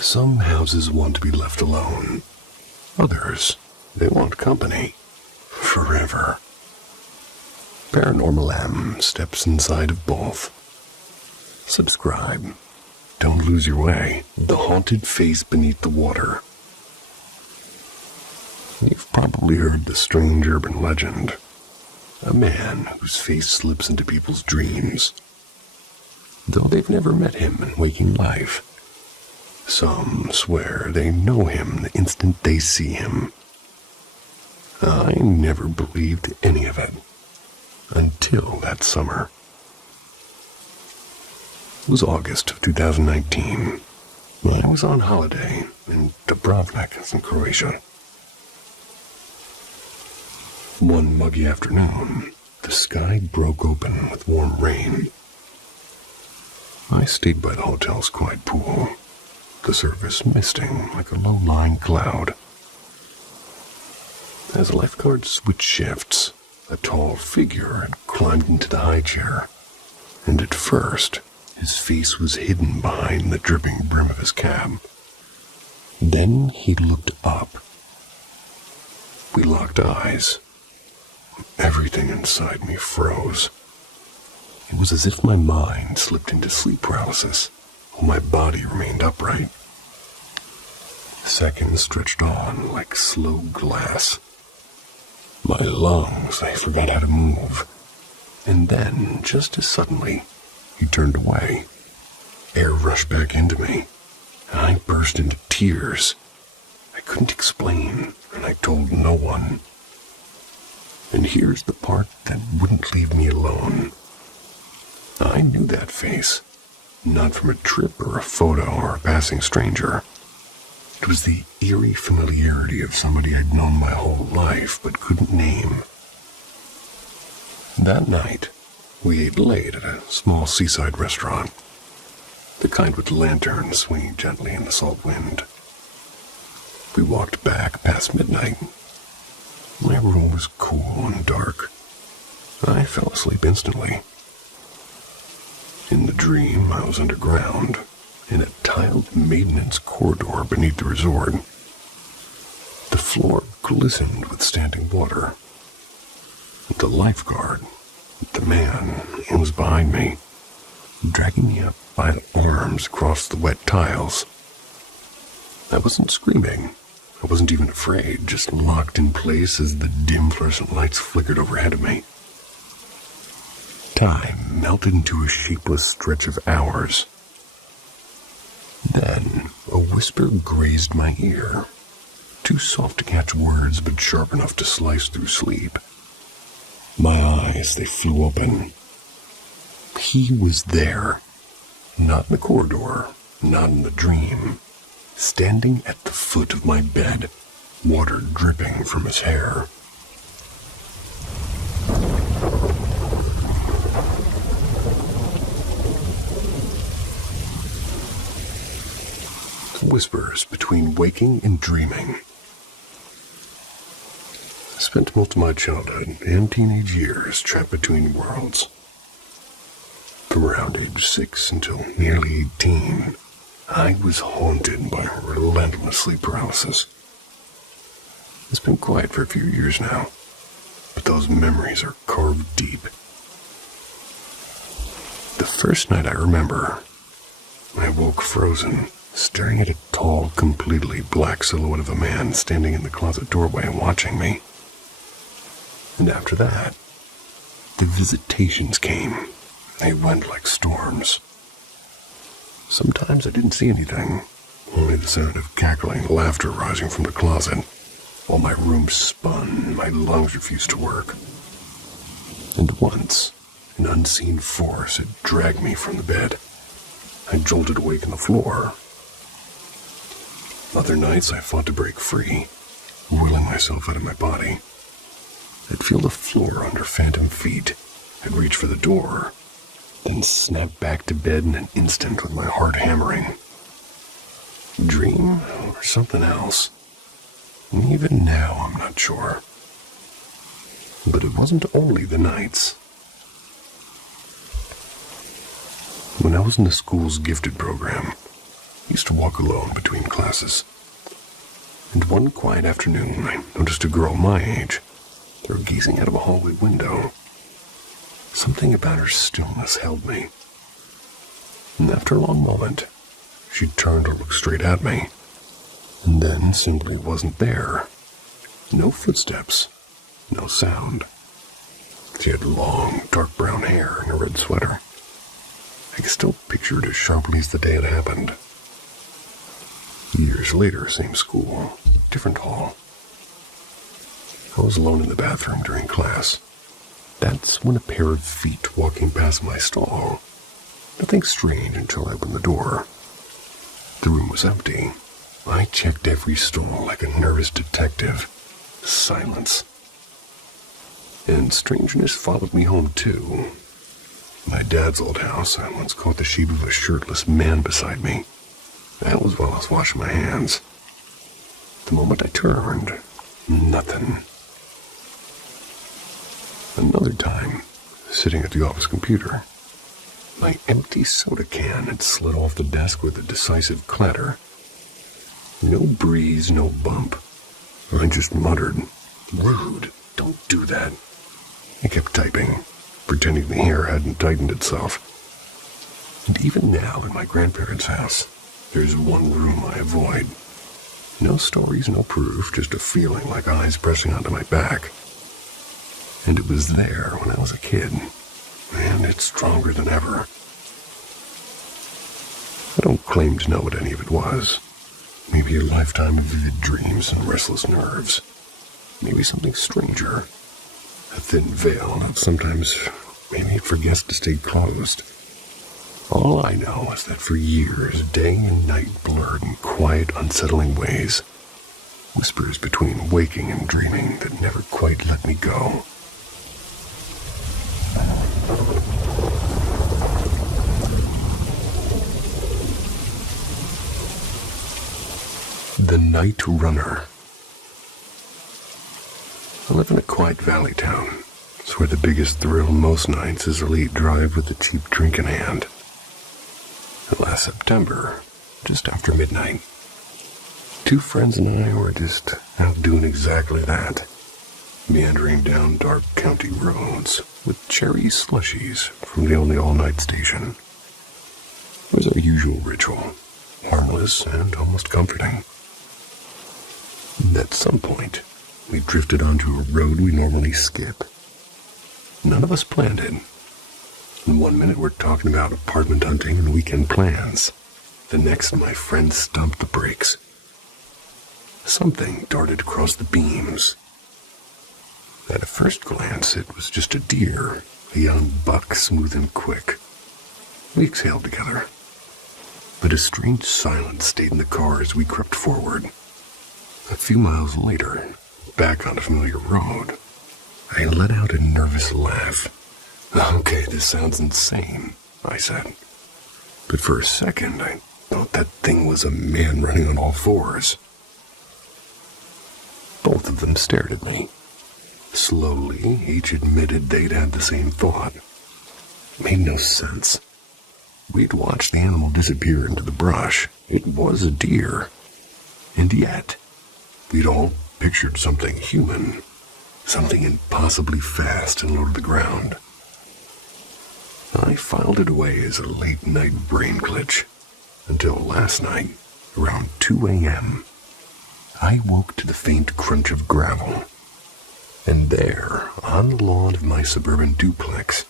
Some houses want to be left alone. Others, they want company. Forever. Paranormal M steps inside of both. Subscribe. Don't lose your way. The haunted face beneath the water. You've probably heard the strange urban legend. A man whose face slips into people's dreams, though they've never met him in waking life. Some swear they know him the instant they see him. I never believed any of it, until that summer. It was August of 2019. I was on holiday in Dubrovnik in Croatia. One muggy afternoon, the sky broke open with warm rain. I stayed by the hotel's quiet pool, the surface misting like a low-lying cloud. As lifeguard switch shifts, a tall figure had climbed into the high chair, and at first, his face was hidden behind the dripping brim of his cap. Then he looked up. We locked eyes. Everything inside me froze. It was as if my mind slipped into sleep paralysis, while my body remained upright. Seconds stretched on like slow glass. My lungs, I forgot how to move. And then, just as suddenly, he turned away. Air rushed back into me, and I burst into tears. I couldn't explain, and I told no one. And here's the part that wouldn't leave me alone. I knew that face, not from a trip or a photo or a passing stranger. It was the eerie familiarity of somebody I'd known my whole life but couldn't name. That night, we ate late at a small seaside restaurant, the kind with lanterns swinging gently in the salt wind. We walked back past midnight. My room was cool and dark. I fell asleep instantly. In the dream, I was underground, in a tiled maintenance corridor beneath the resort. The floor glistened with standing water. The lifeguard, the man, he was behind me, dragging me up by the arms across the wet tiles. I wasn't screaming. I wasn't even afraid, just locked in place as the dim fluorescent lights flickered overhead of me. Time melted into a shapeless stretch of hours. Then, a whisper grazed my ear, too soft to catch words but sharp enough to slice through sleep. My eyes, they flew open. He was there, not in the corridor, not in the dream. Standing at the foot of my bed, water dripping from his hair. Whispers between waking and dreaming. I spent most of my childhood and teenage years trapped between worlds. From around age 6 until nearly 18, I was haunted by relentless sleep paralysis. It's been quiet for a few years now, but those memories are carved deep. The first night I remember, I woke frozen, staring at a tall, completely black silhouette of a man standing in the closet doorway watching me. And after that, the visitations came. They went like storms. Sometimes I didn't see anything, only the sound of cackling laughter rising from the closet, while my room spun and my lungs refused to work. And once, an unseen force had dragged me from the bed. I jolted awake on the floor. Other nights I fought to break free, willing myself out of my body. I'd feel the floor under phantom feet. I'd reach for the door, then snap back to bed in an instant with my heart hammering. Dream or something else? Even now I'm not sure. But it wasn't only the nights. When I was in the school's gifted program, I used to walk alone between classes. And one quiet afternoon, I noticed a girl my age. They were gazing out of a hallway window. Something about her stillness held me. And after a long moment, she turned to look straight at me, and then simply wasn't there. No footsteps, no sound. She had long, dark brown hair and a red sweater. I could still picture it as sharply as the day it happened. Years later, same school, different hall. I was alone in the bathroom during class. That's when a pair of feet walking past my stall. Nothing strange until I opened the door. The room was empty. I checked every stall like a nervous detective. Silence. And strangeness followed me home, too. My dad's old house, I once caught the shape of a shirtless man beside me. That was while I was washing my hands. The moment I turned, nothing. Another time, sitting at the office computer, my empty soda can had slid off the desk with a decisive clatter. No breeze, no bump. I just muttered, "Rude, don't do that." I kept typing, pretending the hair hadn't tightened itself. And even now, in my grandparents' house, there's one room I avoid. No stories, no proof, just a feeling like eyes pressing onto my back. And it was there when I was a kid, and it's stronger than ever. I don't claim to know what any of it was. Maybe a lifetime of vivid dreams and restless nerves. Maybe something stranger. A thin veil that sometimes maybe it forgets to stay closed. All I know is that for years, day and night blurred in quiet, unsettling ways. Whispers between waking and dreaming that never quite let me go. The Night Runner. I live in a quiet valley town. It's where the biggest thrill most nights is a late drive with a cheap drink in hand. And last September, just after midnight, two friends and I were just out doing exactly that, meandering down dark county roads with cherry slushies from the only all-night station. It was our usual ritual, harmless and almost comforting. And at some point, we drifted onto a road we normally skip. None of us planned it. In 1 minute, we're talking about apartment hunting and weekend plans. The next, my friend stumped the brakes. Something darted across the beams. At a first glance, it was just a deer, a young buck, smooth and quick. We exhaled together. But a strange silence stayed in the car as we crept forward. A few miles later, back on a familiar road, I let out a nervous laugh. "Okay, this sounds insane," I said. But for a second, I thought that thing was a man running on all fours. Both of them stared at me. Slowly, each admitted they'd had the same thought. It made no sense. We'd watched the animal disappear into the brush. It was a deer. And yet, we'd all pictured something human, something impossibly fast and low to the ground. I filed it away as a late-night brain glitch, until last night, around 2 a.m., I woke to the faint crunch of gravel. And there, on the lawn of my suburban duplex,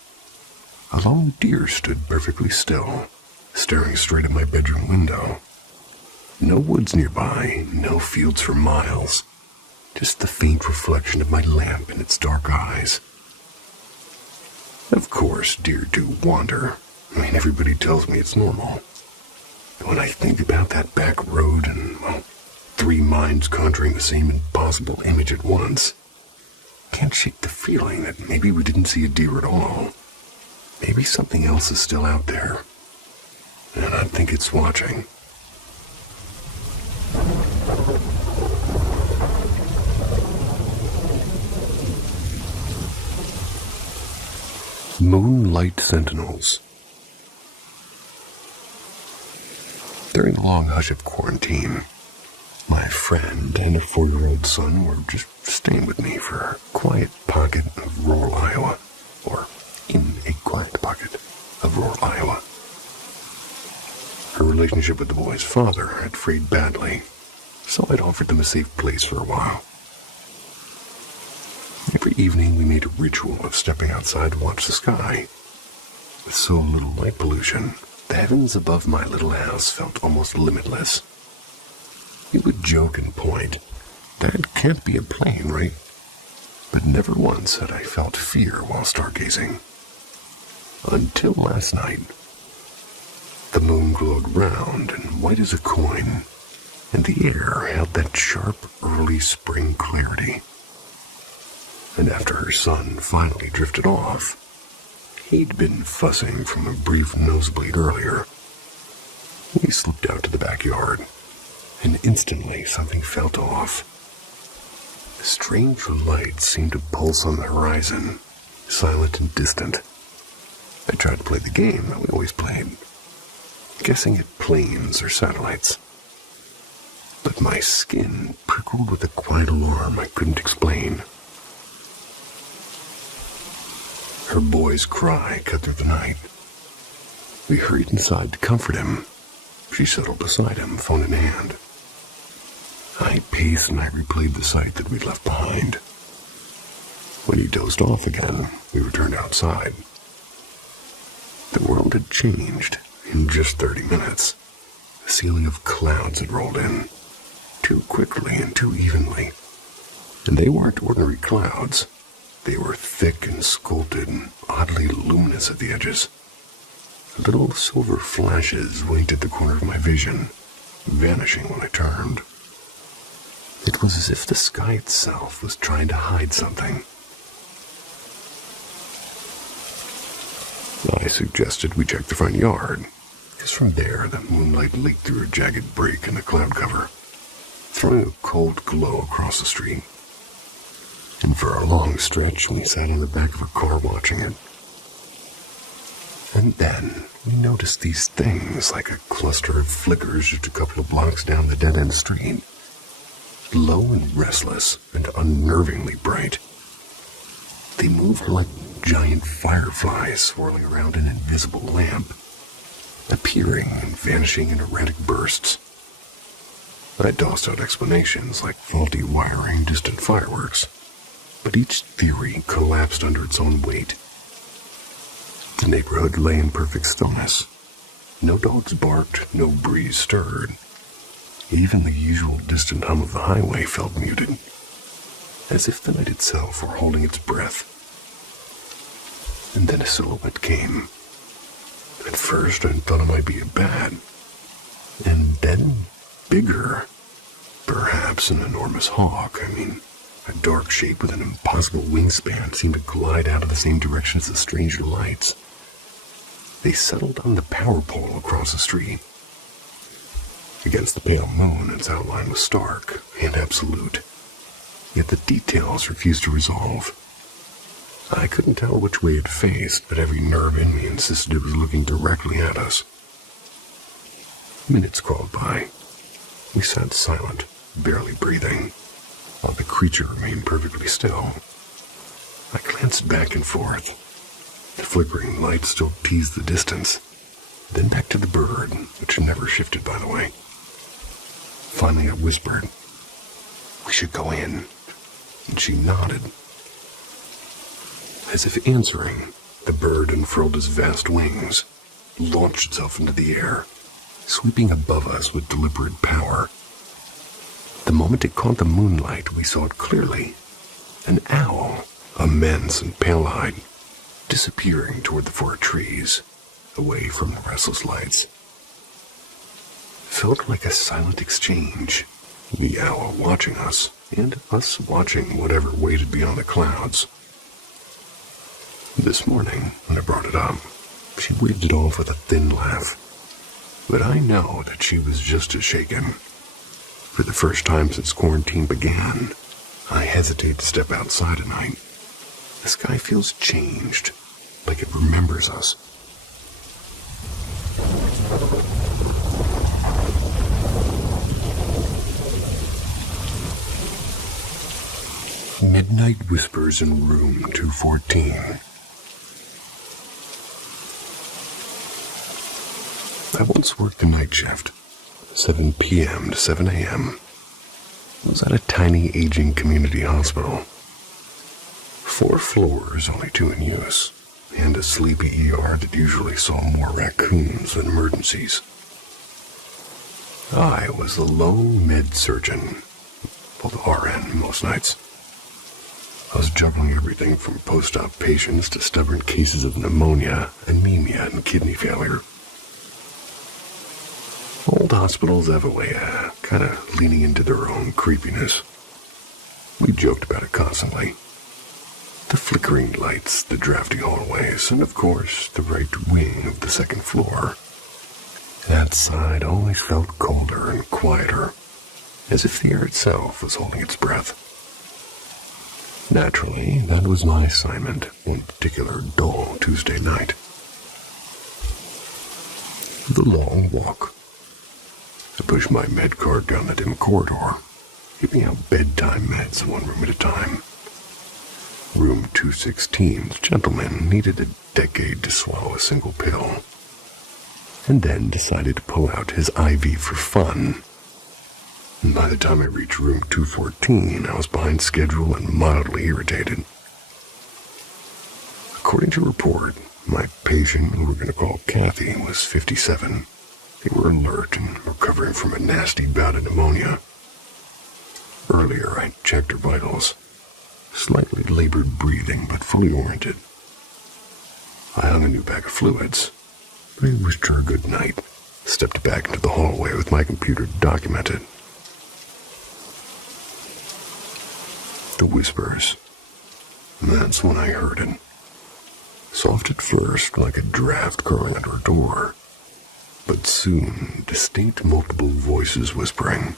a lone deer stood perfectly still, staring straight at my bedroom window. No woods nearby, no fields for miles, just the faint reflection of my lamp in its dark eyes. Of course, deer do wander. I mean, everybody tells me it's normal. But when I think about that back road and, well, 3 minds conjuring the same impossible image at once, I can't shake the feeling that maybe we didn't see a deer at all. Maybe something else is still out there, and I think it's watching. Moonlight Sentinels. During the long hush of quarantine, my friend and her 4-year-old son were just staying with me for a quiet pocket of rural Iowa, or in a quiet pocket of rural Iowa. Her relationship with the boy's father had frayed badly, so I'd offered them a safe place for a while. Every evening we made a ritual of stepping outside to watch the sky. With so little light pollution, the heavens above my little house felt almost limitless. We would joke and point, "That can't be a plane, right?" But never once had I felt fear while stargazing. Until last night. The moon glowed round and white as a coin, and the air held that sharp, early spring clarity. And after her son finally drifted off, he'd been fussing from a brief nosebleed earlier. We slipped out to the backyard, and instantly something felt off. A strange light seemed to pulse on the horizon, silent and distant. I tried to play the game that we always played, guessing at planes or satellites. But my skin prickled with a quiet alarm I couldn't explain. Her boy's cry cut through the night. We hurried inside to comfort him. She settled beside him, phone in hand. I paced and I replayed the sight that we'd left behind. When he dozed off again, we returned outside. The world had changed in just 30 minutes. A ceiling of clouds had rolled in, too quickly and too evenly. And they weren't ordinary clouds. They were thick and sculpted and oddly luminous at the edges. Little silver flashes winked at the corner of my vision, vanishing when I turned. It was as if the sky itself was trying to hide something. I suggested we check the front yard, because from there the moonlight leaked through a jagged break in the cloud cover, throwing a cold glow across the street. And for a long stretch, we sat in the back of a car watching it. And then we noticed these things like a cluster of flickers just a couple of blocks down the dead-end street. Low and restless and unnervingly bright. They moved like giant fireflies swirling around an invisible lamp, appearing and vanishing in erratic bursts. I tossed out explanations like faulty wiring, distant fireworks. But each theory collapsed under its own weight. The neighborhood lay in perfect stillness. No dogs barked, no breeze stirred. Even the usual distant hum of the highway felt muted, as if the night itself were holding its breath. And then a silhouette came. At first I thought it might be a bat, and then bigger. Perhaps an enormous hawk. A dark shape with an impossible wingspan seemed to glide out of the same direction as the stranger lights. They settled on the power pole across the street. Against the pale moon, its outline was stark and absolute, yet the details refused to resolve. I couldn't tell which way it faced, but every nerve in me insisted it was looking directly at us. Minutes crawled by. We sat silent, barely breathing, while the creature remained perfectly still. I glanced back and forth. The flickering light still teased the distance, then back to the bird, which never shifted, by the way. Finally I whispered, "We should go in," and she nodded. As if answering, the bird unfurled its vast wings, launched itself into the air, sweeping above us with deliberate power. The moment it caught the moonlight, we saw it clearly. An owl, immense and pale-eyed, disappearing toward the far trees, away from the restless lights. Felt like a silent exchange, the owl watching us, and us watching whatever waited beyond the clouds. This morning, when I brought it up, she waved it off with a thin laugh, but I know that she was just as shaken. For the first time since quarantine began, I hesitate to step outside at night. The sky feels changed, like it remembers us. Midnight Whispers in Room 214. I once worked the night shift, 7 p.m. to 7 a.m. I was at a tiny aging community hospital. 4 floors, only 2 in use, and a sleepy ER that usually saw more raccoons than emergencies. I was the lone med surgeon, well, the RN most nights. I was juggling everything from post-op patients to stubborn cases of pneumonia, anemia, and kidney failure. Old hospitals have a way of kind of leaning into their own creepiness. We joked about it constantly. The flickering lights, the drafty hallways, and of course, the right wing of the second floor. That side always felt colder and quieter, as if the air itself was holding its breath. Naturally, that was my assignment one particular dull Tuesday night. The long walk. I pushed my med cart down the dim corridor, giving out bedtime meds one room at a time. Room 216's gentleman needed a decade to swallow a single pill, and then decided to pull out his IV for fun. And by the time I reached room 214, I was behind schedule and mildly irritated. According to report, my patient, who we're going to call Kathy, was 57. They were alert and recovering from a nasty bout of pneumonia. Earlier, I checked her vitals. Slightly labored breathing, but fully oriented. I hung a new bag of fluids. I wished her a good night, stepped back into the hallway with my computer documented. The whispers. That's when I heard it. Soft at first, like a draft curling under a door, but soon distinct multiple voices whispering.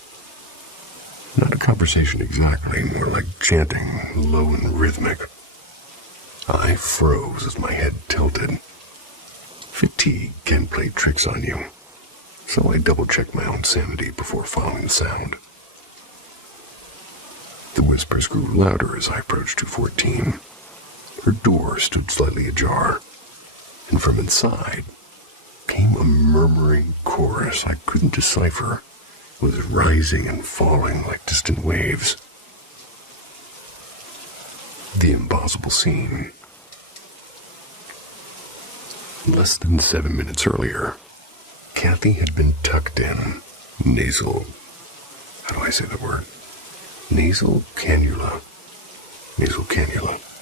Not a conversation exactly, more like chanting, low and rhythmic. I froze as my head tilted. Fatigue can play tricks on you, so I double-checked my own sanity before following the sound. The whispers grew louder as I approached 214. Her door stood slightly ajar, and from inside came a murmuring chorus I couldn't decipher. Was rising and falling like distant waves. The impossible scene. Less than 7 minutes earlier, Kathy had been tucked in, nasal, how do I say the word? Nasal cannula,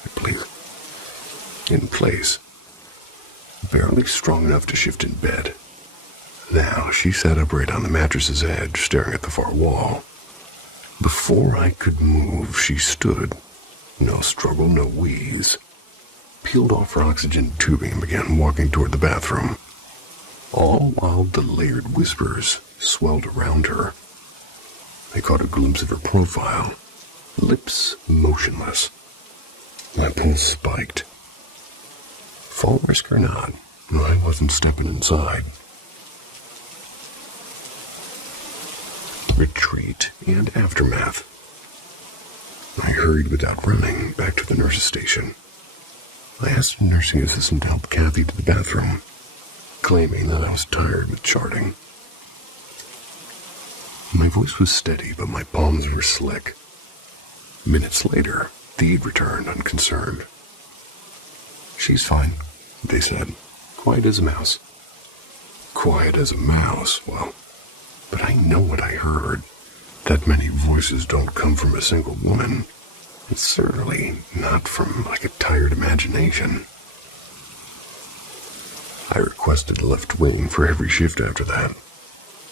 I believe, in place, barely strong enough to shift in bed. Now she sat upright on the mattress's edge, staring at the far wall. Before I could move, she stood. No struggle, no wheeze. Peeled off her oxygen tubing and began walking toward the bathroom. All while the layered whispers swelled around her. I caught a glimpse of her profile, lips motionless. My pulse spiked. Fall risk or not, I wasn't stepping inside. Retreat and aftermath. I hurried without running back to the nurse's station. I asked a nursing assistant to help Kathy to the bathroom, claiming that I was tired with charting. My voice was steady, but my palms were slick. Minutes later, the aide returned unconcerned. "She's fine," they said. "Quiet as a mouse." Quiet as a mouse, well, but I know what I heard. That many voices don't come from a single woman. It's certainly not from, like, a tired imagination. I requested a left wing for every shift after that,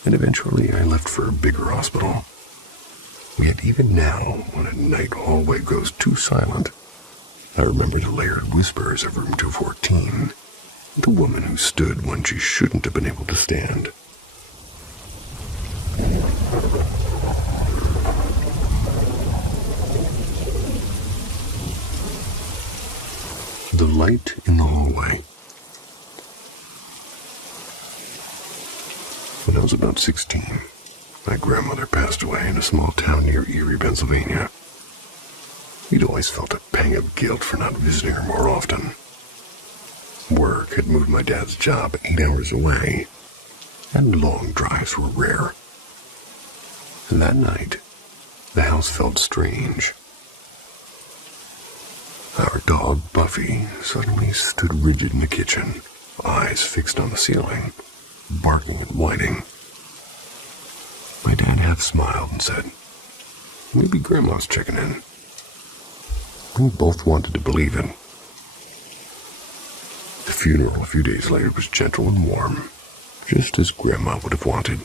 and eventually I left for a bigger hospital. Yet even now, when a night hallway goes too silent, I remember the layered whispers of room 214, the woman who stood when she shouldn't have been able to stand. The light in the hallway. When I was about 16, my grandmother passed away in a small town near Erie, Pennsylvania. He'd always felt a pang of guilt for not visiting her more often. Work had moved my dad's job 8 hours away, and long drives were rare. And that night, the house felt strange. Our dog, Buffy, suddenly stood rigid in the kitchen, eyes fixed on the ceiling, barking and whining. My dad half smiled and said, "Maybe Grandma's checking in." We both wanted to believe it. The funeral a few days later was gentle and warm, just as Grandma would have wanted.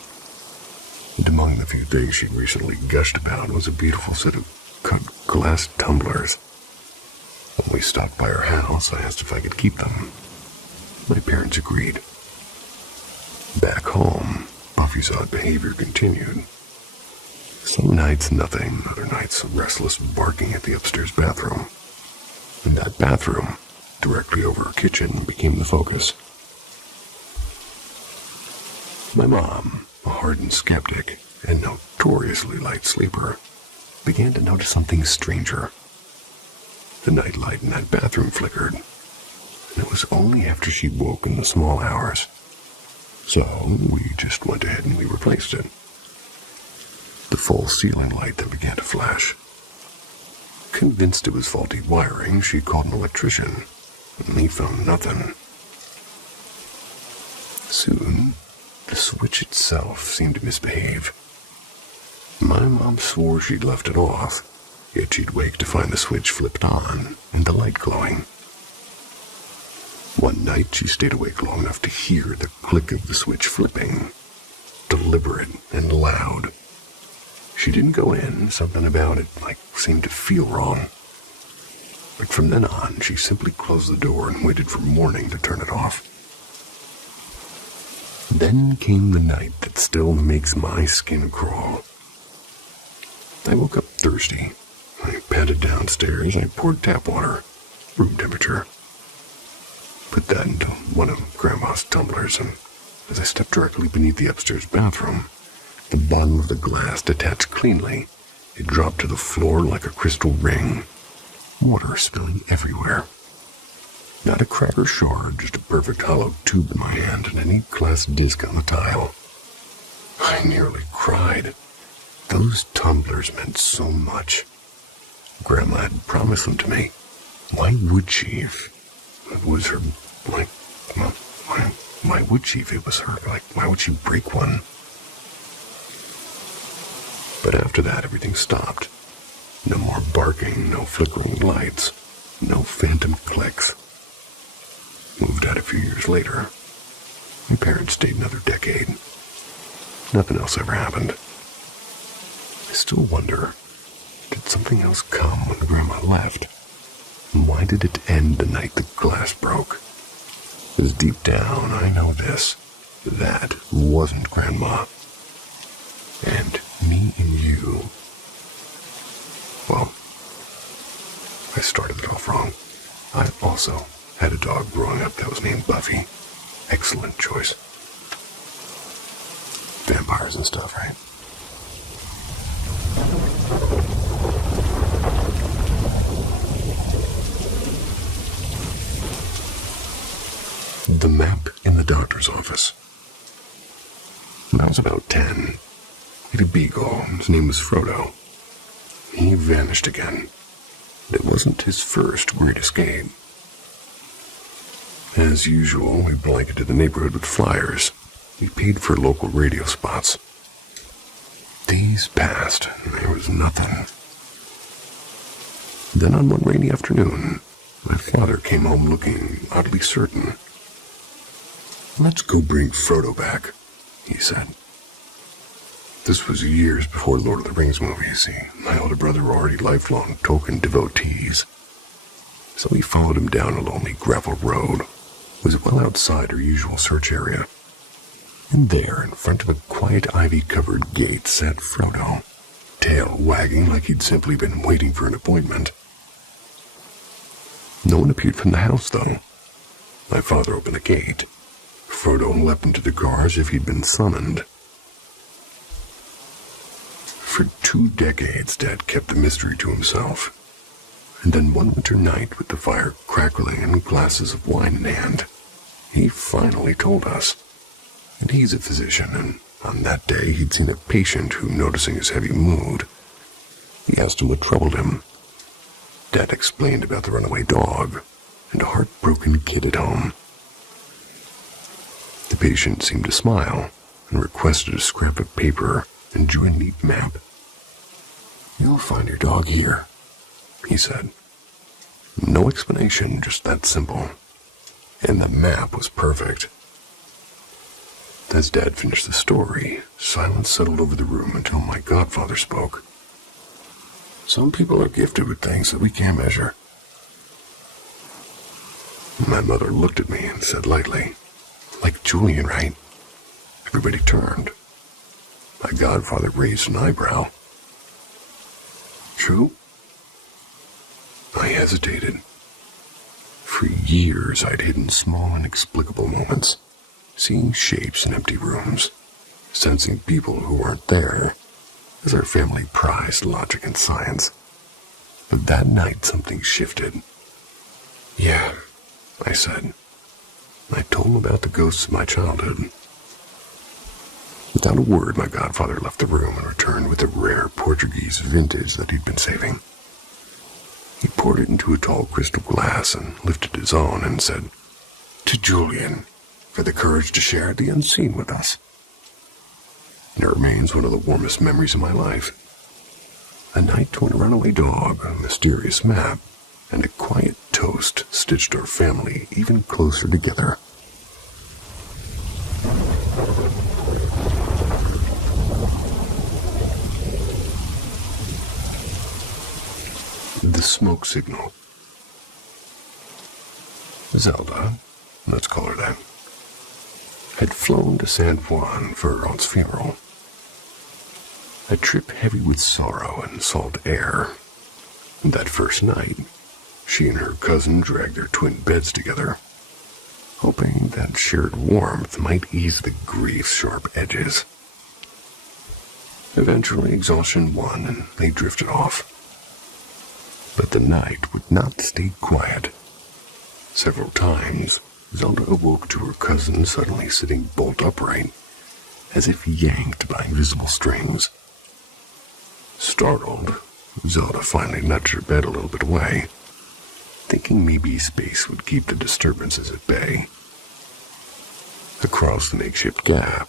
And among the few things she recently gushed about was a beautiful set of cut glass tumblers. When we stopped by her house, I asked if I could keep them. My parents agreed. Back home, Buffy's odd behavior continued. Some nights nothing, other nights restless barking at the upstairs bathroom. And that bathroom, directly over her kitchen, became the focus. My mom, a hardened skeptic and notoriously light sleeper, began to notice something stranger. The nightlight in that bathroom flickered, and it was only after she woke in the small hours. So we just went ahead and we replaced it. The full ceiling light then began to flash. Convinced it was faulty wiring, she called an electrician, and he found nothing. Soon, the switch itself seemed to misbehave. My mom swore she'd left it off, yet she'd wake to find the switch flipped on and the light glowing. One night, she stayed awake long enough to hear the click of the switch flipping, deliberate and loud. She didn't go in, something about it, seemed to feel wrong. But from then on, she simply closed the door and waited for morning to turn it off. Then came the night that still makes my skin crawl. I woke up thirsty. I padded downstairs. I poured tap water, room temperature. Put that into one of Grandma's tumblers, and as I stepped directly beneath the upstairs bathroom, the bottom of the glass detached cleanly. It dropped to the floor like a crystal ring, water spilling everywhere. Not a crack or shard, just a perfect hollow tube in my hand and a neat glass disc on the tile. I nearly cried. Those tumblers meant so much. Grandma had promised them to me. Why would she if it was her, why would she if it was her? Why would she break one? But after that, everything stopped. No more barking, no flickering lights, no phantom clicks. Moved out a few years later. My parents stayed another decade. Nothing else ever happened. I still wonder, did something else come when Grandma left? And why did it end the night the glass broke? Because deep down, I know this. That wasn't Grandma. And me and you. Well, I started it off wrong. I also had a dog growing up that was named Buffy. Excellent choice. Vampires and stuff, right? The map in the doctor's office. When I was about 10, he had a beagle. His name was Frodo. He vanished again. It wasn't his first great escape. As usual, we blanketed the neighborhood with flyers. We paid for local radio spots. Days passed, and there was nothing. Then on one rainy afternoon, my father came home looking oddly certain. "Let's go bring Frodo back," he said. This was years before Lord of the Rings movie, you see. My older brother were already lifelong Tolkien devotees. So we followed him down a lonely gravel road. It was well outside our usual search area. And there, in front of a quiet ivy-covered gate, sat Frodo, tail wagging like he'd simply been waiting for an appointment. No one appeared from the house, though. My father opened the gate. Frodo leapt into the car as if he'd been summoned. For 2 decades, Dad kept the mystery to himself. And then one winter night, with the fire crackling and glasses of wine in hand, he finally told us. And he's a physician, and on that day he'd seen a patient who, noticing his heavy mood, he asked him what troubled him. Dad explained about the runaway dog and a heartbroken kid at home. The patient seemed to smile and requested a scrap of paper and drew a neat map. "You'll find your dog here," he said. No explanation, just that simple. And the map was perfect. As Dad finished the story, silence settled over the room until my godfather spoke. "Some people are gifted with things that we can't measure." My mother looked at me and said lightly, "Like Julian, right?" Everybody turned. My godfather raised an eyebrow. "True?" I hesitated. For years I'd hidden small, inexplicable moments, seeing shapes in empty rooms, sensing people who weren't there, as our family prized logic and science. But that night something shifted. "Yeah," I said. I told him about the ghosts of my childhood. Without a word, my godfather left the room and returned with a rare Portuguese vintage that he'd been saving. He poured it into a tall crystal glass and lifted his own and said, "To Julian, for the courage to share the unseen with us." And it remains one of the warmest memories of my life. A night when a runaway dog, a mysterious map, and a quiet toast stitched our family even closer together. The smoke signal. Zelda, let's call her that, had flown to San Juan for her aunt's funeral. A trip heavy with sorrow and salt air. That first night, she and her cousin dragged their twin beds together, hoping that shared warmth might ease the grief's sharp edges. Eventually, exhaustion won and they drifted off. But the night would not stay quiet. Several times, Zelda awoke to her cousin suddenly sitting bolt upright, as if yanked by invisible strings. Startled, Zelda finally nudged her bed a little bit away, thinking maybe space would keep the disturbances at bay. Across the makeshift gap,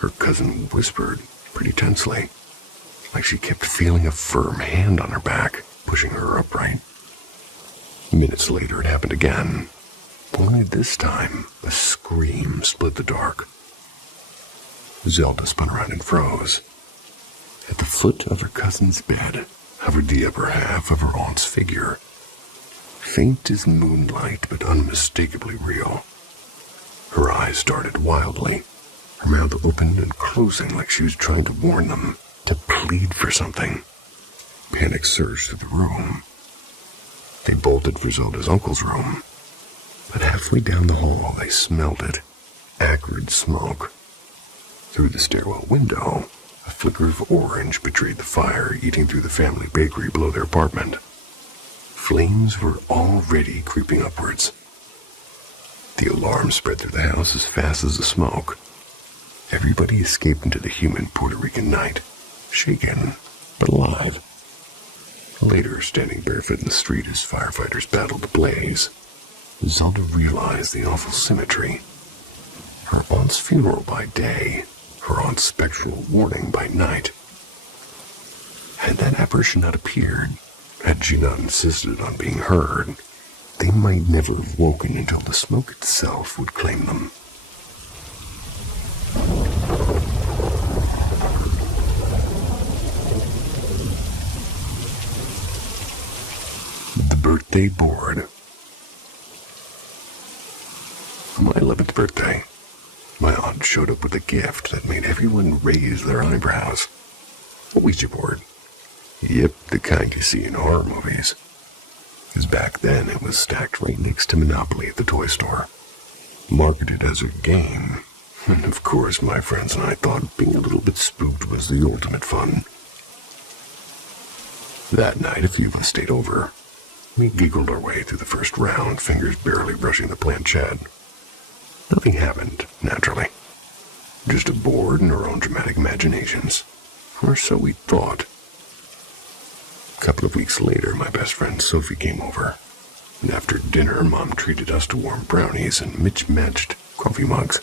her cousin whispered pretty tensely, like she kept feeling a firm hand on her back, pushing her upright. Minutes later, it happened again, only this time a scream split the dark. Zelda spun around and froze. At the foot of her cousin's bed hovered the upper half of her aunt's figure, faint as moonlight but unmistakably real. Her eyes darted wildly, her mouth opened and closing like she was trying to warn them, to plead for something. Panic surged through the room. They bolted for Zelda's uncle's room, but halfway down the hall they smelled it, acrid smoke. Through the stairwell window, a flicker of orange betrayed the fire eating through the family bakery below their apartment. Flames were already creeping upwards. The alarm spread through the house as fast as the smoke. Everybody escaped into the humid Puerto Rican night, shaken but alive. Later, standing barefoot in the street as firefighters battled the blaze, Zelda realized the awful symmetry. Her aunt's funeral by day, her aunt's spectral warning by night. Had that apparition not appeared, had she not insisted on being heard, they might never have woken until the smoke itself would claim them. The birthday board. On my 11th birthday, my aunt showed up with a gift that made everyone raise their eyebrows. A Ouija board. Yep, the kind you see in horror movies. Because back then it was stacked right next to Monopoly at the toy store. Marketed as a game. And of course my friends and I thought being a little bit spooked was the ultimate fun. That night a few of us stayed over. We giggled our way through the first round, fingers barely brushing the planchette. Nothing happened, naturally. Just a board and our own dramatic imaginations. Or so we thought. A couple of weeks later, my best friend Sophie came over. And after dinner, Mom treated us to warm brownies and mismatched coffee mugs.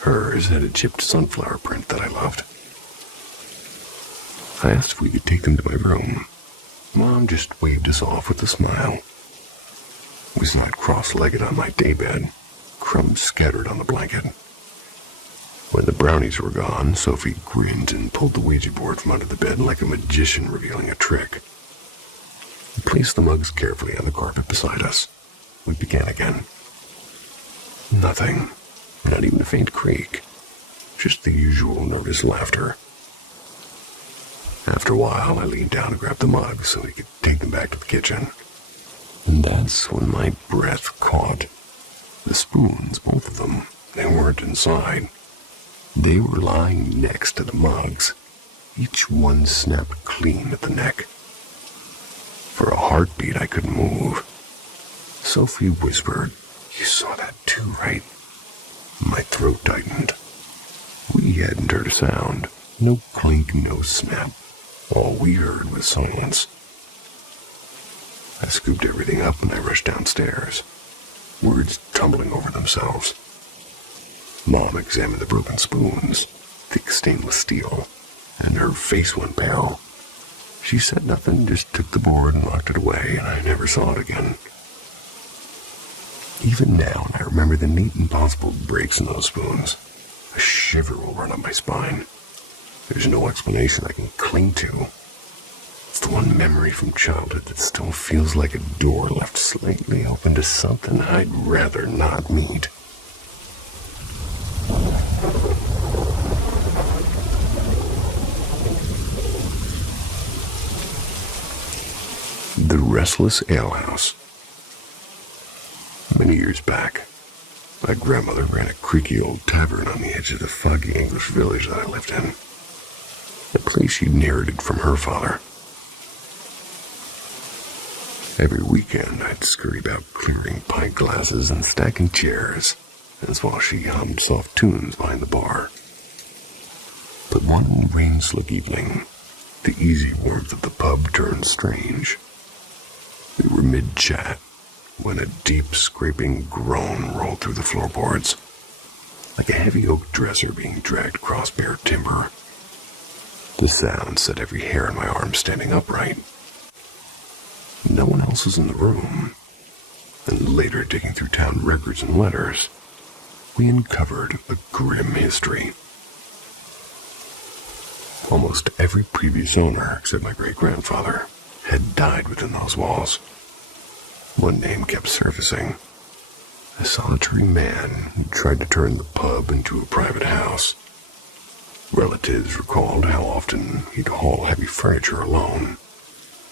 Hers had a chipped sunflower print that I loved. I asked if we could take them to my room. Mom just waved us off with a smile. I was not cross-legged on my daybed, crumbs scattered on the blanket. When the brownies were gone, Sophie grinned and pulled the Ouija board from under the bed like a magician revealing a trick. We placed the mugs carefully on the carpet beside us. We began again. Nothing. Not even a faint creak. Just the usual nervous laughter. After a while, I leaned down to grab the mugs so we could take them back to the kitchen. And that's when my breath caught. The spoons, both of them, they weren't inside. They were lying next to the mugs. Each one snapped clean at the neck. For a heartbeat, I couldn't move. Sophie whispered, "You saw that too, right?" My throat tightened. We hadn't heard a sound. No clink, no snap. All we heard was silence. I scooped everything up and I rushed downstairs, words tumbling over themselves. Mom examined the broken spoons, thick stainless steel, and her face went pale. She said nothing, just took the board and locked it away, and I never saw it again. Even now, I remember the neat impossible breaks in those spoons. A shiver will run up my spine. There's no explanation I can cling to. It's the one memory from childhood that still feels like a door left slightly open to something I'd rather not meet. The Restless Alehouse. Many years back, my grandmother ran a creaky old tavern on the edge of the foggy English village that I lived in. A place she'd inherited from her father. Every weekend, I'd scurry about clearing pint glasses and stacking chairs, as while she hummed soft tunes behind the bar. But one rain-slick evening, the easy warmth of the pub turned strange. We were mid-chat when a deep, scraping groan rolled through the floorboards, like a heavy oak dresser being dragged across bare timber. The sound set every hair in my arm standing upright. No one else was in the room, and later, digging through town records and letters, we uncovered a grim history. Almost every previous owner, except my great-grandfather, had died within those walls. One name kept surfacing. A solitary man who tried to turn the pub into a private house. Relatives recalled how often he'd haul heavy furniture alone.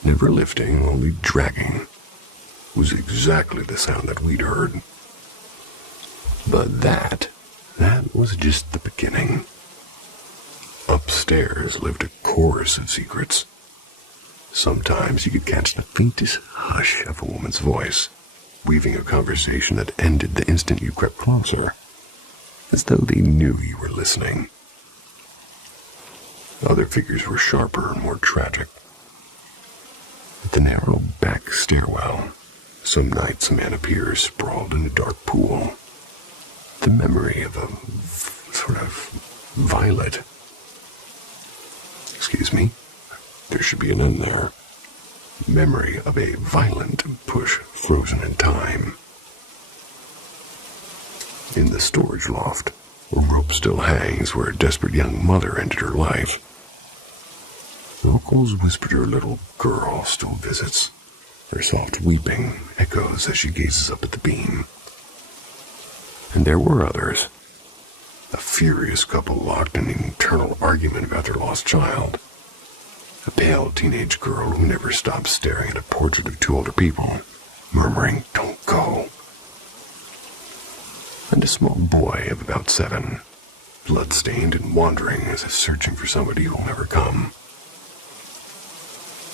Never lifting, only dragging. It was exactly the sound that we'd heard. But that was just the beginning. Upstairs lived a chorus of secrets. Sometimes you could catch the faintest hush of a woman's voice, weaving a conversation that ended the instant you crept closer, as though they knew you were listening. Other figures were sharper and more tragic. At the narrow back stairwell, some nights a man appears sprawled in a dark pool. The memory of a sort of violet. Excuse me. There should be an end there. Memory of a violent push frozen in time. In the storage loft, a rope still hangs where a desperate young mother ended her life. Locals whispered her little girl still visits. Her soft weeping echoes as she gazes up at the beam. And there were others. A furious couple locked in an eternal argument about their lost child. A pale teenage girl who never stopped staring at a portrait of two older people, murmuring, "Don't go." And a small boy of about 7, blood-stained and wandering as if searching for somebody who will never come.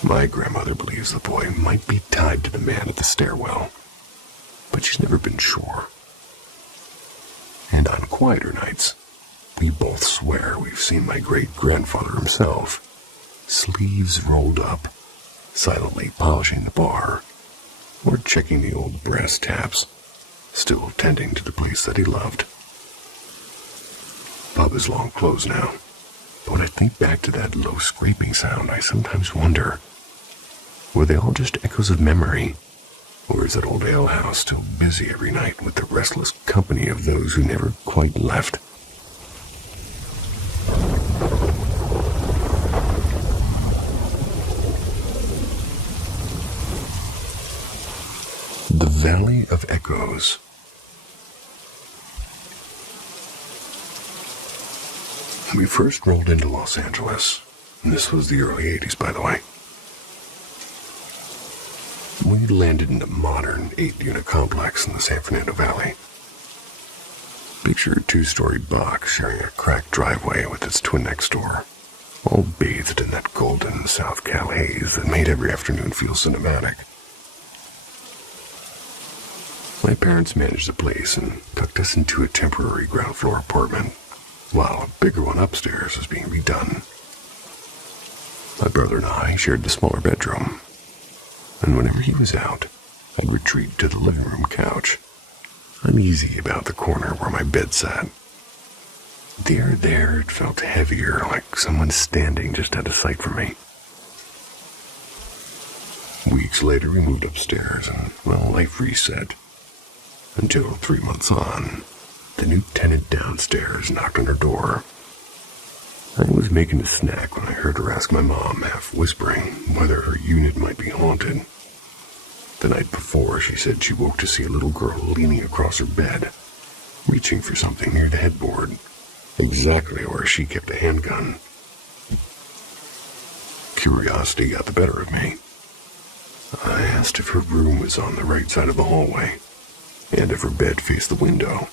My grandmother believes the boy might be tied to the man at the stairwell, but she's never been sure. And on quieter nights, we both swear we've seen my great-grandfather himself, sleeves rolled up, silently polishing the bar, or checking the old brass taps, still tending to the place that he loved. Pub is long closed now, but when I think back to that low scraping sound, I sometimes wonder, were they all just echoes of memory, or is that old alehouse still busy every night with the restless company of those who never quite left? The Valley of Echoes. We first rolled into Los Angeles, and this was the early 80s, by the way. We landed in a modern 8-unit complex in the San Fernando Valley. Picture a 2-story box sharing a cracked driveway with its twin next door, all bathed in that golden South Cal haze that made every afternoon feel cinematic. My parents managed the place and tucked us into a temporary ground floor apartment, while a bigger one upstairs was being redone. My brother and I shared the smaller bedroom, and whenever he was out, I'd retreat to the living room couch, uneasy about the corner where my bed sat. The air there, it felt heavier, like someone standing just out of sight from me. Weeks later, we moved upstairs, and, well, life reset. Until 3 months on, the new tenant downstairs knocked on her door. I was making a snack when I heard her ask my mom, half whispering, whether her unit might be haunted. The night before, she said she woke to see a little girl leaning across her bed, reaching for something near the headboard, exactly where she kept a handgun. Curiosity got the better of me. I asked if her room was on the right side of the hallway, and if her bed faced the window.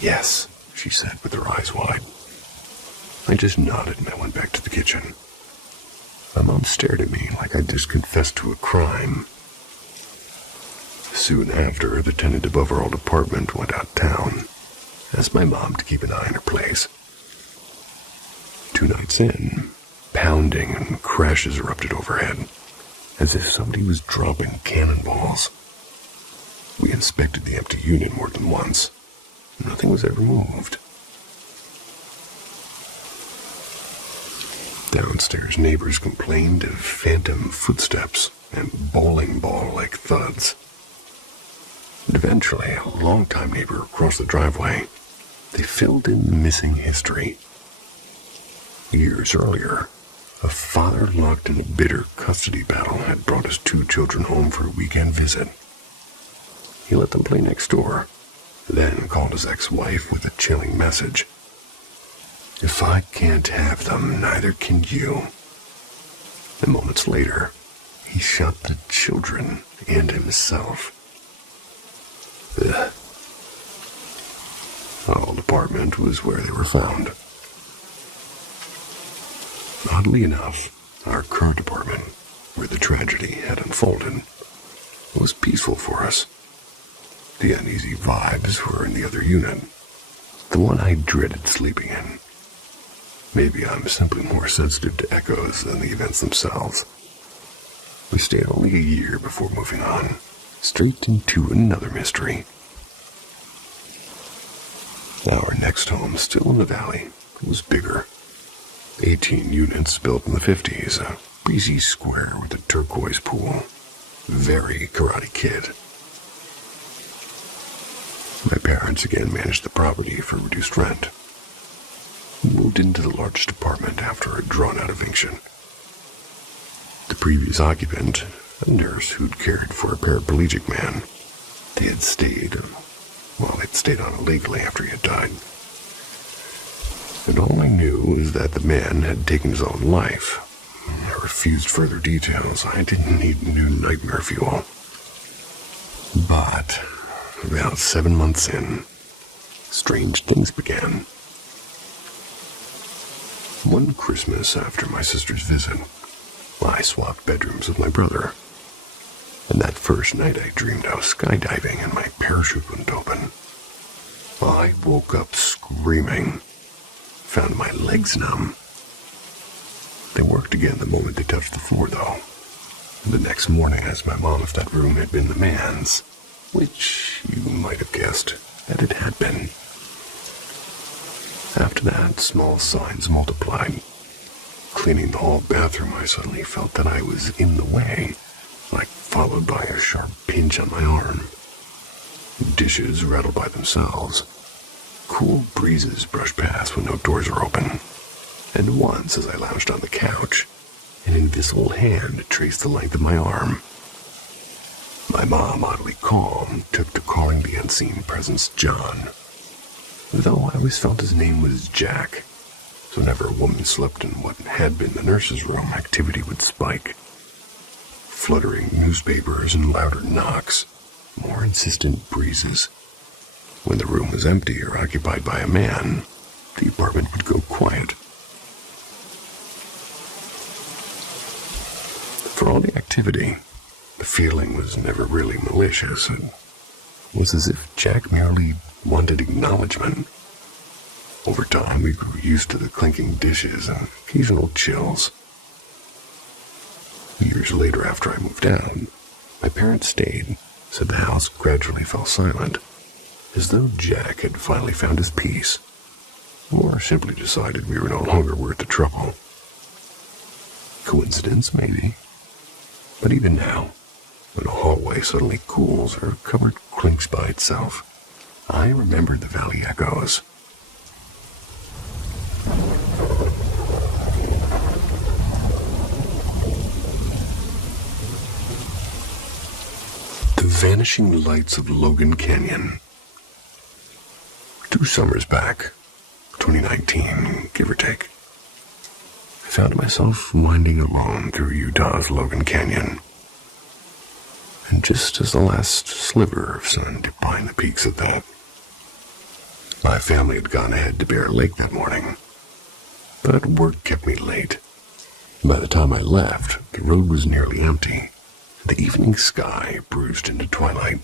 Yes, she said with her eyes wide. I just nodded and I went back to the kitchen. My mom stared at me like I'd just confessed to a crime. Soon after, the tenant above our old apartment went out of town, asked my mom to keep an eye on her place. 2 nights in, pounding and crashes erupted overhead, as if somebody was dropping cannonballs. We inspected the empty unit more than once. Nothing was ever moved. Downstairs, neighbors complained of phantom footsteps and bowling ball-like thuds. And eventually, a longtime neighbor across the driveway, they filled in the missing history. Years earlier, a father locked in a bitter custody battle had brought his 2 children home for a weekend visit. He let them play next door, then called his ex-wife with a chilling message. If I can't have them, neither can you. And moments later, he shot the children and himself. Ugh. Our old apartment was where they were found. Oddly enough, our current apartment, where the tragedy had unfolded, was peaceful for us. The uneasy vibes were in the other unit, the one I dreaded sleeping in. Maybe I'm simply more sensitive to echoes than the events themselves. We stayed only a year before moving on, straight into another mystery. Our next home, still in the valley, was bigger. 18 units built in the 50s, a breezy square with a turquoise pool. Very Karate Kid. My parents again managed the property for reduced rent. We moved into the largest apartment after a drawn-out eviction. The previous occupant, a nurse who'd cared for a paraplegic man, they'd stayed on illegally after he had died. And all I knew was that the man had taken his own life. I refused further details. I didn't need new nightmare fuel. But about 7 months in, strange things began. One Christmas after my sister's visit, I swapped bedrooms with my brother. And that first night I dreamed I was skydiving and my parachute wouldn't open. I woke up screaming, found my legs numb. They worked again the moment they touched the floor, though. The next morning I asked my mom if that room had been the man's, which you might have guessed that it had been. After that, small signs multiplied. Cleaning the hall bathroom, I suddenly felt that I was in the way, like followed by a sharp pinch on my arm. Dishes rattled by themselves. Cool breezes brushed past when no doors were open. And once, as I lounged on the couch, an invisible hand traced the length of my arm. My mom, oddly calm, took to calling the unseen presence John, though I always felt his name was Jack, so whenever a woman slept in what had been the nurse's room, activity would spike. Fluttering newspapers and louder knocks, more insistent breezes. When the room was empty or occupied by a man, the apartment would go quiet. For all the activity, the feeling was never really malicious. It was as if Jack merely wanted acknowledgement. Over time, we grew used to the clinking dishes and occasional chills. Years later, after I moved out, my parents stayed, said the house gradually fell silent, as though Jack had finally found his peace, or simply decided we were no longer worth the trouble. Coincidence, maybe. But even now, when a hallway suddenly cools or a cupboard clinks by itself, I remember the valley echoes. The vanishing lights of Logan Canyon. 2 summers back, 2019, give or take, I found myself winding alone through Utah's Logan Canyon. And just as the last sliver of sun dipped behind the peaks of that, my family had gone ahead to Bear Lake that morning, but work kept me late. By the time I left, the road was nearly empty. The evening sky bruised into twilight.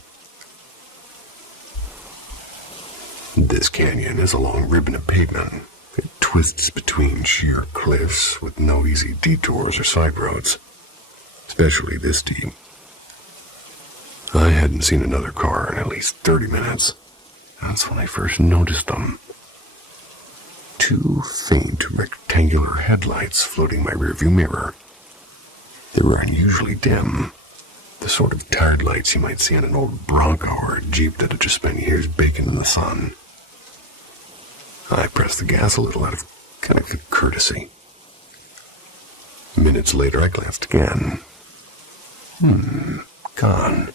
This canyon is a long ribbon of pavement. It twists between sheer cliffs with no easy detours or side roads, especially this deep. I hadn't seen another car in at least 30 minutes. That's when I first noticed them. 2 faint rectangular headlights floating my rearview mirror. They were unusually dim, the sort of tired lights you might see on an old Bronco or a Jeep that had just spent years baking in the sun. I pressed the gas a little out of kind of courtesy. Minutes later, I glanced again. Gone.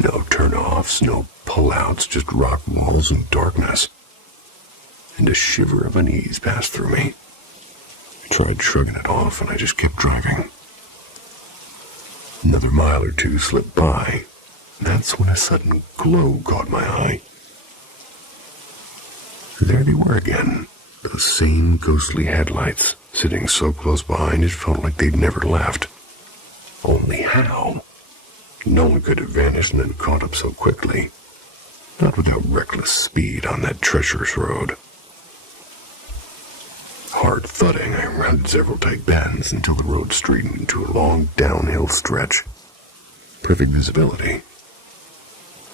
No turn-offs, no pull-outs, just rock walls and darkness. And a shiver of unease passed through me. I tried shrugging it off, and I just kept driving. Another mile or 2 slipped by. That's when a sudden glow caught my eye. There they were again, those same ghostly headlights, sitting so close behind it felt like they'd never left. Only how? No one could have vanished and then caught up so quickly. Not without reckless speed on that treacherous road. Hard thudding, I rounded several tight bends until the road straightened into a long downhill stretch. Perfect visibility.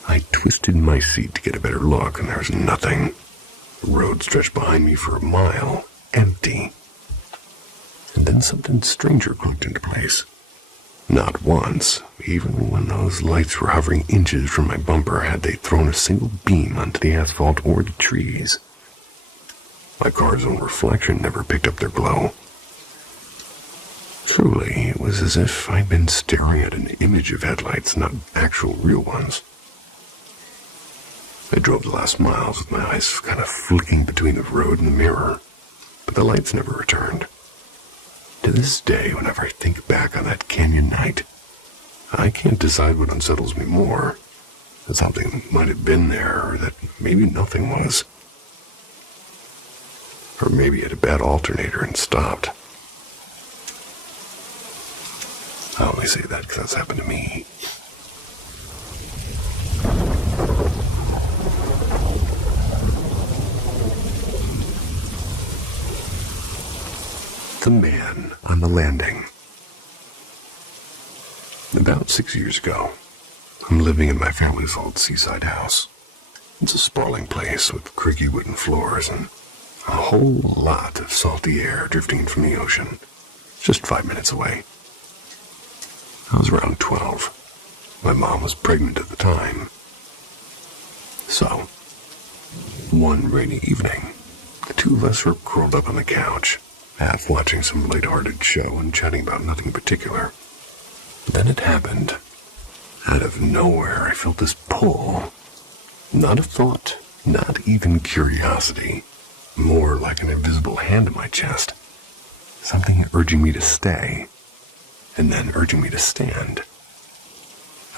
I twisted my seat to get a better look, and there was nothing. The road stretched behind me for a mile, empty. And then something stranger clicked into place. Not once, even when those lights were hovering inches from my bumper, had they thrown a single beam onto the asphalt or the trees. My car's own reflection never picked up their glow. Truly, it was as if I'd been staring at an image of headlights, not actual real ones. I drove the last miles with my eyes kind of flicking between the road and the mirror, but the lights never returned. To this day, whenever I think back on that canyon night, I can't decide what unsettles me more, that something might have been there, or that maybe nothing was. Or maybe it had a bad alternator and stopped. I only say that because that's happened to me. The man on the landing. About 6 years ago, I'm living in my family's old seaside house. It's a sprawling place with creaky wooden floors and a whole lot of salty air drifting in from the ocean, just 5 minutes away. I was around 12. My mom was pregnant at the time. So, one rainy evening, the two of us were curled up on the couch, half watching some light-hearted show and chatting about nothing in particular. Then it happened. Out of nowhere, I felt this pull. Not a thought, not even curiosity. More like an invisible hand in my chest. Something urging me to stay, and then urging me to stand.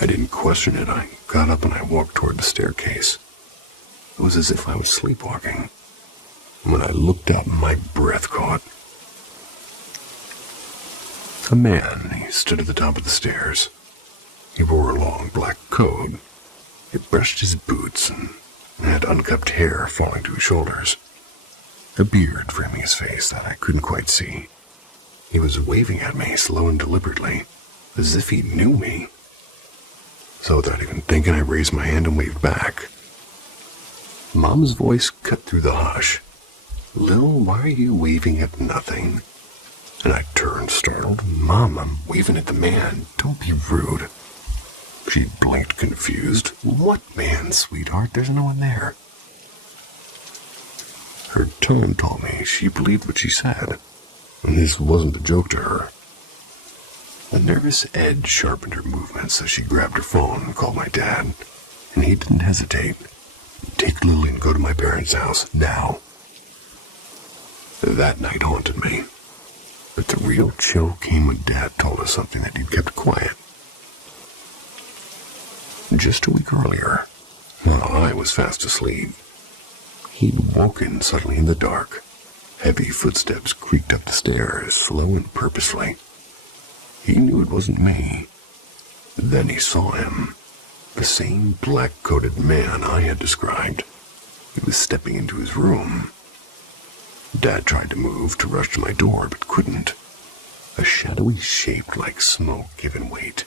I didn't question it. I got up and I walked toward the staircase. It was as if I was sleepwalking. When I looked up, my breath caught. A man, he stood at the top of the stairs. He wore a long black coat. He brushed his boots and had unkempt hair falling to his shoulders. A beard framing his face that I couldn't quite see. He was waving at me, slow and deliberately, as if he knew me. So without even thinking, I raised my hand and waved back. Mom's voice cut through the hush. "Lil, why are you waving at nothing?" And I turned, startled. "Mom, I'm waving at the man. Don't be rude." She blinked, confused. "What man, sweetheart? There's no one there." Her tone told me she believed what she said, and this wasn't a joke to her. A nervous edge sharpened her movements as she grabbed her phone and called my dad, and he didn't hesitate. "Take Lily and go to my parents' house, now." That night haunted me, but the real chill came when Dad told us something that he'd kept quiet. Just a week earlier, while I was fast asleep, he'd woken suddenly in the dark. Heavy footsteps creaked up the stairs, slow and purposefully. He knew it wasn't me. Then he saw him. The same black-coated man I had described. He was stepping into his room. Dad tried to move, to rush to my door, but couldn't. A shadowy shape like smoke gave him weight.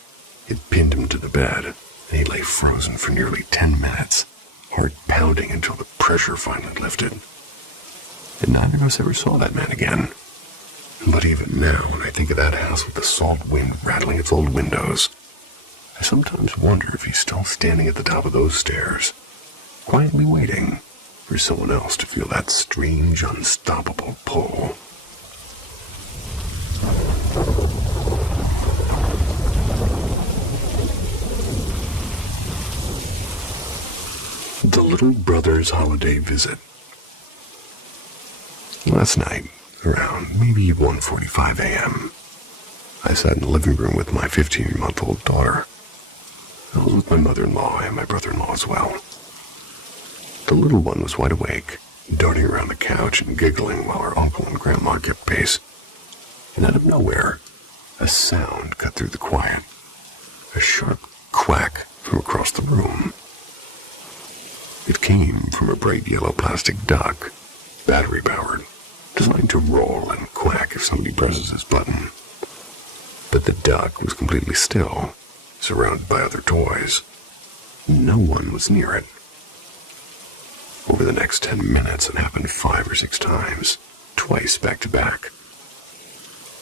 It pinned him to the bed, and he lay frozen for nearly 10 minutes, heart pounding until the pressure finally lifted. And neither of us ever saw that man again. But even now, when I think of that house with the salt wind rattling its old windows, I sometimes wonder if he's still standing at the top of those stairs, quietly waiting for someone else to feel that strange, unstoppable pull. The little brother's holiday visit. Last night, around maybe 1:45 a.m., I sat in the living room with my 15-month-old daughter. I was with my mother-in-law and my brother-in-law as well. The little one was wide awake, darting around the couch and giggling while her uncle and grandma kept pace. And out of nowhere, a sound cut through the quiet. A sharp quack from across the room. It came from a bright yellow plastic duck, battery-powered, designed to roll and quack if somebody presses his button. But the duck was completely still, surrounded by other toys. No one was near it. Over the next 10 minutes, it happened 5 or 6 times, twice back to back.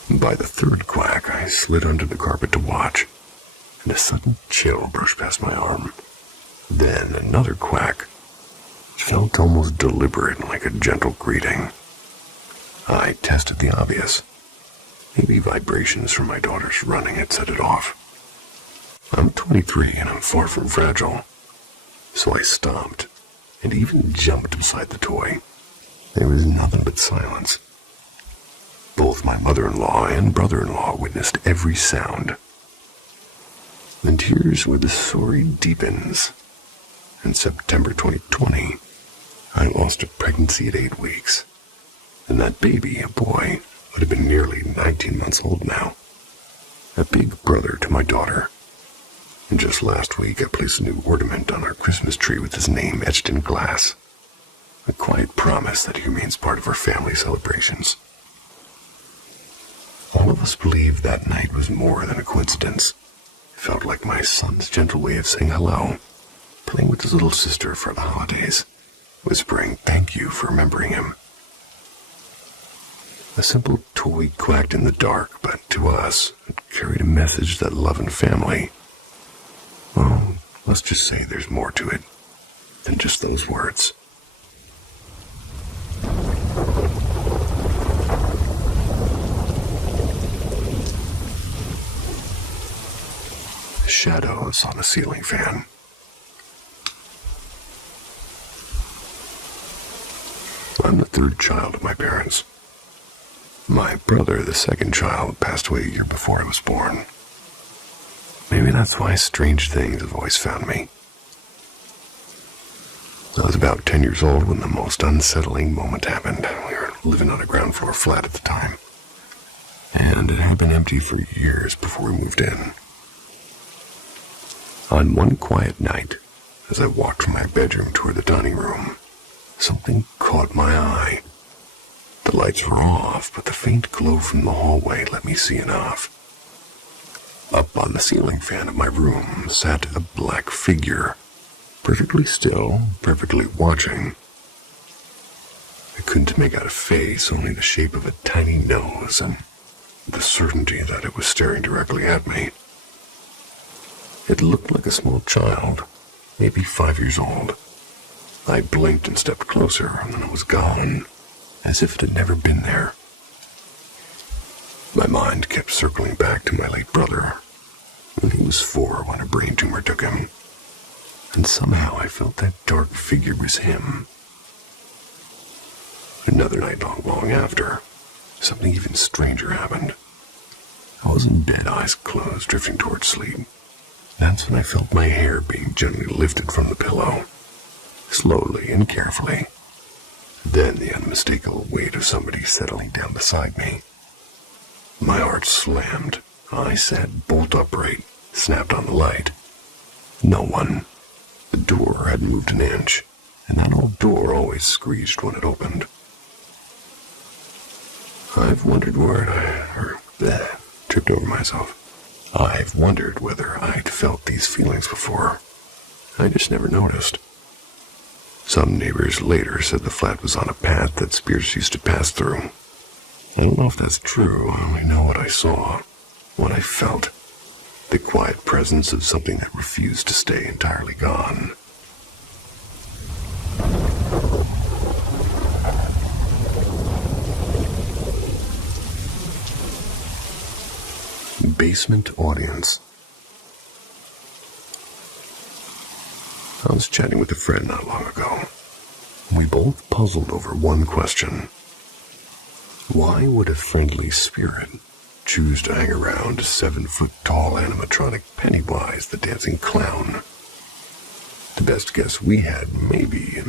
By the third quack, I slid under the carpet to watch, and a sudden chill brushed past my arm. Then another quack. It felt almost deliberate, like a gentle greeting. I tested the obvious. Maybe vibrations from my daughter's running had set it off. I'm 23 and I'm far from fragile. So I stopped and even jumped beside the toy. There was nothing but silence. Both my mother-in-law and brother-in-law witnessed every sound. And here's where the story deepens. In September 2020, I lost a pregnancy at 8 weeks. And that baby, a boy, would have been nearly 19 months old now. a big brother to my daughter. And just last week, I placed a new ornament on our Christmas tree with his name etched in glass. A quiet promise that he remains part of our family celebrations. All of us believed that night was more than a coincidence. It felt like my son's gentle way of saying hello, playing with his little sister for the holidays, whispering thank you for remembering him. A simple toy quacked in the dark, but to us, it carried a message that love and family. Well, let's just say there's more to it than just those words. Shadows on a ceiling fan. I'm the third child of my parents. My brother, the second child, passed away a year before I was born. Maybe that's why strange things have always found me. I was about 10 years old when the most unsettling moment happened. We were living on a ground floor flat at the time, and it had been empty for years before we moved in. On one quiet night, as I walked from my bedroom toward the dining room, something caught my eye. The lights were off, but the faint glow from the hallway let me see enough. Up on the ceiling fan of my room sat a black figure, perfectly still, perfectly watching. I couldn't make out a face, only the shape of a tiny nose and the certainty that it was staring directly at me. It looked like a small child, maybe 5 years old. I blinked and stepped closer, and then it was gone, as if it had never been there. My mind kept circling back to my late brother. He was 4 when a brain tumor took him, and somehow I felt that dark figure was him. Another night not long after, something even stranger happened. I was in bed, eyes closed, drifting towards sleep. That's when I felt my hair being gently lifted from the pillow, slowly and carefully. Then the unmistakable weight of somebody settling down beside me. My heart slammed. I sat bolt upright, snapped on the light. No one. The door hadn't moved an inch, and that old door always screeched when it opened. I've wondered tripped over myself. I've wondered whether I'd felt these feelings before. I just never noticed. Some neighbors later said the flat was on a path that spirits used to pass through. I don't know if that's true. I only know what I saw, what I felt. The quiet presence of something that refused to stay entirely gone. Basement audience. I was chatting with a friend not long ago. We both puzzled over one question. Why would a friendly spirit choose to hang around a 7-foot-tall animatronic Pennywise, the dancing clown? The best guess we had, maybe a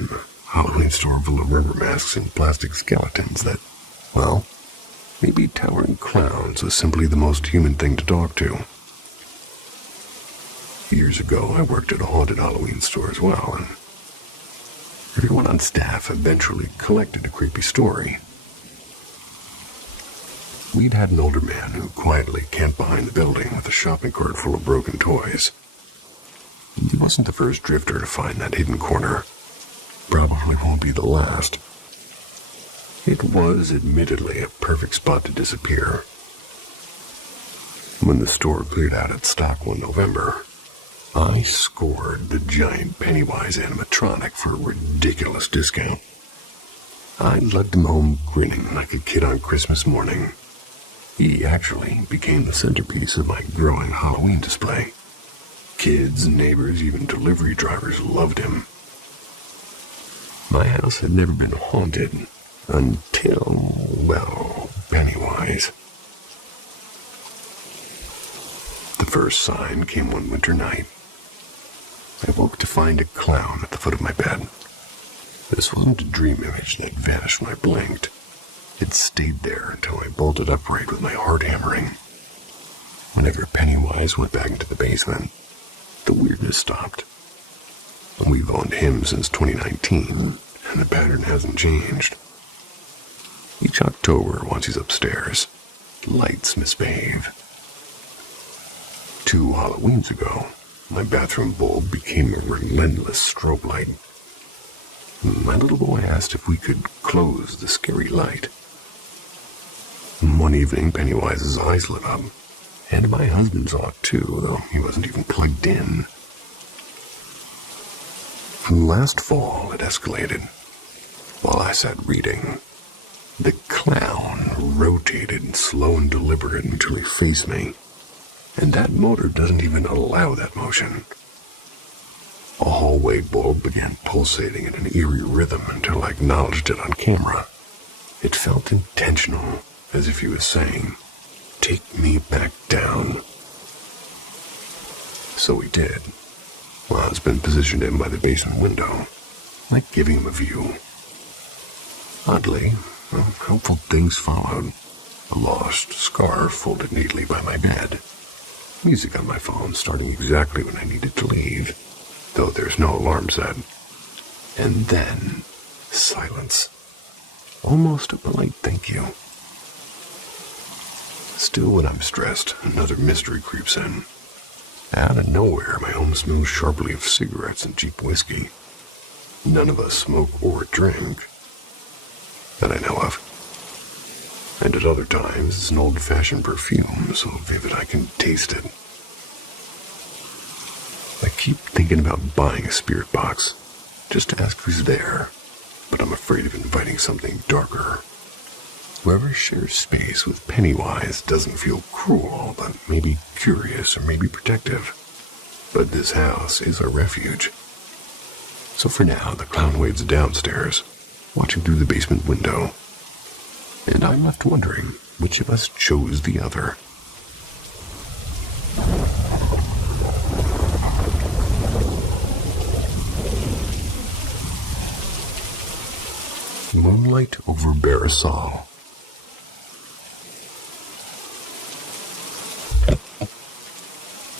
Halloween store full of rubber masks and plastic skeletons that, well, maybe towering clowns was simply the most human thing to talk to. Years ago, I worked at a haunted Halloween store as well, and everyone on staff eventually collected a creepy story. We'd had an older man who quietly camped behind the building with a shopping cart full of broken toys. He wasn't the first drifter to find that hidden corner. Probably won't be the last. It was, admittedly, a perfect spot to disappear. When the store cleared out its stock one November, I scored the giant Pennywise animatronic for a ridiculous discount. I lugged him home grinning like a kid on Christmas morning. He actually became the centerpiece of my growing Halloween display. Kids, neighbors, even delivery drivers loved him. My house had never been haunted until, well, Pennywise. The first sign came one winter night. I woke to find a clown at the foot of my bed. This wasn't a dream image that vanished when I blinked. It stayed there until I bolted upright with my heart hammering. Whenever Pennywise went back into the basement, the weirdness stopped. We've owned him since 2019, and the pattern hasn't changed. Each October, once he's upstairs, lights misbehave. 2 Halloweens ago, my bathroom bulb became a relentless strobe light. My little boy asked if we could close the scary light. One evening, Pennywise's eyes lit up, and my husband saw it too, though he wasn't even plugged in. Last fall, it escalated. While I sat reading, the clown rotated slow and deliberate until he faced me, and that motor doesn't even allow that motion. A hallway bulb began pulsating in an eerie rhythm until I acknowledged it on camera. It felt intentional, as if he was saying, "Take me back down." So he did. My husband positioned him by the basement window, like giving him a view. Oddly, helpful things followed. A lost scarf folded neatly by my bed. Music on my phone starting exactly when I needed to leave, though there's no alarm set. And then, silence. Almost a polite thank you. Still, when I'm stressed, another mystery creeps in. Out of nowhere, my home smells sharply of cigarettes and cheap whiskey. None of us smoke or drink, that I know of. And at other times, it's an old-fashioned perfume, so vivid I can taste it. I keep thinking about buying a spirit box, just to ask who's there, but I'm afraid of inviting something darker. Whoever shares space with Pennywise doesn't feel cruel, but maybe curious or maybe protective. But this house is a refuge. So for now, the clown waits downstairs, watching through the basement window. And I'm left wondering which of us chose the other. Moonlight over Barisal.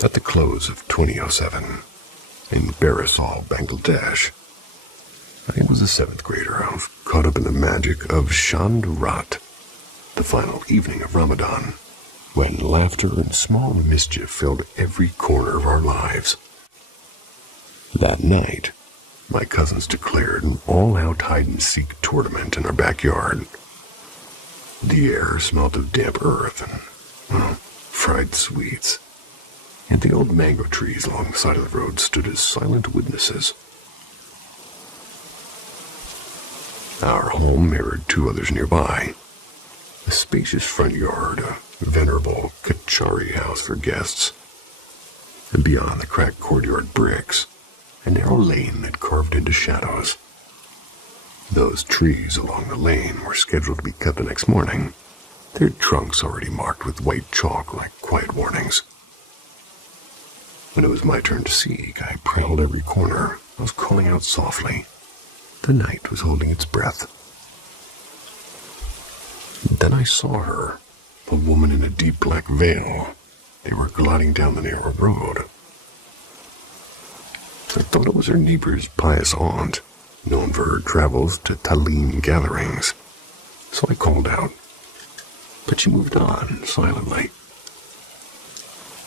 At the close of 2007, in Barisal, Bangladesh, I was a 7th grader caught up in the magic of Shand Rat, the final evening of Ramadan, when laughter and small mischief filled every corner of our lives. That night, my cousins declared an all-out hide-and-seek tournament in our backyard. The air smelled of damp earth and, fried sweets, and the old mango trees along the side of the road stood as silent witnesses. Our home mirrored 2 others nearby. A spacious front yard, a venerable Kachari house for guests, and beyond the cracked courtyard bricks, a narrow lane that carved into shadows. Those trees along the lane were scheduled to be cut the next morning, their trunks already marked with white chalk like quiet warnings. When it was my turn to seek, I prowled every corner. I was calling out softly. The night was holding its breath. Then I saw her, a woman in a deep black veil. They were gliding down the narrow road. I thought it was her neighbor's pious aunt, known for her travels to Talim gatherings. So I called out, but she moved on silently.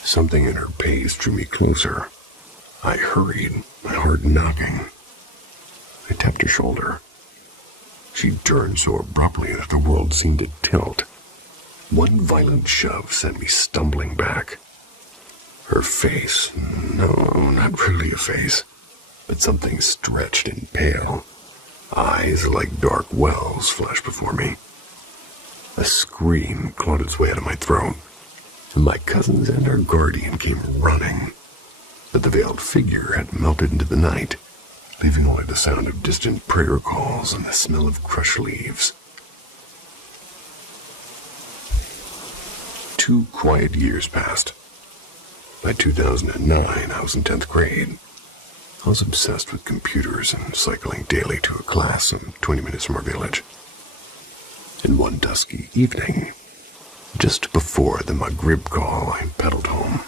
Something in her pace drew me closer. I hurried, my heart knocking. I tapped her shoulder. She turned so abruptly that the world seemed to tilt. One violent shove sent me stumbling back. Her face, no, not really a face, but something stretched and pale. Eyes like dark wells flashed before me. A scream clawed its way out of my throat. My cousins and our guardian came running, but the veiled figure had melted into the night, leaving only the sound of distant prayer calls and the smell of crushed leaves. 2 quiet years passed. By 2009, I was in 10th grade. I was obsessed with computers and cycling daily to a class some 20 minutes from our village. In one dusky evening, Just before the Maghrib call, I pedaled home.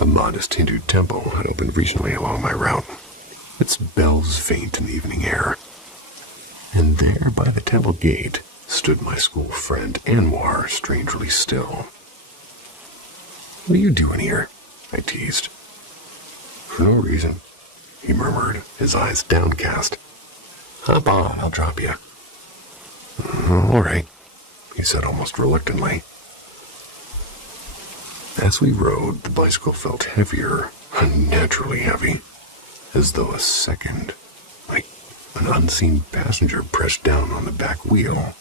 A modest Hindu temple had opened recently along my route, its bells faint in the evening air. And there, by the temple gate, stood my school friend Anwar, strangely still. "What are you doing here?" I teased. "For no reason," he murmured, his eyes downcast. "Hop on, I'll drop you." "All right," he said almost reluctantly. As we rode, the bicycle felt heavier, unnaturally heavy, as though a second, like an unseen passenger, pressed down on the back wheel.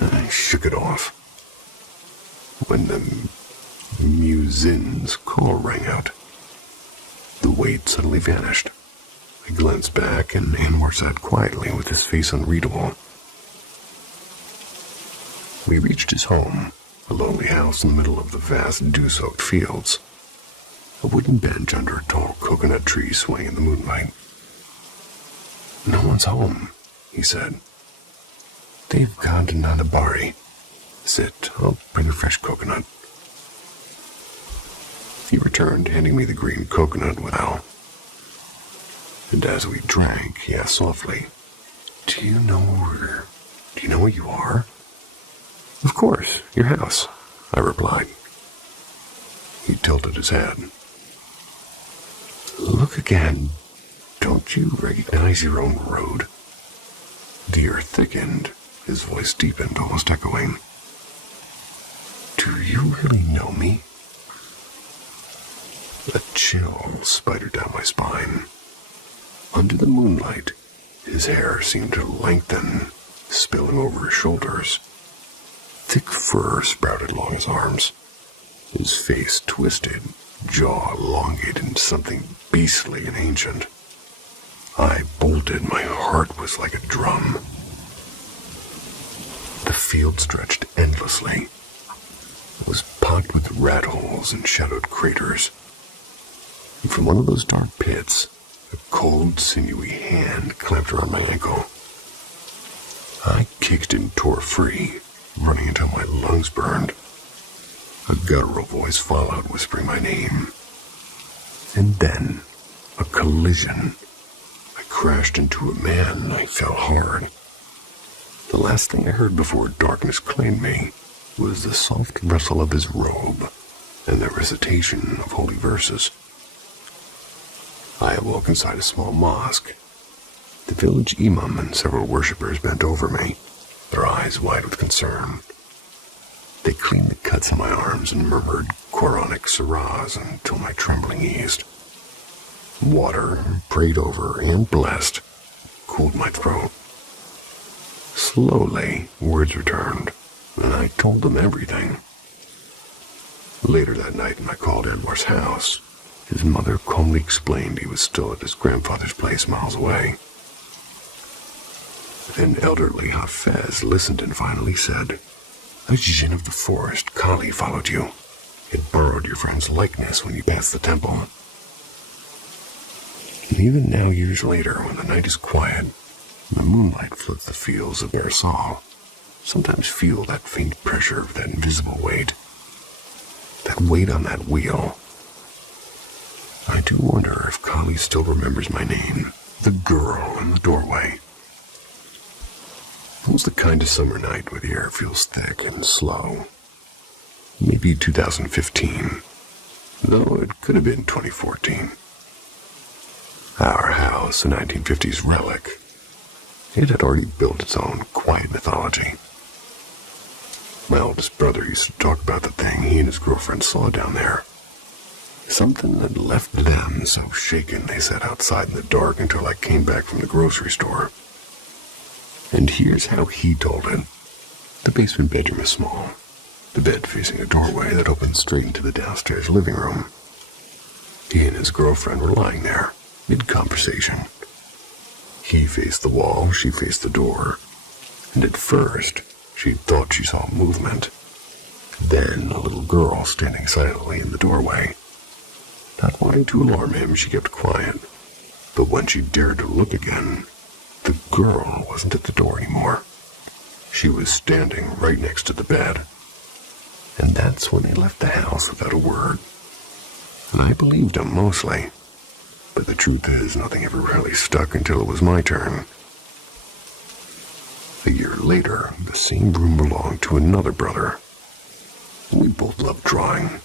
I shook it off. When the musician's call rang out, the weight suddenly vanished. I glanced back, and Anwar sat quietly with his face unreadable. We reached his home, a lonely house in the middle of the vast dew-soaked fields. A wooden bench under a tall coconut tree swaying in the moonlight. "No one's home," he said. "They've gone to Nanabari. Sit, I'll bring a fresh coconut." He returned, handing me the green coconut without. And as we drank, he asked softly, Do you know where you are?" "Of course, your house," I replied. He tilted his head. "Look again. Don't you recognize your own road?" The air thickened, his voice deepened, almost echoing. "Do you really know me?" A chill spidered down my spine. Under the moonlight, his hair seemed to lengthen, spilling over his shoulders. Thick fur sprouted along his arms. His face twisted, jaw elongated into something beastly and ancient. I bolted, my heart was like a drum. The field stretched endlessly. It was pocked with rat holes and shadowed craters. And from one of those dark pits, a cold, sinewy hand clamped around my ankle. I kicked and tore free, running until my lungs burned. A guttural voice followed, whispering my name. And then, a collision. I crashed into a man. I fell hard. The last thing I heard before darkness claimed me was the soft rustle of his robe and the recitation of holy verses. I awoke inside a small mosque. The village imam and several worshippers bent over me, their eyes wide with concern. They cleaned the cuts on my arms and murmured Quranic surahs until my trembling eased. Water, prayed over and blessed, cooled my throat. Slowly, words returned, and I told them everything. Later that night, when I called Anwar's house, his mother calmly explained he was still at his grandfather's place miles away. An elderly Hafez listened and finally said, "A jinn of the forest, Kali, followed you. It borrowed your friend's likeness when you passed the temple." And even now, years later, when the night is quiet, the moonlight floods the fields of Bersal, sometimes feel that faint pressure of that invisible weight. That weight on that wheel. I do wonder if Kali still remembers my name, the girl in the doorway. It was the kind of summer night where the air feels thick and slow. Maybe 2015, though it could have been 2014. Our house, a 1950s relic, it had already built its own quiet mythology. My oldest brother used to talk about the thing he and his girlfriend saw down there. Something that left them so shaken they sat outside in the dark until I came back from the grocery store. And here's how he told it. The basement bedroom is small, the bed facing a doorway that opens straight into the downstairs living room. He and his girlfriend were lying there, mid-conversation. He faced the wall, she faced the door, and at first, she thought she saw movement. Then a little girl standing silently in the doorway. Not wanting to alarm him, she kept quiet. But when she dared to look again, the girl wasn't at the door anymore. She was standing right next to the bed. And that's when he left the house without a word. And I believed him mostly. But the truth is, nothing ever really stuck until it was my turn. A year later, the same room belonged to another brother. We both loved drawing,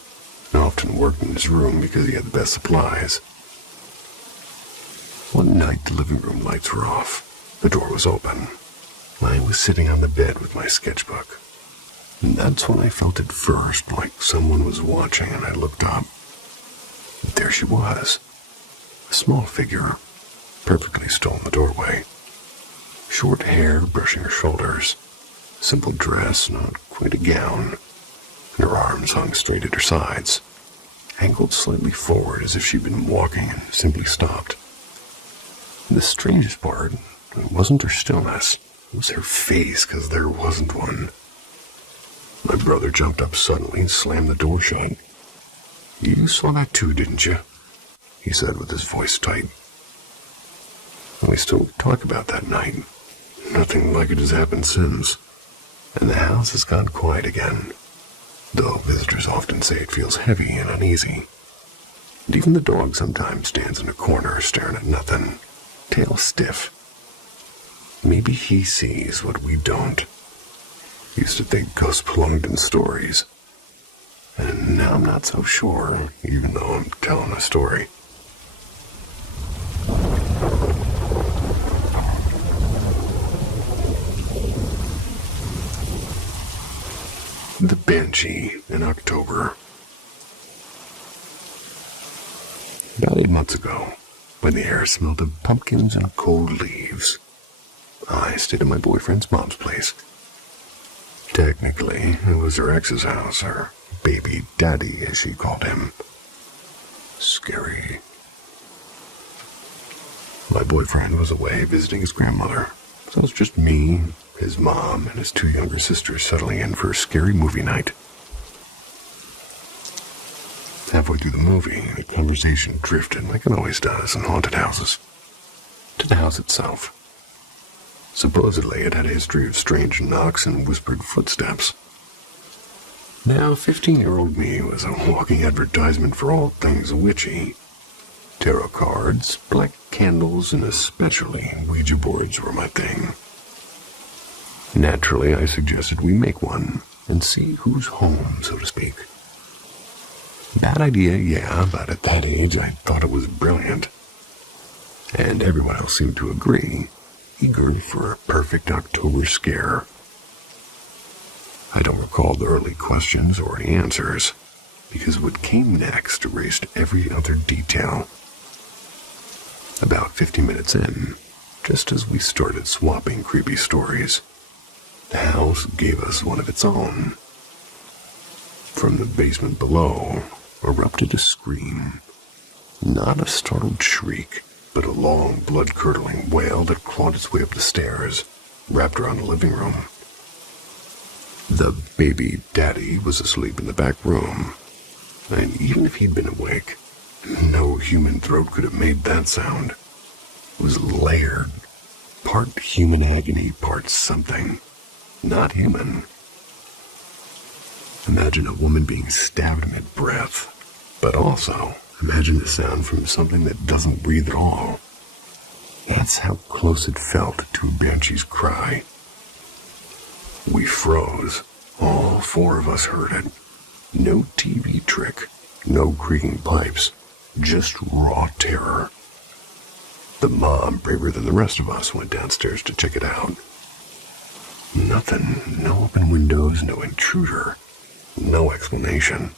and often worked in his room because he had the best supplies. One night, the living room lights were off. The door was open. I was sitting on the bed with my sketchbook. And that's when I felt at first like someone was watching, and I looked up. There she was. A small figure, perfectly still in the doorway. Short hair brushing her shoulders. Simple dress, not quite a gown. And her arms hung straight at her sides, angled slightly forward as if she'd been walking and simply stopped. And the strangest part, it wasn't her stillness. It was her face, because there wasn't one. My brother jumped up suddenly and slammed the door shut. "You saw that too, didn't you?" he said with his voice tight. And we still talk about that night. Nothing like it has happened since. And the house has gone quiet again, though visitors often say it feels heavy and uneasy. And even the dog sometimes stands in a corner staring at nothing, tail stiff. Maybe he sees what we don't. Used to think ghosts belonged in stories. And now I'm not so sure, even though I'm telling a story. The Banshee in October. About 8 months ago, when the air smelled of pumpkins and cold leaves, I stayed at my boyfriend's mom's place. Technically, it was her ex's house, or baby daddy, as she called him. Scary. My boyfriend was away visiting his grandmother, so it was just me, his mom, and his 2 younger sisters settling in for a scary movie night. Halfway through the movie, the conversation drifted, like it always does in haunted houses, to the house itself. Supposedly, it had a history of strange knocks and whispered footsteps. Now, 15-year-old me was a walking advertisement for all things witchy. Tarot cards, black candles, and especially Ouija boards were my thing. Naturally, I suggested we make one and see who's home, so to speak. Bad idea, yeah, but at that age I thought it was brilliant. And everyone else seemed to agree, eager for a perfect October scare. I don't recall the early questions or any answers, because what came next erased every other detail. About 50 minutes in, just as we started swapping creepy stories, the house gave us one of its own. From the basement below erupted a scream. Not a startled shriek, but a long, blood-curdling wail that clawed its way up the stairs, wrapped around the living room. The baby daddy was asleep in the back room, and even if he'd been awake, no human throat could have made that sound. It was layered, part human agony, part something, not human. Imagine a woman being stabbed mid-breath, but also imagine the sound from something that doesn't breathe at all. That's how close it felt to a banshee's cry. We froze. All 4 of us heard it. No TV trick, no creaking pipes, just raw terror. The mom, braver than the rest of us, went downstairs to check it out. Nothing, no open windows, no intruder, no explanation.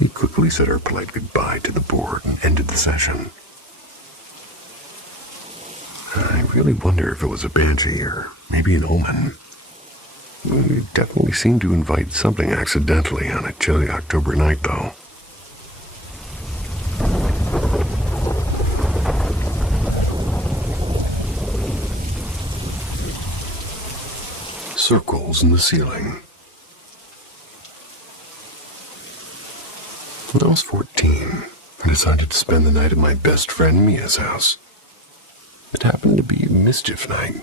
We quickly said our polite goodbye to the board and ended the session. I really wonder if it was a banshee or maybe an omen. We definitely seemed to invite something accidentally on a chilly October night, though. Circles in the ceiling. When I was 14, I decided to spend the night at my best friend Mia's house. It happened to be a mischief night.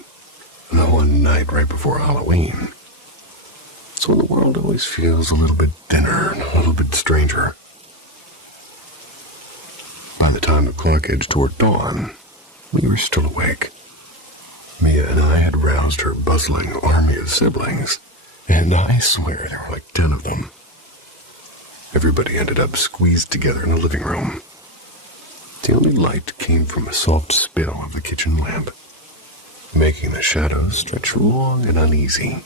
the one night right before Halloween. It's when the world always feels a little bit thinner and a little bit stranger. By the time the clock edged toward dawn, we were still awake. Mia and I had roused her bustling army of siblings, and I swear there were like 10 of them. Everybody ended up squeezed together in the living room. The only light came from a soft spill of the kitchen lamp, making the shadows stretch long and uneasy.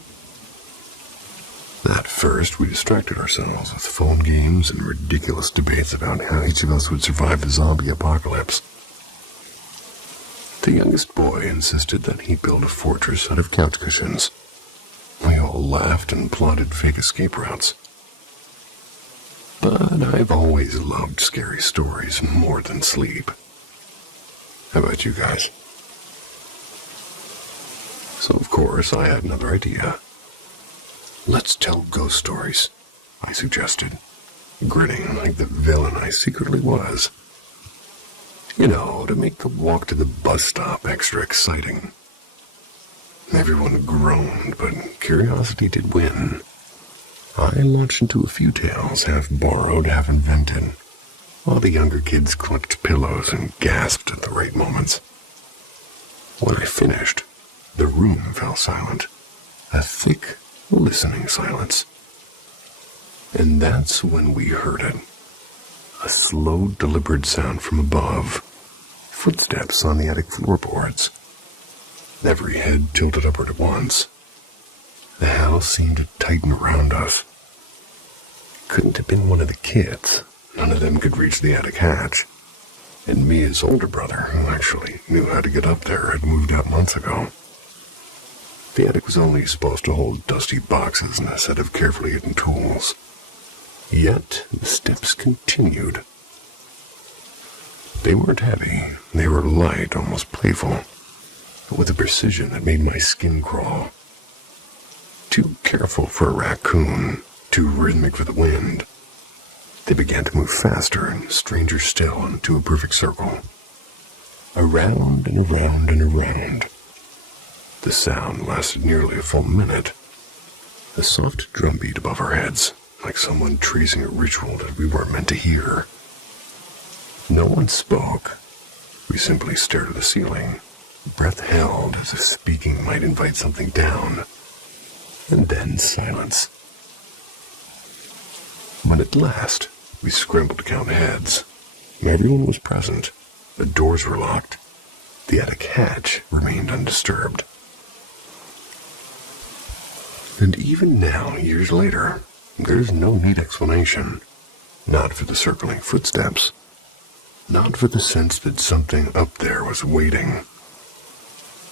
At first, we distracted ourselves with phone games and ridiculous debates about how each of us would survive the zombie apocalypse. The youngest boy insisted that he build a fortress out of couch cushions. We all laughed and plotted fake escape routes. But I've always loved scary stories more than sleep. How about you guys? So of course I had another idea. Let's tell ghost stories, I suggested, grinning like the villain I secretly was. You know, to make the walk to the bus stop extra exciting. Everyone groaned, but curiosity did win. I launched into a few tales, half borrowed, half invented, while the younger kids clutched pillows and gasped at the right moments. When I finished, the room fell silent, a thick, listening silence. And that's when we heard it. A slow, deliberate sound from above. Footsteps on the attic floorboards. Every head tilted upward at once. The house seemed to tighten around us. Couldn't have been one of the kids. None of them could reach the attic hatch. And Mia's older brother, who actually knew how to get up there, had moved out months ago. The attic was only supposed to hold dusty boxes and a set of carefully hidden tools. Yet the steps continued. They weren't heavy. They were light, almost playful, but with a precision that made my skin crawl. Too careful for a raccoon, too rhythmic for the wind. They began to move faster and stranger still into a perfect circle. Around and around and around. The sound lasted nearly a full minute. A soft drumbeat above our heads, like someone tracing a ritual that we weren't meant to hear. No one spoke. We simply stared at the ceiling, breath held as if speaking might invite something down. And then silence. When at last we scrambled to count heads, everyone was present. The doors were locked. The attic hatch remained undisturbed. And even now, years later, there's no neat explanation. Not for the circling footsteps. Not for the sense that something up there was waiting.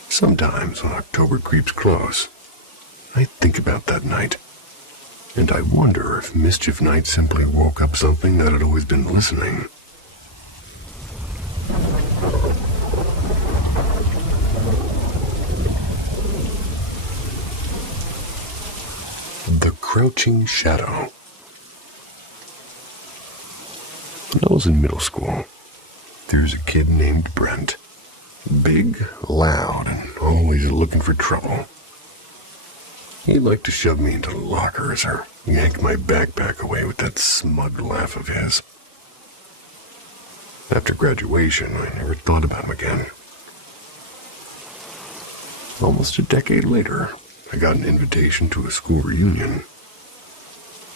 Sometimes when October creeps close, I think about that night, and I wonder if Mischief Night simply woke up something that had always been listening. The Crouching Shadow. When I was in middle school, there's a kid named Brent. Big, loud, and always looking for trouble. He'd like to shove me into lockers or yank my backpack away with that smug laugh of his. After graduation, I never thought about him again. Almost a decade later, I got an invitation to a school reunion.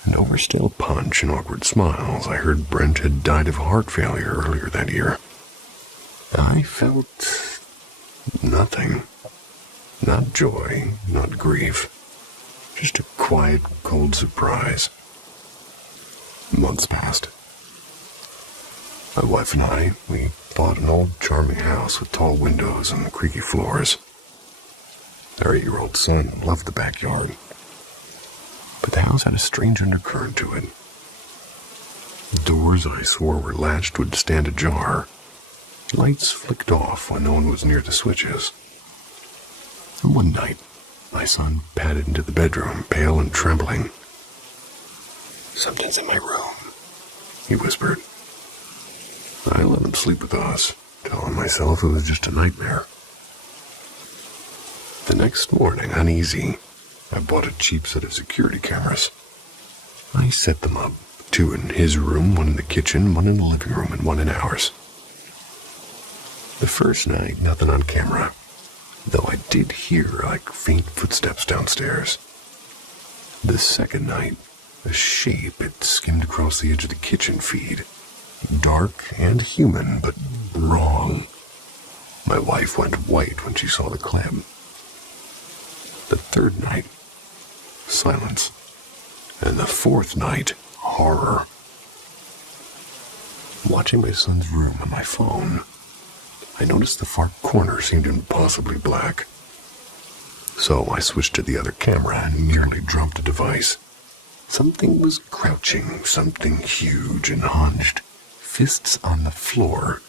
And over stale punch and awkward smiles, I heard Brent had died of heart failure earlier that year. I felt nothing. Not joy, not grief. Just a quiet, cold surprise. Months passed. My wife and I, we bought an old charming house with tall windows and creaky floors. Our 8-year-old son loved the backyard. But the house had a strange undercurrent to it. The doors I swore were latched would stand ajar. Lights flicked off when no one was near the switches. And one night, my son padded into the bedroom, pale and trembling. "Something's in my room," he whispered. I let him sleep with us, telling myself it was just a nightmare. The next morning, uneasy, I bought a cheap set of security cameras. I set them up, 2 in his room, 1 in the kitchen, 1 in the living room, and 1 in ours. The first night, nothing on camera, though I did hear faint footsteps downstairs. The second night, a shape had skimmed across the edge of the kitchen feed. Dark and human, but wrong. My wife went white when she saw the clip. The third night, silence. And the fourth night, horror. Watching my son's room on my phone, I noticed the far corner seemed impossibly black. So I switched to the other camera and nearly dropped the device. Something was crouching, something huge and hunched, fists on the floor,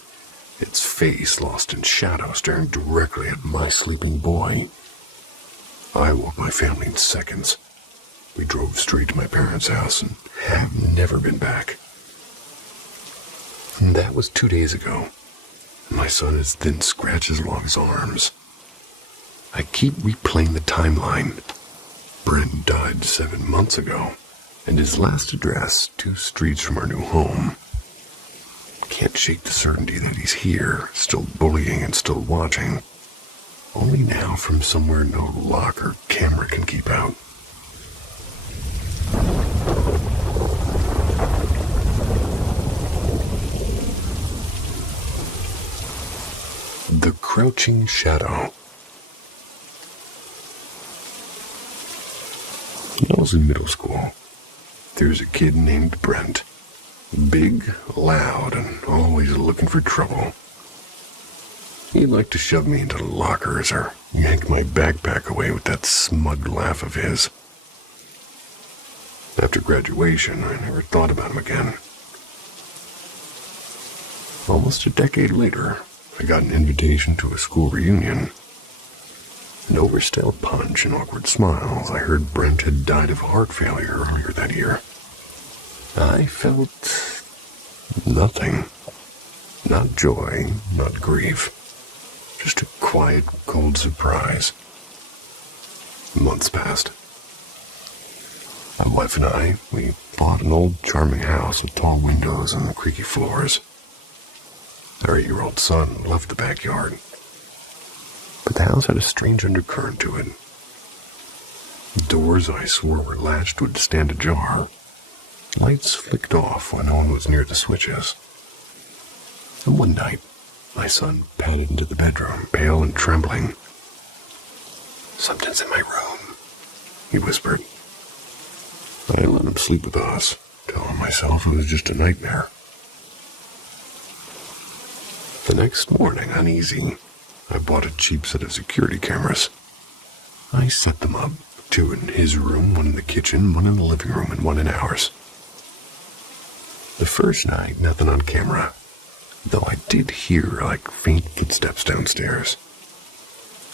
its face lost in shadow, staring directly at my sleeping boy. I woke my family in seconds. We drove straight to my parents' house and have never been back. And that was 2 days ago. My son has thin scratches along his arms. I keep replaying the timeline. Brent died 7 months ago, and his last address 2 streets from our new home. Can't shake the certainty that he's here, still bullying and still watching. Only now from somewhere no lock or camera can keep out. The crouching shadow. When I was in middle school, there's a kid named Brent. Big, loud, and always looking for trouble. He'd like to shove me into lockers or yank my backpack away with that smug laugh of his. After graduation, I never thought about him again. Almost a decade later, I got an invitation to a school reunion. An overstale punch and awkward smiles, I heard Brent had died of heart failure earlier that year. I felt nothing. Not joy, not grief. Just a quiet, cold surprise. Months passed. My wife and I, we bought an old charming house with tall windows and creaky floors. Our 8-year-old son loved the backyard. But the house had a strange undercurrent to it. Doors I swore were latched would stand ajar. Lights flicked off when no one was near the switches. And one night, my son padded into the bedroom, pale and trembling. "Something's in my room," he whispered. I let him sleep with us, telling myself it was just a nightmare. The next morning, uneasy, I bought a cheap set of security cameras. I set them up, 2 in his room, 1 in the kitchen, 1 in the living room, and 1 in ours. The first night, nothing on camera, though I did hear faint footsteps downstairs.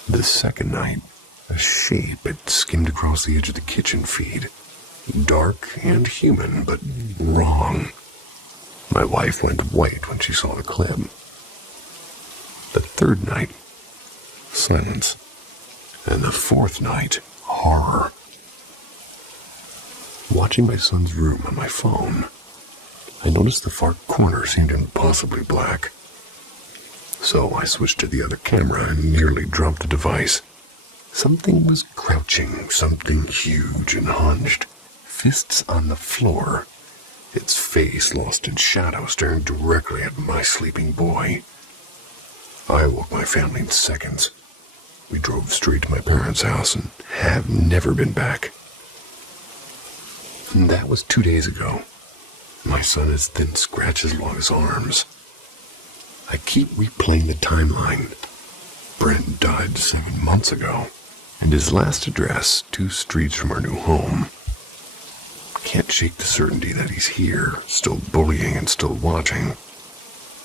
The second night, a shape had skimmed across the edge of the kitchen feed. Dark and human, but wrong. My wife went white when she saw the clip. The third night, silence. And the fourth night, horror. Watching my son's room on my phone, I noticed the far corner seemed impossibly black. So I switched to the other camera and nearly dropped the device. Something was crouching, something huge and hunched, fists on the floor, its face lost in shadow, staring directly at my sleeping boy. I woke my family in seconds. We drove straight to my parents' house and have never been back. And that was 2 days ago. My son has thin scratches along his arms. I keep replaying the timeline. Brent died 7 months ago, and his last address 2 streets from our new home. Can't shake the certainty that he's here, still bullying and still watching.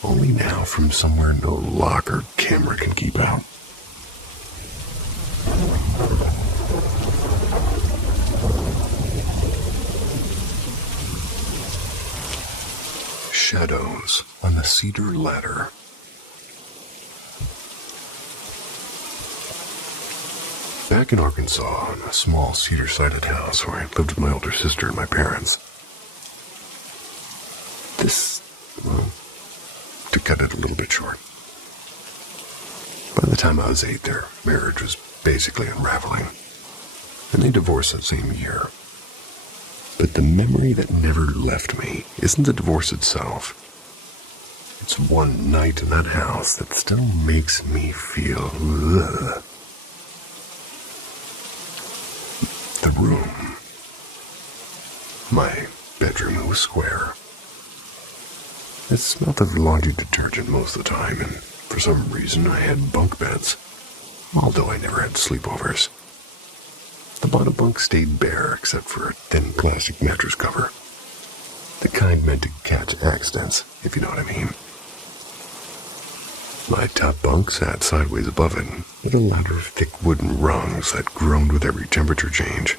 Only now from somewhere no lock or camera can keep out. Shadows on the cedar ladder. Back in Arkansas, in a small cedar-sided house where I lived with my older sister and my parents. To cut it a little bit short. By the time I was 8, their marriage was basically unraveling, and they divorced that same year. But the memory that never left me isn't the divorce itself. It's one night in that house that still makes me feel ugh. The room. My bedroom, it was square. It smelled of laundry detergent most of the time, and for some reason I had bunk beds, although I never had sleepovers. The bottom bunk stayed bare except for a thin plastic mattress cover. The kind meant to catch accidents, if you know what I mean. My top bunk sat sideways above it, with a ladder of thick wooden rungs that groaned with every temperature change.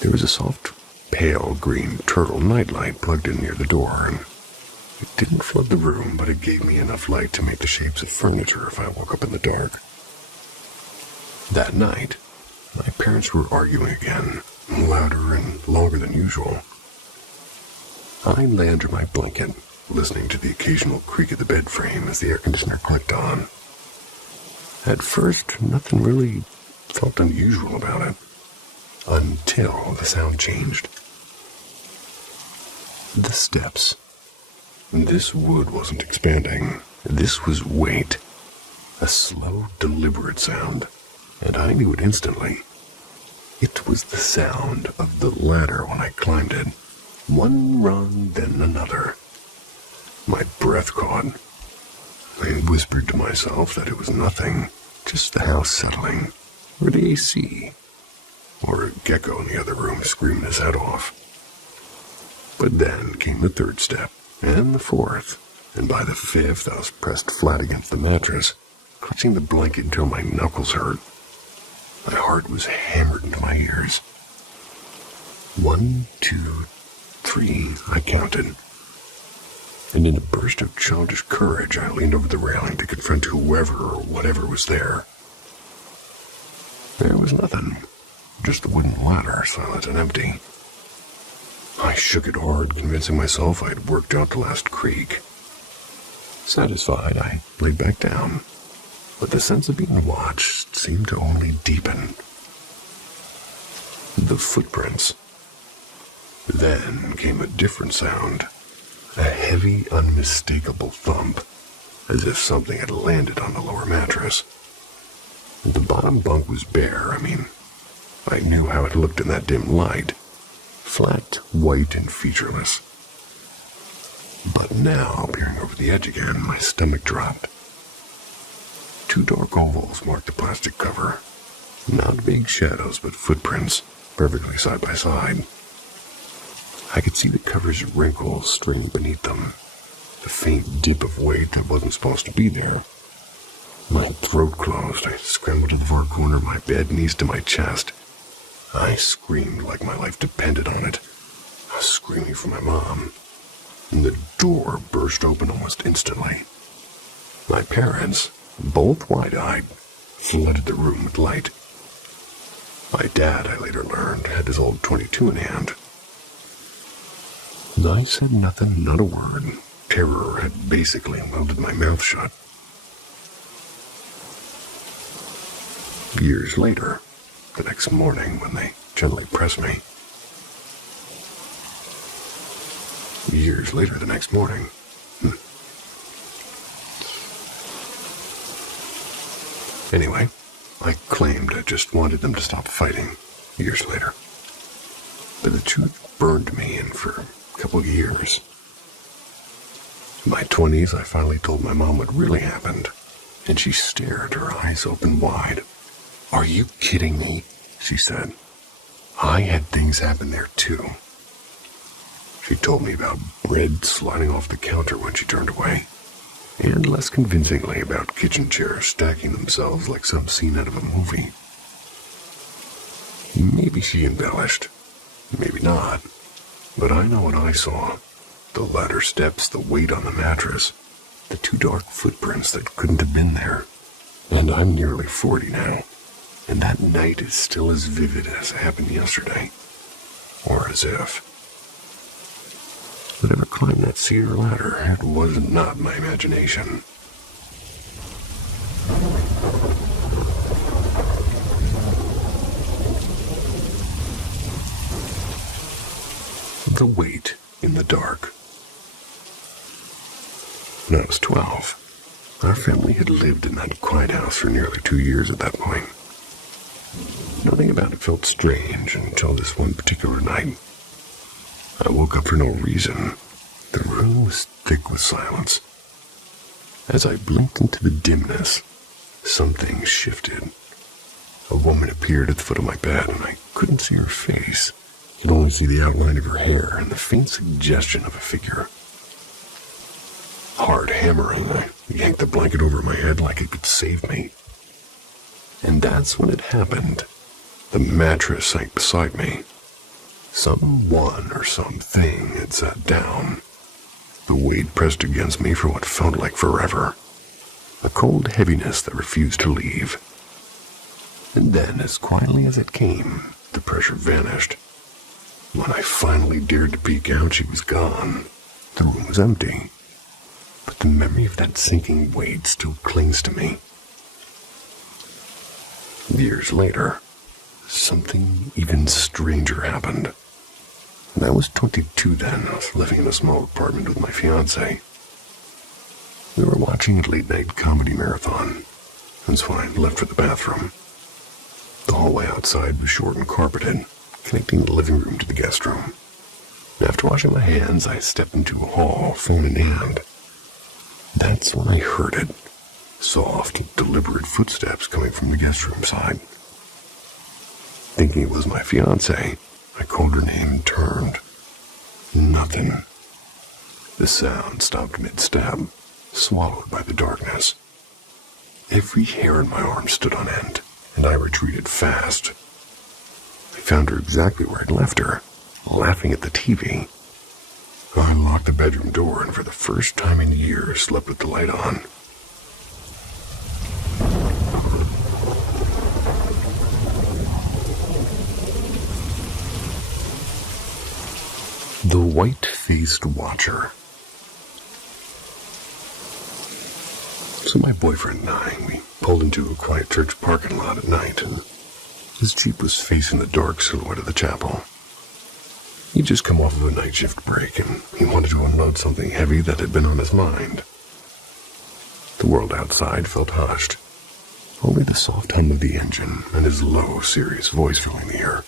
There was a soft, pale green turtle nightlight plugged in near the door, and it didn't flood the room, but it gave me enough light to make the shapes of furniture if I woke up in the dark. That night, my parents were arguing again, louder and longer than usual. I lay under my blanket, listening to the occasional creak of the bed frame as the air conditioner clicked on. At first, nothing really felt unusual about it, until the sound changed. The steps. This wood wasn't expanding. This was weight. A slow, deliberate sound, and I knew it instantly. It was the sound of the ladder when I climbed it. One rung, then another. My breath caught. I whispered to myself that it was nothing, just the house settling, or the AC, or a gecko in the other room screaming his head off. But then came the third step, and the fourth, and by the fifth I was pressed flat against the mattress, clutching the blanket until my knuckles hurt. My heart was hammered into my ears. 1, 2, 3, I counted. And in a burst of childish courage, I leaned over the railing to confront whoever or whatever was there. There was nothing, just the wooden ladder, silent and empty. I shook it hard, convincing myself I'd worked out the last creak. Satisfied, I laid back down, but the sense of being watched seemed to only deepen. The footprints. Then came a different sound, a heavy, unmistakable thump, as if something had landed on the lower mattress. The bottom bunk was bare. I knew how it looked in that dim light. Flat, white, and featureless. But now, peering over the edge again, my stomach dropped. 2 dark ovals marked the plastic cover. Not big shadows, but footprints, perfectly side by side. I could see the cover's wrinkles straining beneath them, the faint dip of weight that wasn't supposed to be there. My throat closed. I scrambled to the far corner of my bed, knees to my chest. I screamed like my life depended on it. I was screaming for my mom. And the door burst open almost instantly. My parents, both wide-eyed, flooded the room with light. My dad, I later learned, had his old .22 in hand. I said nothing, not a word. Terror had basically welded my mouth shut. Years later, the next morning when they gently pressed me. Years later the next morning. Anyway, I claimed I just wanted them to stop fighting years later. But the truth burned me in for a couple of years. In my 20s, I finally told my mom what really happened, and she stared, her eyes open wide. "Are you kidding me?" she said. "I had things happen there too." She told me about bread sliding off the counter when she turned away, and less convincingly about kitchen chairs stacking themselves like some scene out of a movie. Maybe she embellished, maybe not, but I know what I saw. The ladder steps, the weight on the mattress, the 2 dark footprints that couldn't have been there. And I'm nearly 40 now. And that night is still as vivid as it happened yesterday. Or as if. Whatever climbed that cedar ladder, it was not my imagination. The wait in the dark. When I was 12, our family had lived in that quiet house for nearly 2 years at that point. Nothing about it felt strange until this one particular night. I woke up for no reason. The room was thick with silence. As I blinked into the dimness, something shifted. A woman appeared at the foot of my bed, and I couldn't see her face. I could only see the outline of her hair and the faint suggestion of a figure. Hard hammering, I yanked the blanket over my head like it could save me. And that's when it happened. The mattress sank beside me. Someone or something had sat down. The weight pressed against me for what felt like forever. A cold heaviness that refused to leave. And then, as quietly as it came, the pressure vanished. When I finally dared to peek out, she was gone. The room was empty. But the memory of that sinking weight still clings to me. Years later, something even stranger happened. And I was 22 then. I was living in a small apartment with my fiancé. We were watching a late-night comedy marathon, and so I left for the bathroom. The hallway outside was short and carpeted, connecting the living room to the guest room. After washing my hands, I stepped into a hall, phone in hand. That's when I heard it. Soft, deliberate footsteps coming from the guest room side. Thinking it was my fiancé, I called her name and turned. Nothing. The sound stopped mid-step, swallowed by the darkness. Every hair in my arm stood on end, and I retreated fast. I found her exactly where I'd left her, laughing at the TV. I locked the bedroom door and for the first time in years slept with the light on. The White-Faced Watcher. So my boyfriend and I, we pulled into a quiet church parking lot at night, and his Jeep was facing the dark silhouette of the chapel. He'd just come off of a night shift break, and he wanted to unload something heavy that had been on his mind. The world outside felt hushed. Only the soft hum of the engine and his low, serious voice filling the air.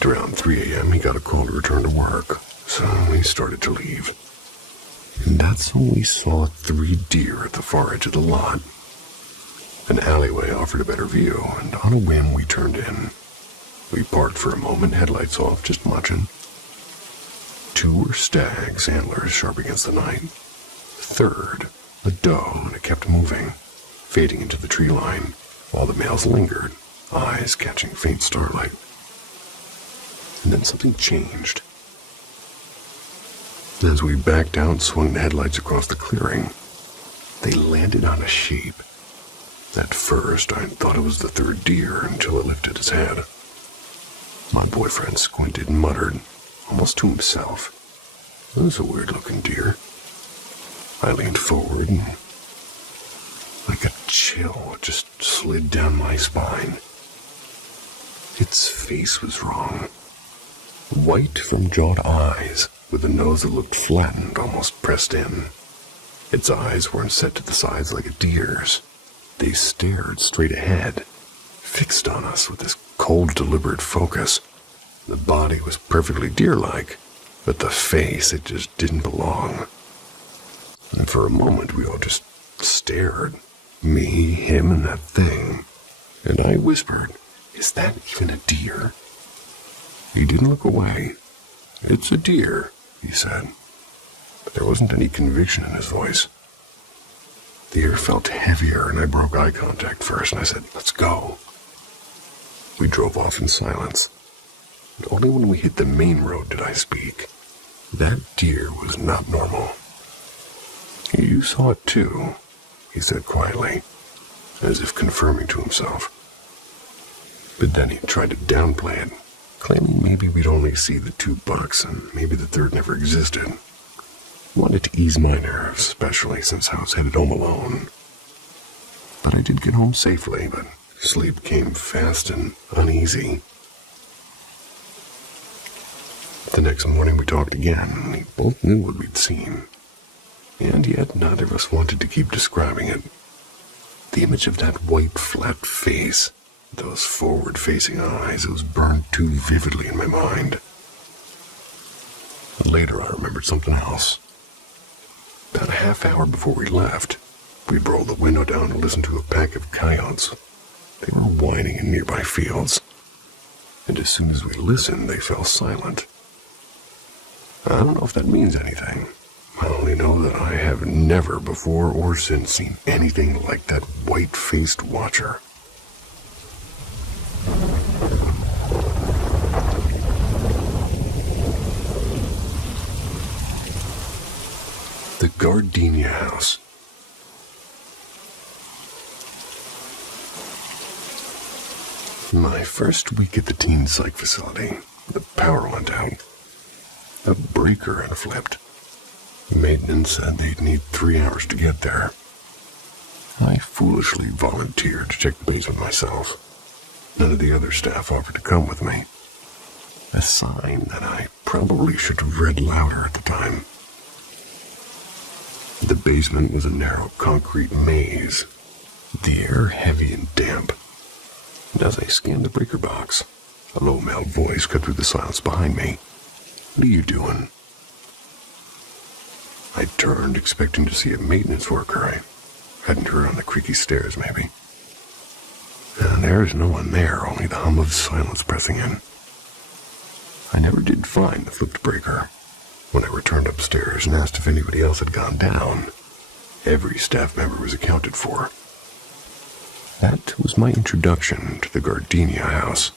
At around 3 a.m., he got a call to return to work, so we started to leave. And that's when we saw 3 deer at the far edge of the lot. An alleyway offered a better view, and on a whim we turned in. We parked for a moment, headlights off, just watching. 2 were stags, antlers sharp against the night. 3rd, a doe, and it kept moving, fading into the tree line, while the males lingered, eyes catching faint starlight. And then something changed. As we backed out and swung the headlights across the clearing, they landed on a shape. At first, I thought it was the 3rd deer until it lifted its head. My boyfriend squinted and muttered, almost to himself, "That was a weird-looking deer." I leaned forward and, like a chill, just slid down my spine. Its face was wrong. White from jawed eyes, with a nose that looked flattened, almost pressed in. Its eyes weren't set to the sides like a deer's. They stared straight ahead, fixed on us with this cold, deliberate focus. The body was perfectly deer-like, but the face, it just didn't belong. And for a moment, we all just stared. Me, him, and that thing. And I whispered, "Is that even a deer?" He didn't look away. "It's a deer," he said. But there wasn't any conviction in his voice. The air felt heavier, and I broke eye contact first, and I said, "Let's go." We drove off in silence. And only when we hit the main road did I speak. That deer was not normal. "You saw it too," he said quietly. as if confirming to himself. But then he tried to downplay it, claiming maybe we'd only see the 2 bucks and maybe the third never existed. Wanted to ease my nerves, especially since I was headed home alone. But I did get home safely, but sleep came fast and uneasy. The next morning we talked again, and we both knew what we'd seen. And yet neither of us wanted to keep describing it. The image of that white, flat face, those forward-facing eyes, it was burned too vividly in my mind. Later I remembered something else. About a half hour before we left, we rolled the window down to listen to a pack of coyotes. They were whining in nearby fields, and as soon as we listened, they fell silent. I don't know if that means anything. I only know that I have never before or since seen anything like that white-faced watcher. The Gardenia House. My first week at the teen psych facility, the power went out. A breaker had flipped. Maintenance said they'd need 3 hours to get there. I foolishly volunteered to check the basement myself. None of the other staff offered to come with me. A sign that I probably should have read louder at the time. The basement was a narrow concrete maze, the air heavy and damp. And as I scanned the breaker box, a low male voice cut through the silence behind me. "What are you doing?" I turned, expecting to see a maintenance worker. I hadn't heard on the creaky stairs, maybe. And there's no one there, only the hum of silence pressing in. I never did find the flipped breaker. When I returned upstairs and asked if anybody else had gone down, every staff member was accounted for. That was my introduction to the Gardenia House.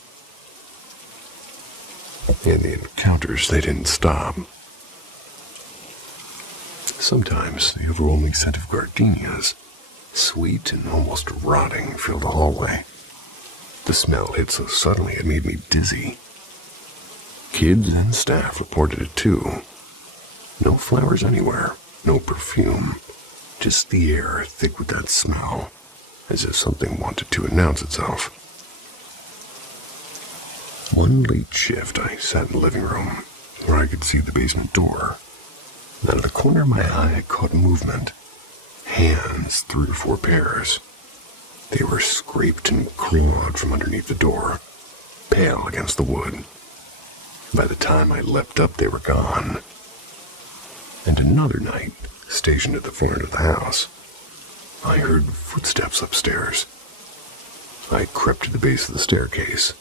In the encounters, they didn't stop. Sometimes the overwhelming scent of gardenias, sweet and almost rotting, filled the hallway. The smell hit so suddenly it made me dizzy. Kids and staff reported it too. No flowers anywhere, no perfume, just the air thick with that smell, as if something wanted to announce itself. One late shift, I sat in the living room, where I could see the basement door. And out of the corner of my eye, I caught movement. Hands, 3 or 4 pairs. They were scraped and clawed from underneath the door, pale against the wood. By the time I leapt up, they were gone. And another night, stationed at the far end of the house, I heard footsteps upstairs. I crept to the base of the staircase.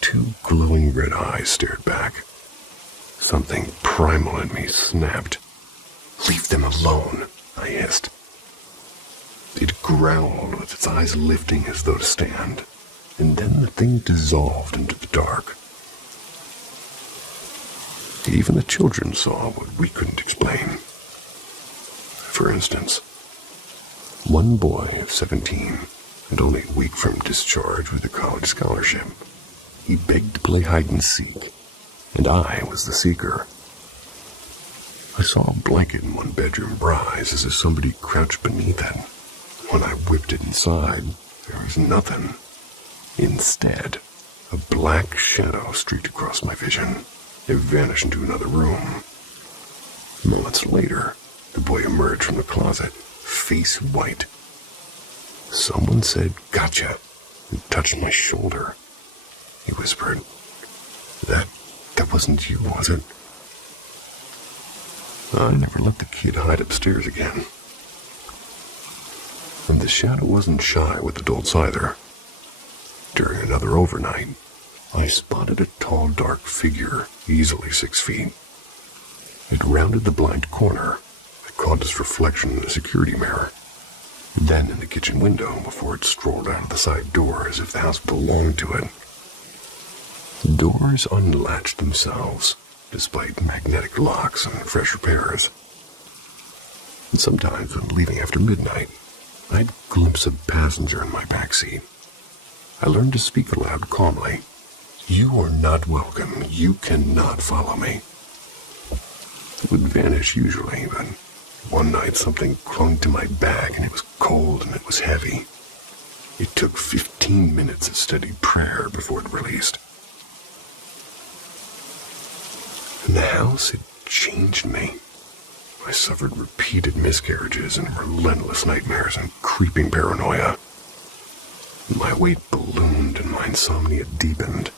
2 glowing red eyes stared back. Something primal in me snapped. "Leave them alone," I hissed. It growled with its eyes lifting as though to stand, and then the thing dissolved into the dark. Even the children saw what we couldn't explain. For instance, one boy of 17, and only a week from discharge with a college scholarship, he begged to play hide and seek, and I was the seeker. I saw a blanket in one bedroom rise as if somebody crouched beneath it. When I whipped it inside, there was nothing. Instead, a black shadow streaked across my vision. It vanished into another room. Moments later, the boy emerged from the closet, face white. Someone said, "Gotcha," and touched my shoulder. He whispered, That wasn't you, was it?" I never let the kid hide upstairs again. And the shadow wasn't shy with adults either. During another overnight, I spotted a tall, dark figure, easily 6 feet. It rounded the blind corner. I caught its reflection in the security mirror, then in the kitchen window before it strolled out of the side door as if the house belonged to it. The doors unlatched themselves, despite magnetic locks and fresh repairs. And sometimes when leaving after midnight, I'd glimpse a passenger in my backseat. I learned to speak aloud calmly. You are not welcome. You cannot follow me. It would vanish usually, but one night something clung to my back and it was cold and it was heavy. It took 15 minutes of steady prayer before it released. In the house, it changed me. I suffered repeated miscarriages and relentless nightmares and creeping paranoia. My weight ballooned and my insomnia deepened.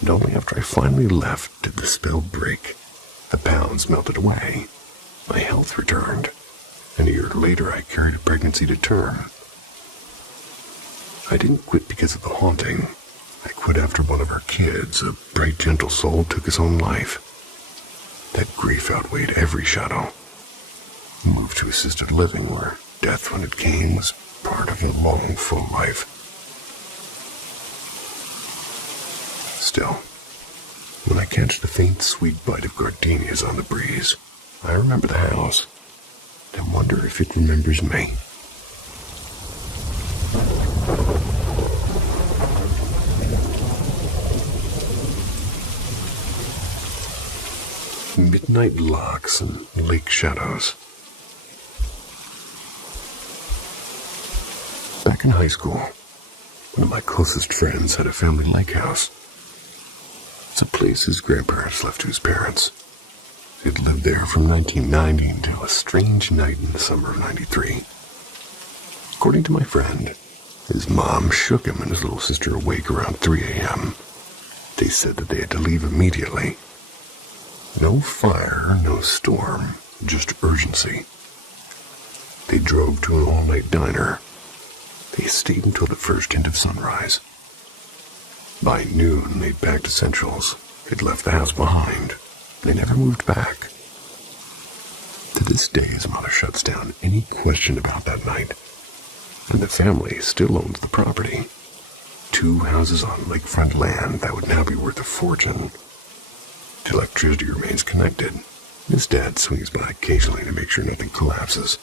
And only after I finally left did the spell break. The pounds melted away. My health returned. And a year later, I carried a pregnancy to term. I didn't quit because of the haunting. I quit after one of our kids, a bright, gentle soul, took his own life. That grief outweighed every shadow. I moved to assisted living, where death, when it came, was part of a long, full life. Still, when I catch the faint, sweet bite of gardenias on the breeze, I remember the house and wonder if it remembers me. Midnight locks and lake shadows. Back in high school, one of my closest friends had a family lake house. It's a place his grandparents left to his parents. He'd lived there from 1990 until a strange night in the summer of '93. According to my friend, his mom shook him and his little sister awake around 3 a.m. They said that they had to leave immediately. No fire, no storm, just urgency. They drove to an all-night diner. They stayed until the first hint of sunrise. By noon, they'd packed essentials. They'd left the house behind. They never moved back. To this day, his mother shuts down any question about that night. And the family still owns the property. 2 houses on lakefront land that would now be worth a fortune. The electricity remains connected. His dad swings by occasionally to make sure nothing collapses.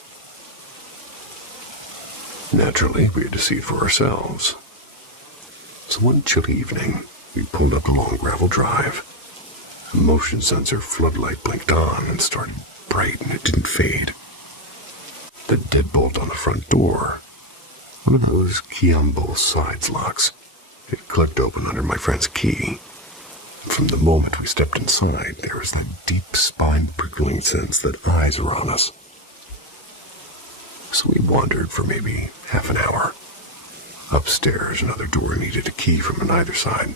Naturally, we had to see it for ourselves. So one chilly evening, we pulled up a long gravel drive. A motion sensor floodlight blinked on and started bright, and it didn't fade. The deadbolt on the front door, one of those key on both sides locks, it clicked open under my friend's key. From the moment we stepped inside, there was that deep, spine-prickling sense that eyes were on us. So we wandered for maybe half an hour. Upstairs, another door needed a key from either side.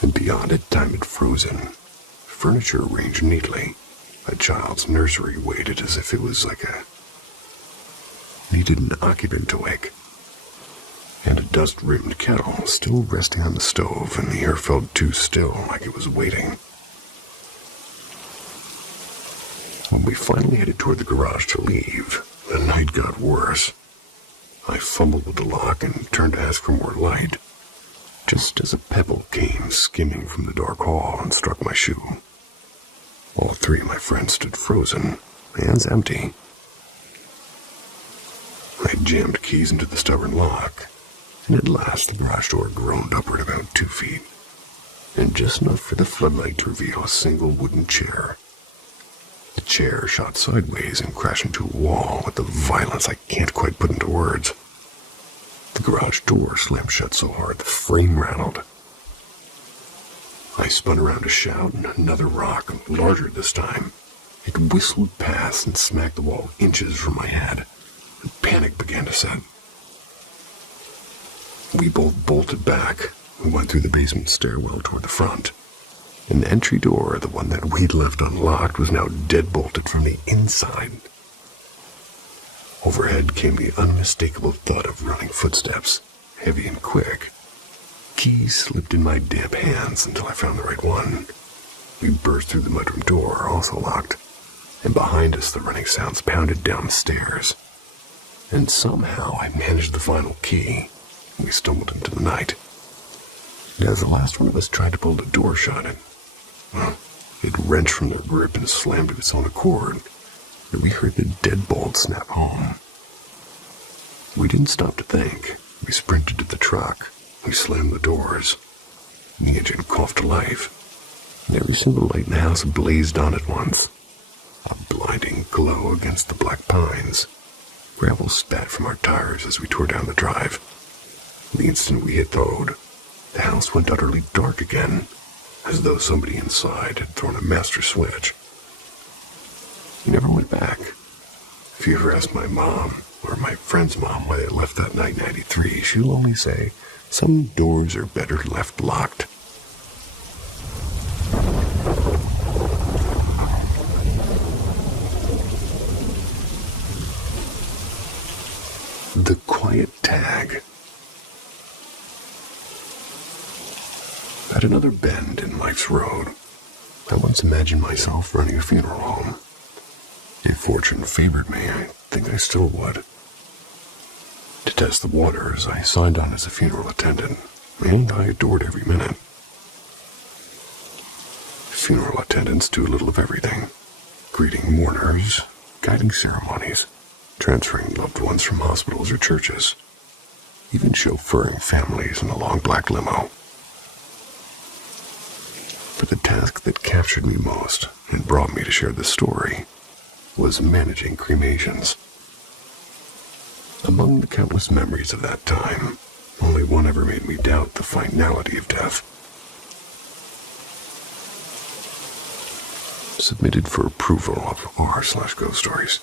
And beyond it, time had frozen. Furniture arranged neatly. A child's nursery waited as if it was needed an occupant to wake. And a dust-rimmed kettle still resting on the stove, and the air felt too still, like it was waiting. When we finally headed toward the garage to leave, the night got worse. I fumbled with the lock and turned to ask for more light, just as a pebble came skimming from the dark hall and struck my shoe. All 3 of my friends stood frozen, hands empty. I jammed keys into the stubborn lock, and at last the garage door groaned upward about 2 feet, and just enough for the floodlight to reveal a single wooden chair. The chair shot sideways and crashed into a wall with a violence I can't quite put into words. The garage door slammed shut so hard the frame rattled. I spun around to shout, and another rock, larger this time. It whistled past and smacked the wall inches from my head. And panic began to set. We both bolted back. We went through the basement stairwell toward the front. And the entry door, the one that we'd left unlocked, was now deadbolted from the inside. Overhead came the unmistakable thud of running footsteps, heavy and quick. Keys slipped in my damp hands until I found the right one. We burst through the mudroom door, also locked, and behind us the running sounds pounded down the stairs. And somehow I managed the final key. We stumbled into the night. And as the last one of us tried to pull the door shut, it wrenched from the grip and slammed to its own accord. that we heard the deadbolt snap home. We didn't stop to think. We sprinted to the truck. We slammed the doors. The engine coughed to life, and every single light in the house blazed on at once. A blinding glow against the black pines. Gravel spat from our tires as we tore down the drive. The instant we hit the road, the house went utterly dark again, as though somebody inside had thrown a master switch. We never went back. If you ever ask my mom, or my friend's mom, why they left that night in '93, she'll only say, some doors are better left locked. The quiet tag. At another bend in life's road, I once imagined myself running a funeral home. If fortune favored me, I think I still would. To test the waters, I signed on as a funeral attendant, and I adored every minute. Funeral attendants do a little of everything. Greeting mourners, guiding ceremonies, transferring loved ones from hospitals or churches, even chauffeuring families in a long black limo. But the task that captured me most and brought me to share this story was managing cremations. Among the countless memories of that time, only one ever made me doubt the finality of death. Submitted for approval of r/ghost stories.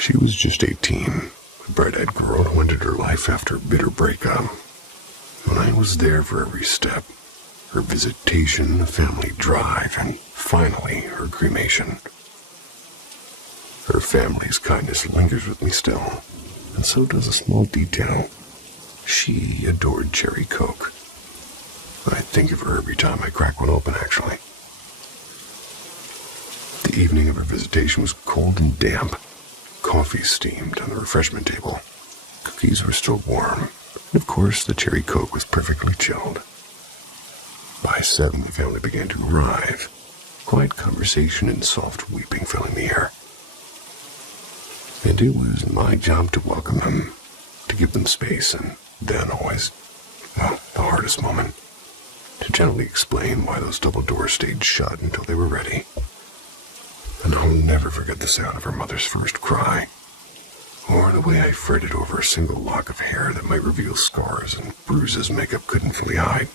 She was just 18, a bright-eyed girl who ended her life after a bitter breakup. When I was there for every step, her visitation, a family drive, and finally her cremation. Her family's kindness lingers with me still, and so does a small detail. She adored cherry Coke. I think of her every time I crack one open, actually. The evening of her visitation was cold and damp. Coffee steamed on the refreshment table. Cookies were still warm, and of course the cherry Coke was perfectly chilled. By 7, the family began to arrive. Quiet conversation and soft weeping filling the air. And it was my job to welcome them, to give them space, and then always, the hardest moment, to gently explain why those double doors stayed shut until they were ready. And I'll never forget the sound of her mother's first cry, or the way I fretted over a single lock of hair that might reveal scars and bruises makeup couldn't fully hide.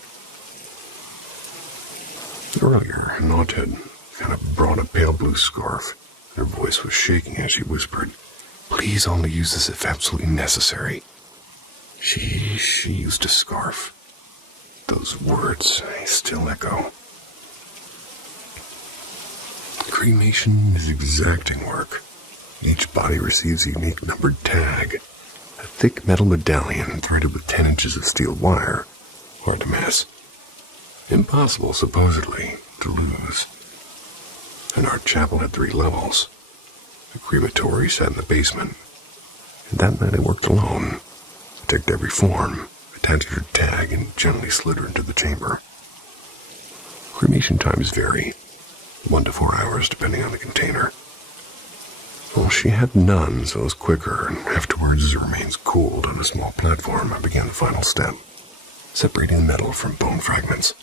Earlier, an aunt had kind of brought a pale blue scarf. Her voice was shaking as she whispered, "Please only use this if absolutely necessary." She used a scarf. Those words I still echo. Cremation is exacting work. Each body receives a unique numbered tag, a thick metal medallion threaded with 10 inches of steel wire. Hard to miss. Impossible, supposedly, to lose. And our chapel had 3 levels. The crematory sat in the basement. And that night I worked alone. I took every form, attached her tag, and gently slid her into the chamber. Cremation times vary. 1 to 4 hours, depending on the container. Well, she had none, so it was quicker, and afterwards, as her remains cooled on a small platform, I began the final step, separating the metal from bone fragments.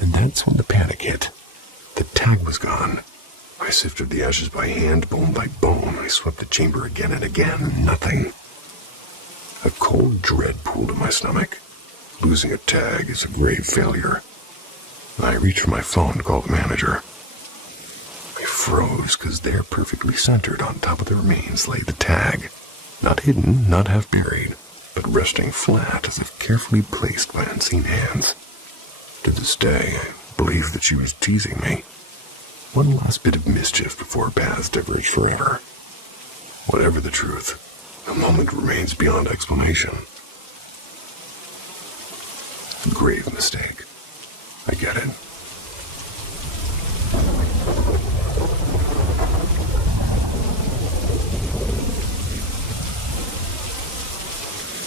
And that's when the panic hit. The tag was gone. I sifted the ashes by hand, bone by bone. I swept the chamber again and again. Nothing. A cold dread pooled in my stomach. Losing a tag is a grave failure. I reached for my phone to call the manager. I froze because there, perfectly centered on top of the remains, lay the tag. Not hidden, not half buried, but resting flat as if carefully placed by unseen hands. To this day, I believe that she was teasing me. One last bit of mischief before our paths diverged forever. Whatever the truth, the moment remains beyond explanation. A grave mistake. I get it.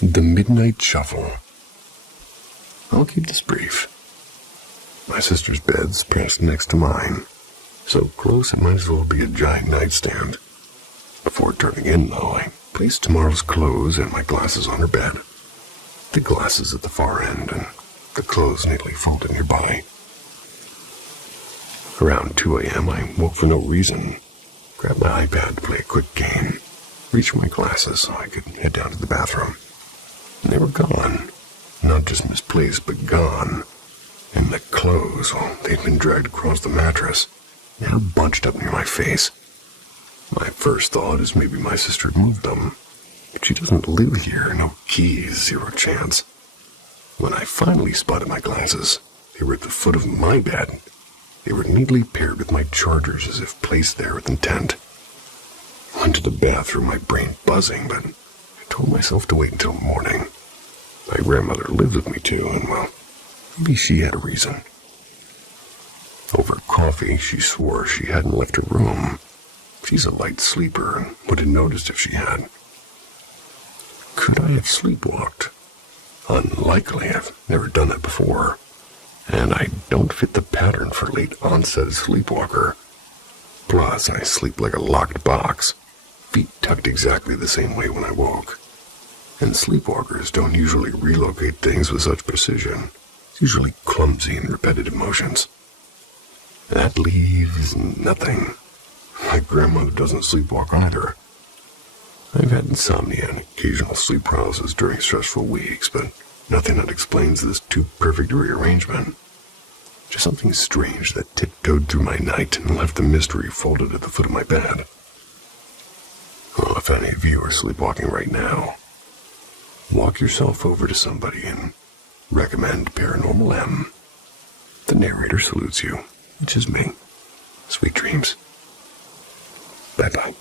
The Midnight Shuffle. I'll keep this brief. My sister's bed's pressed next to mine. So close it might as well be a giant nightstand. Before turning in, though, I placed tomorrow's clothes and my glasses on her bed. The glasses at the far end and the clothes neatly folded nearby. Around 2 a.m., I woke for no reason, grabbed my iPad to play a quick game, reached for my glasses so I could head down to the bathroom. And they were gone. Not just misplaced, but gone. And the clothes, well, they'd been dragged across the mattress, now bunched up near my face. My first thought is maybe my sister had moved them. But she doesn't live here, no keys, zero chance. When I finally spotted my glasses, they were at the foot of my bed. They were neatly paired with my chargers as if placed there with intent. I went to the bathroom, my brain buzzing, but I told myself to wait until morning. My grandmother lived with me too, and well, maybe she had a reason. Over coffee, she swore she hadn't left her room. She's a light sleeper and would have noticed if she had. Could I have sleepwalked? Unlikely. I've never done that before. And I don't fit the pattern for late onset sleepwalker. Plus, I sleep like a locked box, feet tucked exactly the same way when I woke. And sleepwalkers don't usually relocate things with such precision. It's usually clumsy and repetitive motions. That leaves nothing. My grandmother doesn't sleepwalk either. I've had insomnia and occasional sleep paralysis during stressful weeks, but nothing that explains this too-perfect rearrangement. Just something strange that tiptoed through my night and left the mystery folded at the foot of my bed. Well, if any of you are sleepwalking right now, walk yourself over to somebody and recommend Paranormal M. The narrator salutes you, which is me. Sweet dreams. Bye-bye.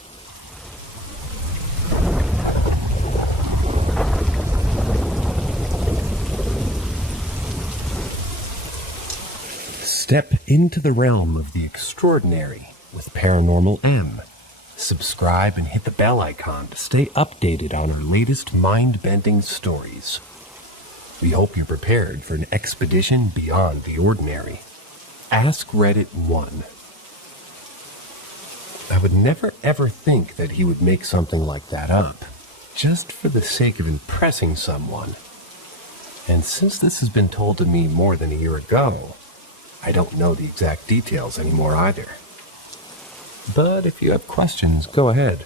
Step into the realm of the extraordinary with Paranormal M. Subscribe and hit the bell icon to stay updated on our latest mind-bending stories. We hope you're prepared for an expedition beyond the ordinary. Ask Reddit 1. I would never ever think that he would make something like that up, just for the sake of impressing someone. And since this has been told to me more than a year ago, I don't know the exact details anymore either. But if you have questions, go ahead.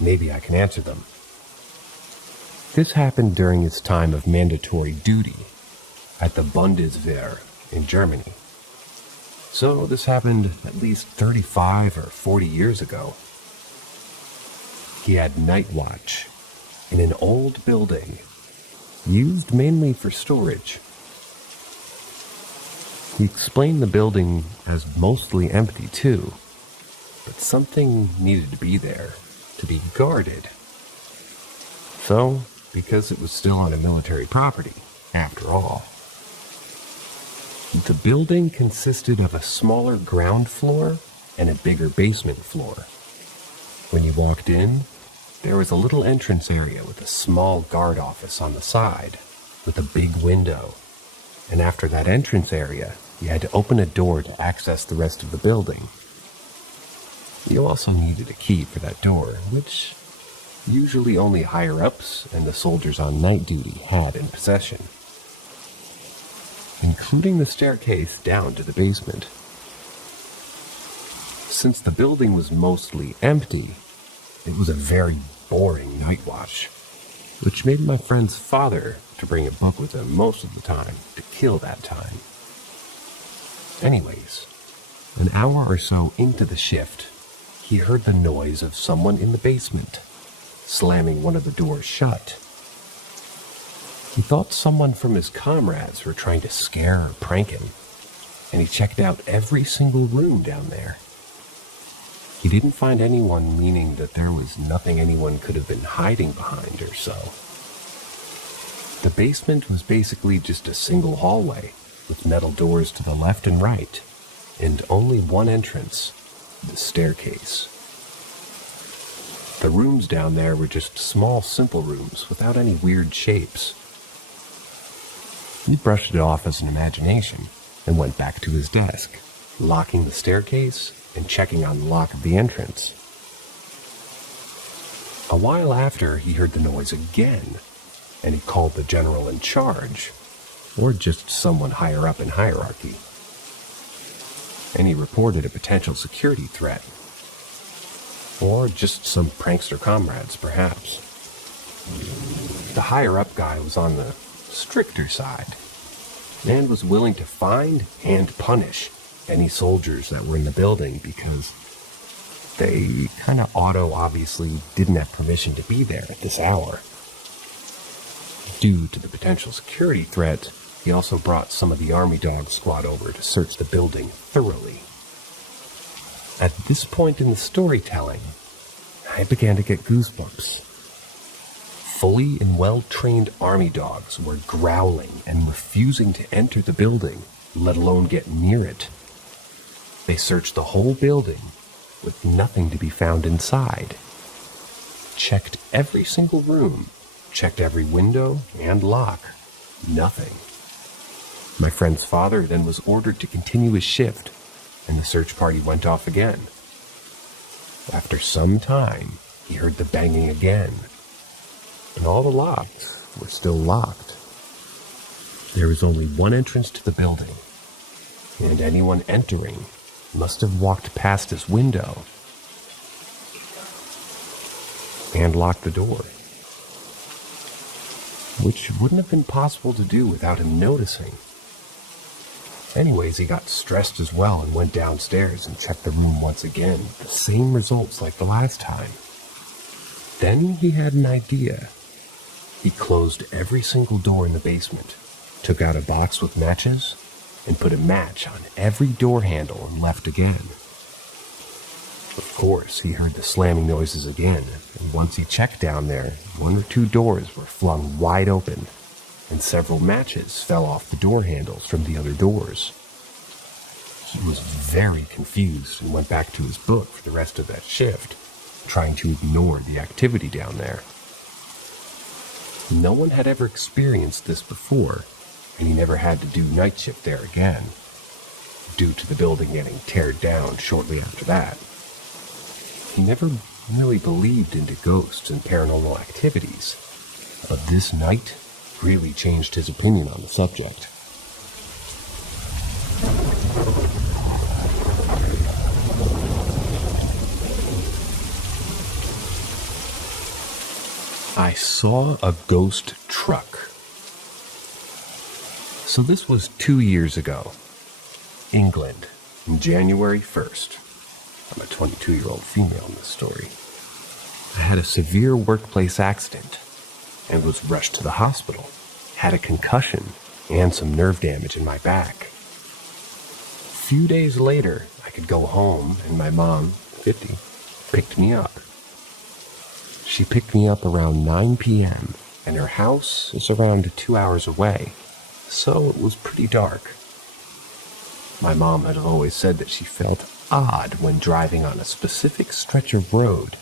Maybe I can answer them. This happened during his time of mandatory duty at the Bundeswehr in Germany. So this happened at least 35 or 40 years ago. He had night watch in an old building, used mainly for storage. He explained the building as mostly empty too, but something needed to be there, to be guarded. So, because it was still on a military property, after all. The building consisted of a smaller ground floor and a bigger basement floor. When you walked in, there was a little entrance area with a small guard office on the side, with a big window. And after that entrance area, you had to open a door to access the rest of the building. You also needed a key for that door, which usually only higher-ups and the soldiers on night duty had in possession, including the staircase down to the basement. Since the building was mostly empty, it was a very boring night watch, which made my friend's father to bring a book with him most of the time to kill that time. Anyways, an hour or so into the shift, he heard the noise of someone in the basement, slamming one of the doors shut. He thought someone from his comrades were trying to scare or prank him, and he checked out every single room down there. He didn't find anyone, meaning that there was nothing anyone could have been hiding behind or so. The basement was basically just a single hallway, with metal doors to the left and right, and only one entrance, the staircase. The rooms down there were just small, simple rooms without any weird shapes. He brushed it off as an imagination and went back to his desk, locking the staircase and checking on the lock of the entrance. A while after, he heard the noise again, and he called the general in charge, or just someone higher up in hierarchy. And he reported a potential security threat, or just some prankster comrades, perhaps. The higher-up guy was on the stricter side, and was willing to find and punish any soldiers that were in the building because they kind of obviously didn't have permission to be there at this hour. Due to the potential security threat, he also brought some of the army dog squad over to search the building thoroughly. At this point in the storytelling, I began to get goosebumps. Fully and well-trained army dogs were growling and refusing to enter the building, let alone get near it. They searched the whole building with nothing to be found inside. Checked every single room, checked every window and lock. Nothing. My friend's father then was ordered to continue his shift, and the search party went off again. After some time, he heard the banging again, and all the locks were still locked. There was only one entrance to the building, and anyone entering must have walked past his window and locked the door, which wouldn't have been possible to do without him noticing. Anyways, he got stressed as well and went downstairs and checked the room once again. The same results like the last time. Then he had an idea. He closed every single door in the basement, took out a box with matches, and put a match on every door handle and left again. Of course, he heard the slamming noises again, and once he checked down there, 1 or 2 doors were flung wide open, and several matches fell off the door handles from the other doors. He was very confused and went back to his book for the rest of that shift, trying to ignore the activity down there. No one had ever experienced this before, and he never had to do night shift there again, due to the building getting teared down shortly after that. He never really believed into ghosts and paranormal activities, but this night really changed his opinion on the subject. I saw a ghost truck. So this was 2 years ago, England, on January 1st. I'm a 22-year-old female in this story. I had a severe workplace accident and was rushed to the hospital, had a concussion and some nerve damage in my back. A few days later, I could go home and my mom, 50, picked me up. She picked me up around 9 p.m. and her house is around 2 hours away, so it was pretty dark. My mom had always said that she felt odd when driving on a specific stretch of road,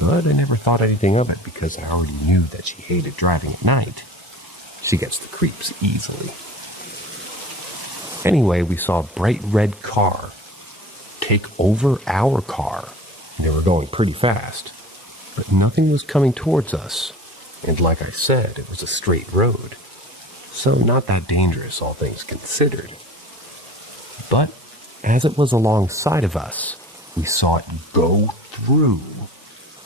but I never thought anything of it because I already knew that she hated driving at night. She gets the creeps easily. Anyway, we saw a bright red car take over our car. They were going pretty fast, but nothing was coming towards us, and like I said, it was a straight road, so not that dangerous, all things considered. But as it was alongside of us, we saw it go through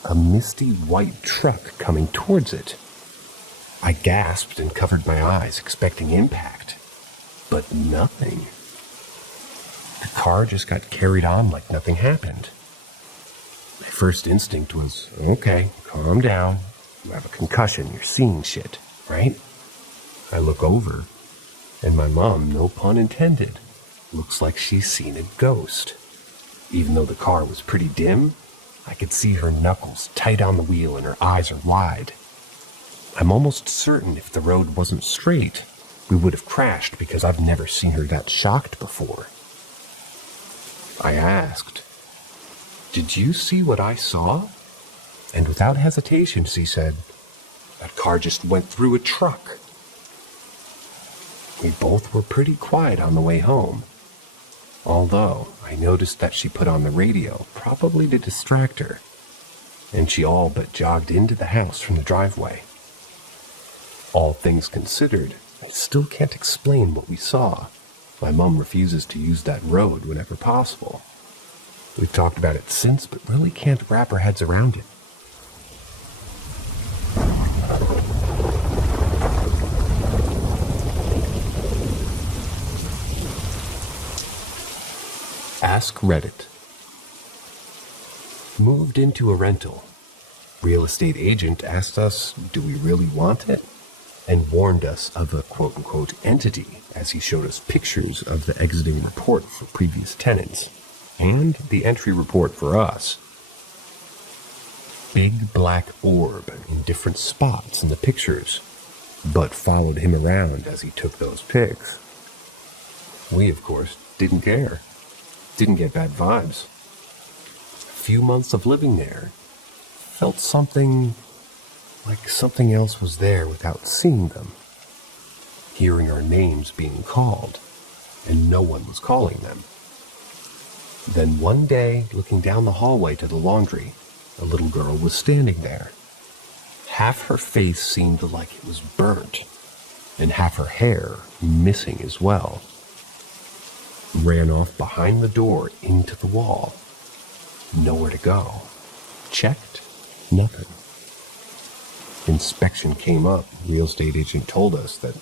a misty white truck coming towards it. I gasped and covered my eyes, expecting impact, but nothing. The car just got carried on like nothing happened. My first instinct was, okay, calm down. You have a concussion, you're seeing shit, right? I look over, and my mom, no pun intended, looks like she's seen a ghost. Even though the car was pretty dim, I could see her knuckles tight on the wheel and her eyes are wide. I'm almost certain if the road wasn't straight, we would have crashed because I've never seen her that shocked before. I asked, "Did you see what I saw?" And without hesitation, she said, "That car just went through a truck." We both were pretty quiet on the way home. Although I noticed that she put on the radio, probably to distract her, and she all but jogged into the house from the driveway. All things considered, I still can't explain what we saw. My mom refuses to use that road whenever possible. We've talked about it since, but really can't wrap our heads around it. Ask Reddit. Moved into a rental. Real estate agent asked us, do we really want it? And warned us of a quote-unquote entity as he showed us pictures of the exiting report for previous tenants and the entry report for us. Big black orb in different spots in the pictures, but followed him around as he took those pics. We, of course, didn't care. Didn't get bad vibes. A few months of living there, felt something like something else was there without seeing them. Hearing our names being called, and no one was calling them. Then one day, looking down the hallway to the laundry, a little girl was standing there. Half her face seemed like it was burnt, and half her hair missing as well. Ran off behind the door into the wall. Nowhere to go. Checked. Nothing. Inspection came up. Real estate agent told us that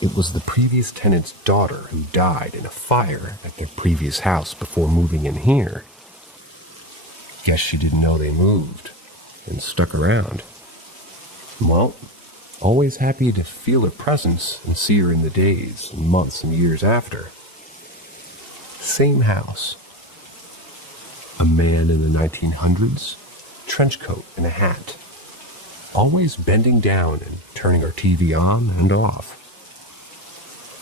it was the previous tenant's daughter who died in a fire at their previous house before moving in here. Guess she didn't know they moved and stuck around. Well, always happy to feel her presence and see her in the days and months and years after. Same house. A man in the 1900s, trench coat and a hat. Always bending down and turning our TV on and off.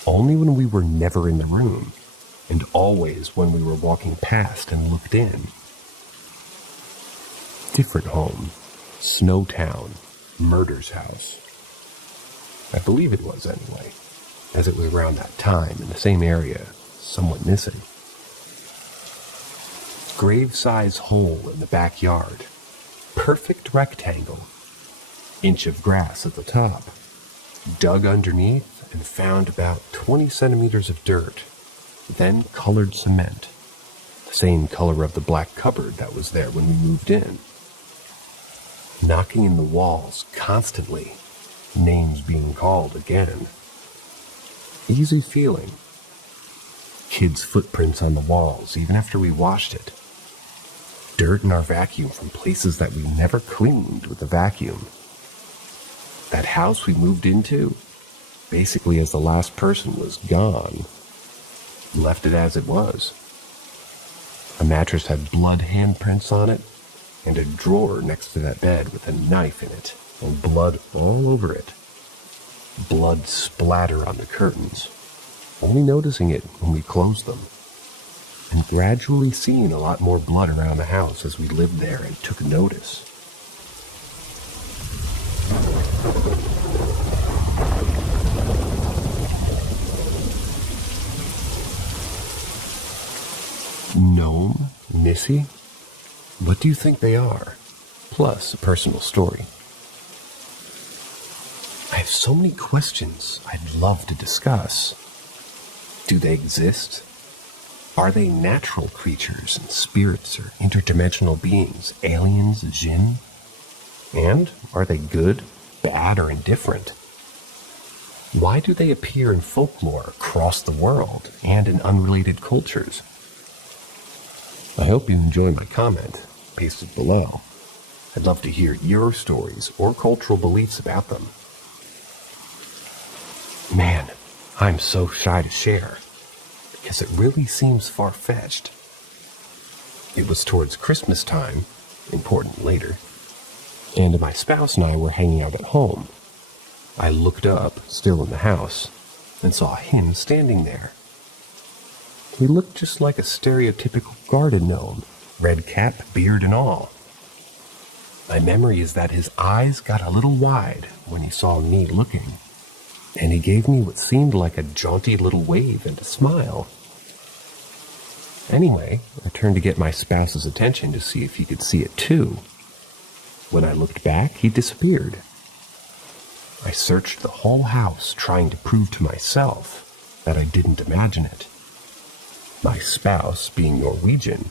Only when we were never in the room, and always when we were walking past and looked in. Different home. Snowtown. Murder's house. I believe it was anyway, as it was around that time in the same area, somewhat missing. Grave-size hole in the backyard. Perfect rectangle. Inch of grass at the top. Dug underneath and found about 20 centimeters of dirt. Then colored cement. The same color of the black cupboard that was there when we moved in. Knocking in the walls constantly. Names being called again. Easy feeling. Kids' footprints on the walls even after we washed it. Dirt in our vacuum from places that we never cleaned with a vacuum. That house we moved into, basically as the last person was gone, left it as it was. A mattress had blood handprints on it, and a drawer next to that bed with a knife in it, and blood all over it. Blood splatter on the curtains, only noticing it when we closed them, and gradually seeing a lot more blood around the house as we lived there and took notice. Gnome? Missy? What do you think they are? Plus a personal story. I have so many questions I'd love to discuss. Do they exist? Are they natural creatures and spirits or interdimensional beings, aliens, jinn? And are they good, bad, or indifferent? Why do they appear in folklore across the world and in unrelated cultures? I hope you enjoy my comment, pasted below. I'd love to hear your stories or cultural beliefs about them. Man, I'm so shy to share, because it really seems far-fetched. It was towards Christmas time, important later, and my spouse and I were hanging out at home. I looked up, still in the house, and saw him standing there. He looked just like a stereotypical garden gnome, red cap, beard, and all. My memory is that his eyes got a little wide when he saw me looking, and he gave me what seemed like a jaunty little wave and a smile. Anyway, I turned to get my spouse's attention to see if he could see it too. When I looked back, he disappeared. I searched the whole house trying to prove to myself that I didn't imagine it. My spouse, being Norwegian,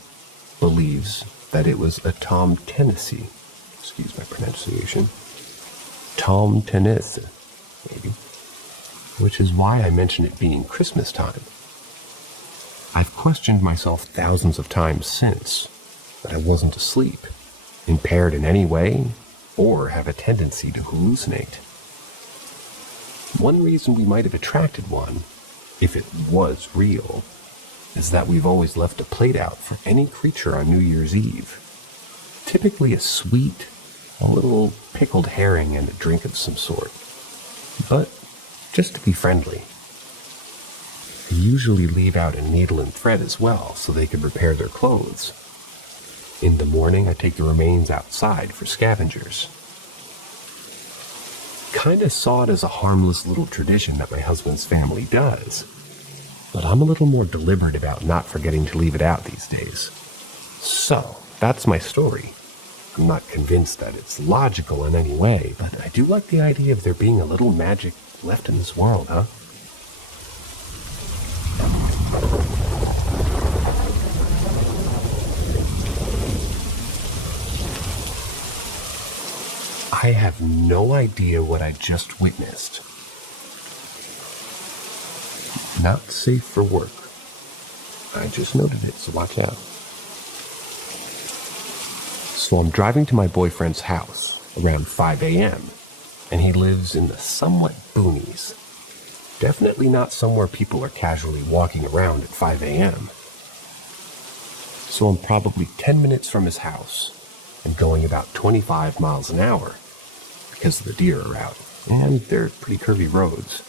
believes that it was a Tom Tennessee. Excuse my pronunciation. Tom Tennessee, maybe. Which is why I mention it being Christmas time. I've questioned myself thousands of times since that I wasn't asleep, impaired in any way, or have a tendency to hallucinate. One reason we might have attracted one, if it was real, is that we've always left a plate out for any creature on New Year's Eve. Typically a sweet, a little pickled herring and a drink of some sort. But just to be friendly. I usually leave out a needle and thread as well so they could repair their clothes. In the morning, I take the remains outside for scavengers. Kinda saw it as a harmless little tradition that my husband's family does. But I'm a little more deliberate about not forgetting to leave it out these days. So, that's my story. I'm not convinced that it's logical in any way, but I do like the idea of there being a little magic left in this world, huh? I have no idea what I just witnessed. Not safe for work. I just noted it, so watch out. So I'm driving to my boyfriend's house around 5 a.m., and he lives in the somewhat boonies. Definitely not somewhere people are casually walking around at 5 a.m. So I'm probably 10 minutes from his house and going about 25 miles an hour because the deer are out, and they're pretty curvy roads.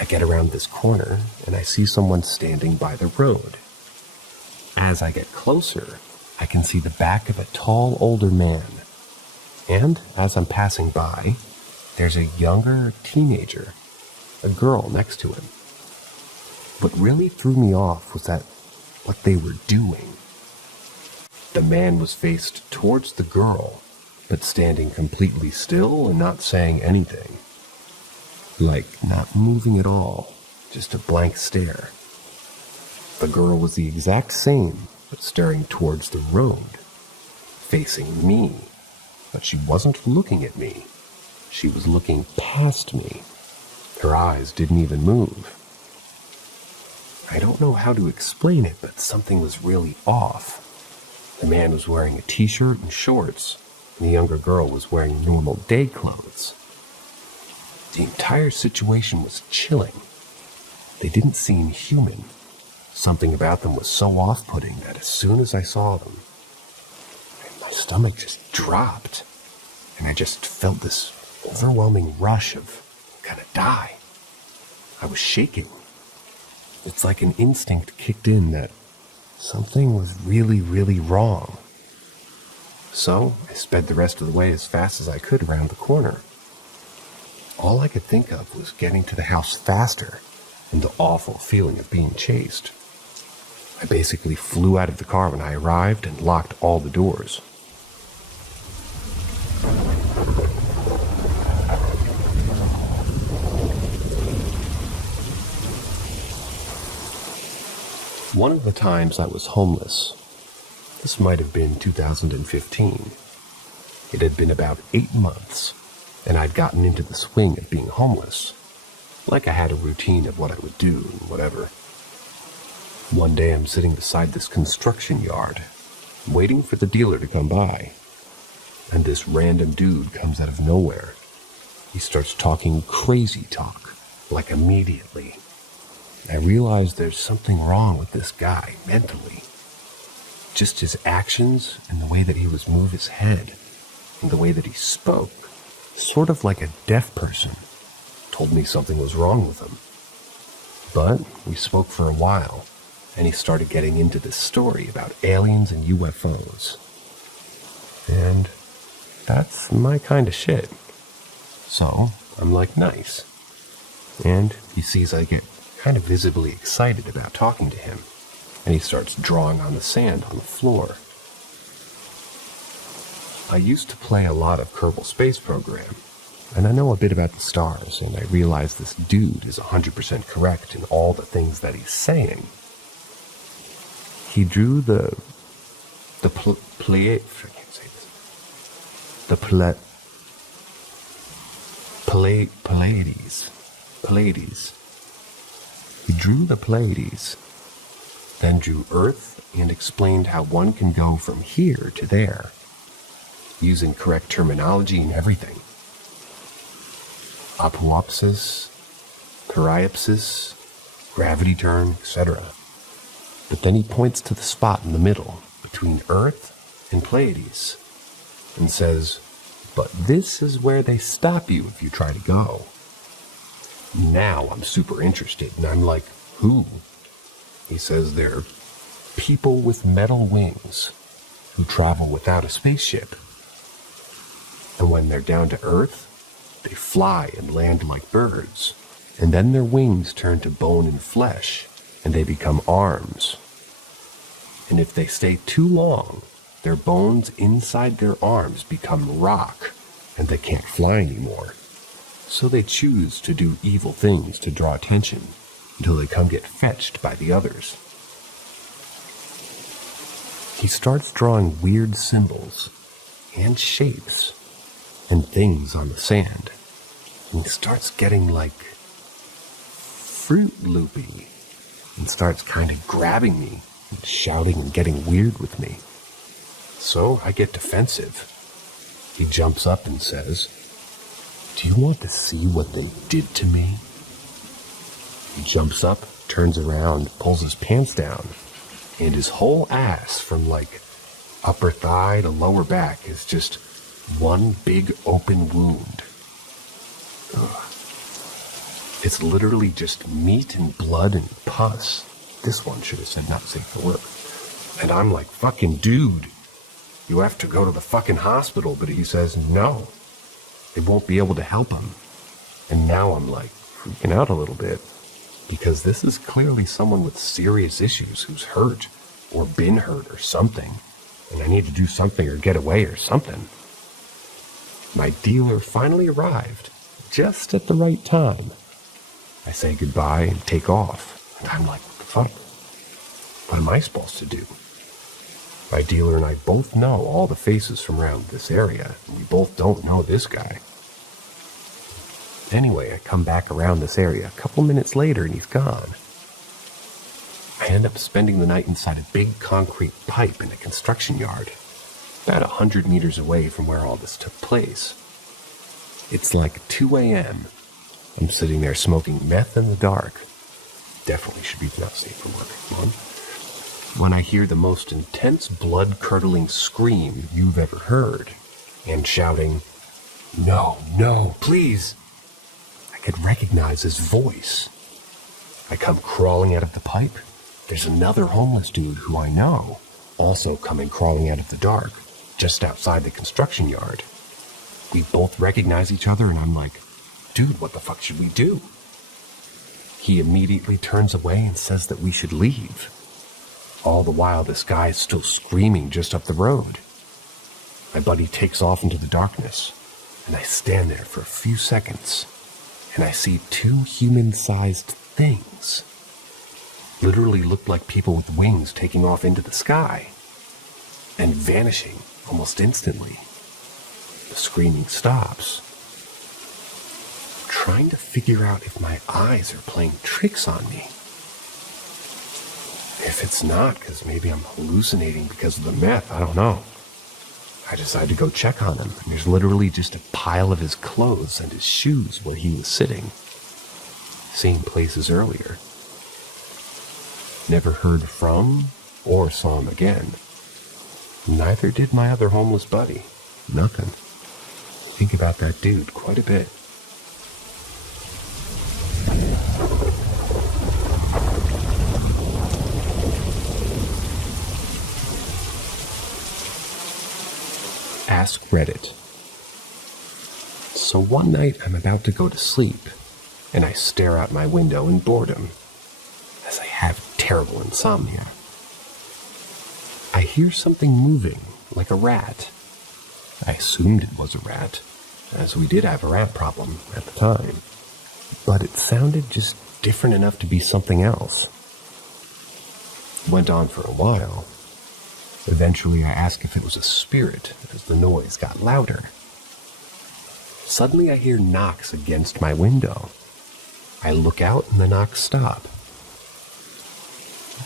I get around this corner, and I see someone standing by the road. As I get closer, I can see the back of a tall, older man. And as I'm passing by, there's a younger teenager, a girl next to him. What really threw me off was that what they were doing. The man was faced towards the girl, but standing completely still and not saying anything. Like, not moving at all, just a blank stare. The girl was the exact same, but staring towards the road, facing me. But she wasn't looking at me. She was looking past me. Her eyes didn't even move. I don't know how to explain it, but something was really off. The man was wearing a t-shirt and shorts, and the younger girl was wearing normal day clothes. The entire situation was chilling. They didn't seem human. Something about them was so off-putting that as soon as I saw them, my stomach just dropped, and I just felt this overwhelming rush of gonna die. I was shaking. It's like an instinct kicked in that something was really, really wrong. So I sped the rest of the way as fast as I could around the corner. All I could think of was getting to the house faster and the awful feeling of being chased. I basically flew out of the car when I arrived and locked all the doors. One of the times I was homeless, this might have been 2015. It had been about 8 months, and I'd gotten into the swing of being homeless. Like I had a routine of what I would do and whatever. One day I'm sitting beside this construction yard, waiting for the dealer to come by. And this random dude comes out of nowhere. He starts talking crazy talk, like immediately. I realize there's something wrong with this guy mentally. Just his actions and the way that he was move his head and the way that he spoke, sort of like a deaf person, told me something was wrong with him. But we spoke for a while, and he started getting into this story about aliens and UFOs. And that's my kind of shit. So I'm like, nice. And he sees I get kind of visibly excited about talking to him. and he starts drawing on the sand on the floor. I used to play a lot of Kerbal Space Program, and I know a bit about the stars, and I realize this dude is 100% correct in all the things that he's saying. He drew the Pleiades. He drew the Pleiades, then drew Earth and explained how one can go from here to there, using correct terminology and everything. Apoapsis, periapsis, gravity turn, etc. But then he points to the spot in the middle, between Earth and Pleiades, and says, "But this is where they stop you if you try to go." Now I'm super interested, and I'm like, who? He says they're people with metal wings who travel without a spaceship. And when they're down to Earth, they fly and land like birds. And then their wings turn to bone and flesh, and they become arms. And if they stay too long, their bones inside their arms become rock, and they can't fly anymore. So they choose to do evil things to draw attention until they come get fetched by the others. He starts drawing weird symbols and shapes and things on the sand. And he starts getting like Fruit Loopy and starts kind of grabbing me and shouting and getting weird with me. So I get defensive. He jumps up and says, "Do you want to see what they did to me?" He jumps up, turns around, pulls his pants down, and his whole ass from like upper thigh to lower back is just one big open wound. Ugh. It's literally just meat and blood and pus. This one should have said not safe for work. And I'm like, fucking dude, you have to go to the fucking hospital. But he says no, they won't be able to help him. And now I'm like freaking out a little bit, because this is clearly someone with serious issues who's hurt or been hurt or something, and I need to do something or get away or something. My dealer finally arrived just at the right time. I say goodbye and take off, and I'm like, what the fuck? What am I supposed to do? My dealer and I both know all the faces from around this area, and we both don't know this guy. Anyway, I come back around this area a couple minutes later and he's gone. I end up spending the night inside a big concrete pipe in a construction yard, about 100 meters away from where all this took place. It's like 2 a.m. I'm sitting there smoking meth in the dark. Definitely should be not safe for work. When I hear the most intense blood-curdling scream you've ever heard, and shouting, "No, no, please!" I could recognize his voice. I come crawling out of the pipe. There's another homeless dude who I know, also coming crawling out of the dark, just outside the construction yard. We both recognize each other, and I'm like, dude, what the fuck should we do? He immediately turns away and says that we should leave. All the while, this guy is still screaming just up the road. My buddy takes off into the darkness, and I stand there for a few seconds, and I see two human-sized things. Literally looked like people with wings taking off into the sky, and vanishing almost instantly. The screaming stops. I'm trying to figure out if my eyes are playing tricks on me. If it's not, because maybe I'm hallucinating because of the meth, I don't know. I decide to go check on him, and there's literally just a pile of his clothes and his shoes where he was sitting. Same place as earlier. Never heard from or saw him again. Neither did my other homeless buddy. Nothing. Think about that dude quite a bit. Ask Reddit. So one night I'm about to go to sleep, and I stare out my window in boredom, as I have terrible insomnia. I hear something moving, like a rat. I assumed it was a rat, as we did have a rat problem at the time. But it sounded just different enough to be something else. It went on for a while. Eventually, I asked if it was a spirit as the noise got louder. Suddenly, I hear knocks against my window. I look out and the knocks stop.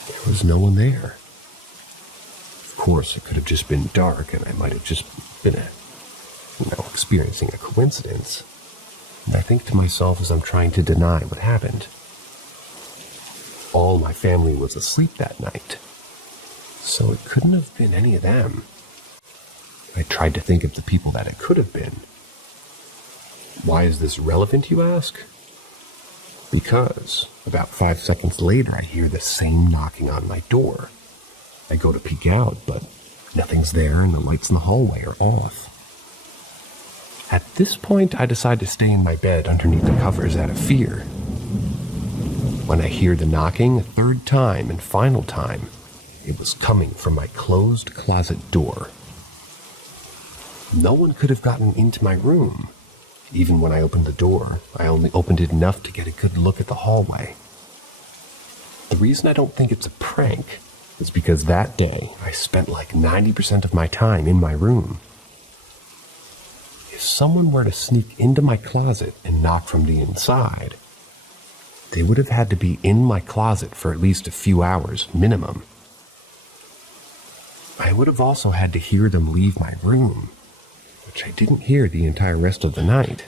There was no one there. Of course, it could have just been dark and I might have just been experiencing a coincidence. And I think to myself as I'm trying to deny what happened. All my family was asleep that night, so it couldn't have been any of them. I tried to think of the people that it could have been. Why is this relevant, you ask? Because about 5 seconds later, I hear the same knocking on my door. I go to peek out, but nothing's there and the lights in the hallway are off. At this point, I decide to stay in my bed underneath the covers out of fear. When I hear the knocking a third time and final time, it was coming from my closed closet door. No one could have gotten into my room. Even when I opened the door, I only opened it enough to get a good look at the hallway. The reason I don't think it's a prank is because that day I spent like 90% of my time in my room. If someone were to sneak into my closet and knock from the inside, they would have had to be in my closet for at least a few hours minimum. I would have also had to hear them leave my room, which I didn't hear the entire rest of the night.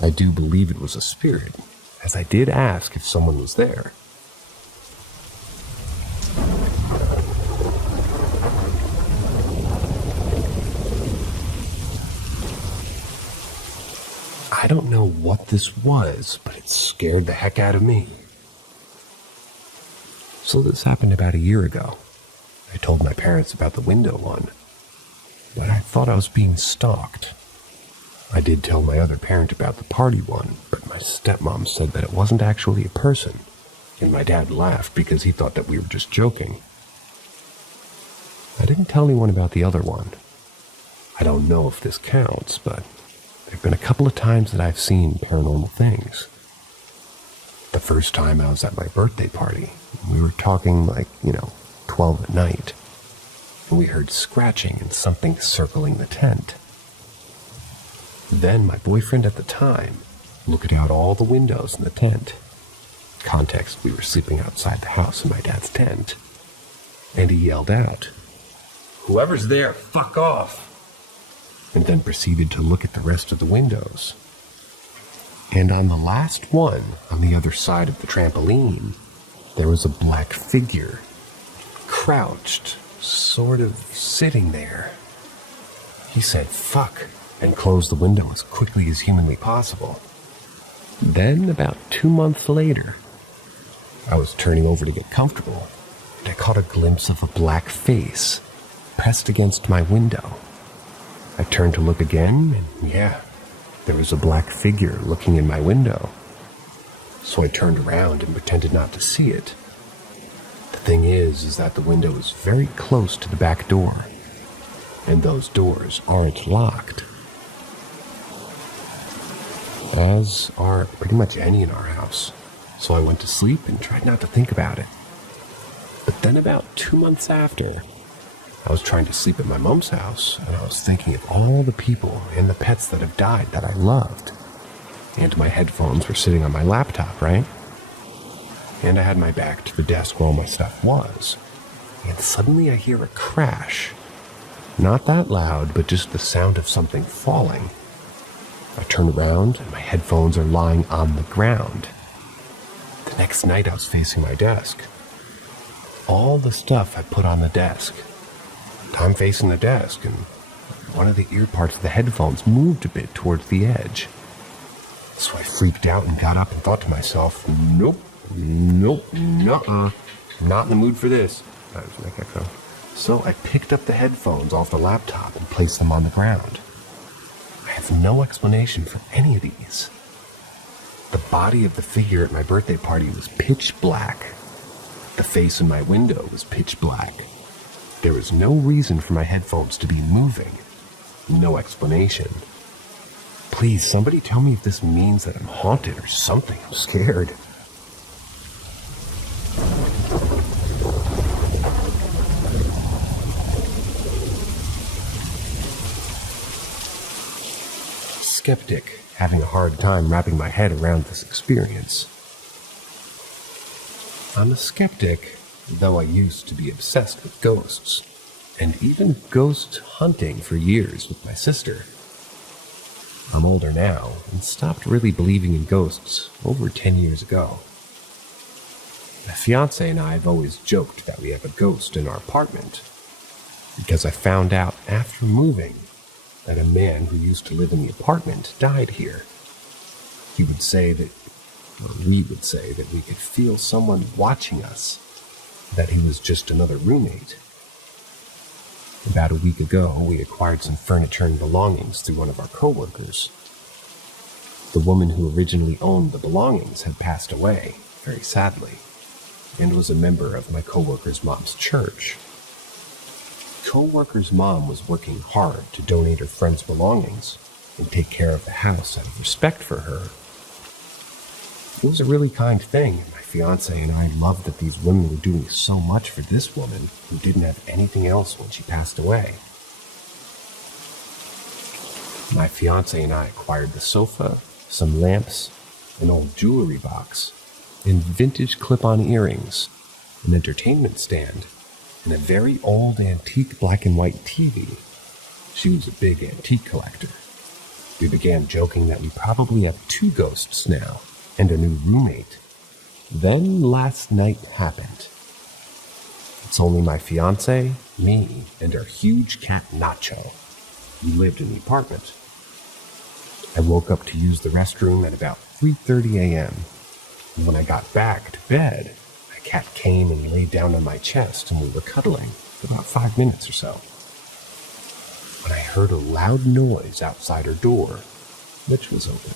I do believe it was a spirit, as I did ask if someone was there. I don't know what this was, but it scared the heck out of me. So this happened about a year ago. I told my parents about the window one, but I thought I was being stalked. I did tell my other parent about the party one, but my stepmom said that it wasn't actually a person, and my dad laughed because he thought that we were just joking. I didn't tell anyone about the other one. I don't know if this counts, but there have been a couple of times that I've seen paranormal things. The first time I was at my birthday party. We were talking 12 at night. And we heard scratching and something circling the tent. Then my boyfriend at the time looked out all the windows in the tent. Context, we were sleeping outside the house in my dad's tent. And he yelled out, "Whoever's there, fuck off!" And then proceeded to look at the rest of the windows. And on the last one, on the other side of the trampoline, there was a black figure, crouched, sort of sitting there. He said, "Fuck," and closed the window as quickly as humanly possible. Then, about 2 months later, I was turning over to get comfortable, and I caught a glimpse of a black face pressed against my window. I turned to look again, and there was a black figure looking in my window. So I turned around and pretended not to see it. The thing is that the window is very close to the back door, and those doors aren't locked. As are pretty much any in our house. So I went to sleep and tried not to think about it. But then about 2 months after, I was trying to sleep at my mom's house, and I was thinking of all the people and the pets that have died that I loved. And my headphones were sitting on my laptop, right? And I had my back to the desk where all my stuff was. And suddenly I hear a crash. Not that loud, but just the sound of something falling. I turn around, and my headphones are lying on the ground. The next night I was facing my desk. All the stuff I put on the desk. I'm facing the desk, and one of the ear parts of the headphones moved a bit towards the edge. So I freaked out and got up and thought to myself, nope, I'm not in the mood for this. So I picked up the headphones off the laptop and placed them on the ground. I have no explanation for any of these. The body of the figure at my birthday party was pitch black. The face in my window was pitch black. There was no reason for my headphones to be moving. No explanation. Please, somebody tell me if this means that I'm haunted or something. I'm scared. Skeptic, having a hard time wrapping my head around this experience. I'm a skeptic, though I used to be obsessed with ghosts, and even ghost hunting for years with my sister. I'm older now, and stopped really believing in ghosts over 10 years ago. My fiancé and I have always joked that we have a ghost in our apartment, because I found out after moving that a man who used to live in the apartment died here. We would say that we could feel someone watching us, that he was just another roommate. About a week ago, we acquired some furniture and belongings through one of our coworkers. The woman who originally owned the belongings had passed away, very sadly, and was a member of my coworker's mom's church. Coworker's mom was working hard to donate her friend's belongings and take care of the house out of respect for her. It was a really kind thing, and my fiancé and I loved that these women were doing so much for this woman who didn't have anything else when she passed away. My fiancé and I acquired the sofa, some lamps, an old jewelry box, and vintage clip-on earrings, an entertainment stand, and a very old antique black and white TV. She was a big antique collector. We began joking that we probably have 2 ghosts now, and a new roommate. Then last night happened. It's only my fiancé, me, and our huge cat Nacho. We lived in the apartment. I woke up to use the restroom at about 3:30 a.m. And when I got back to bed, my cat came and laid down on my chest, and we were cuddling for about 5 minutes or so, when I heard a loud noise outside her door, which was open.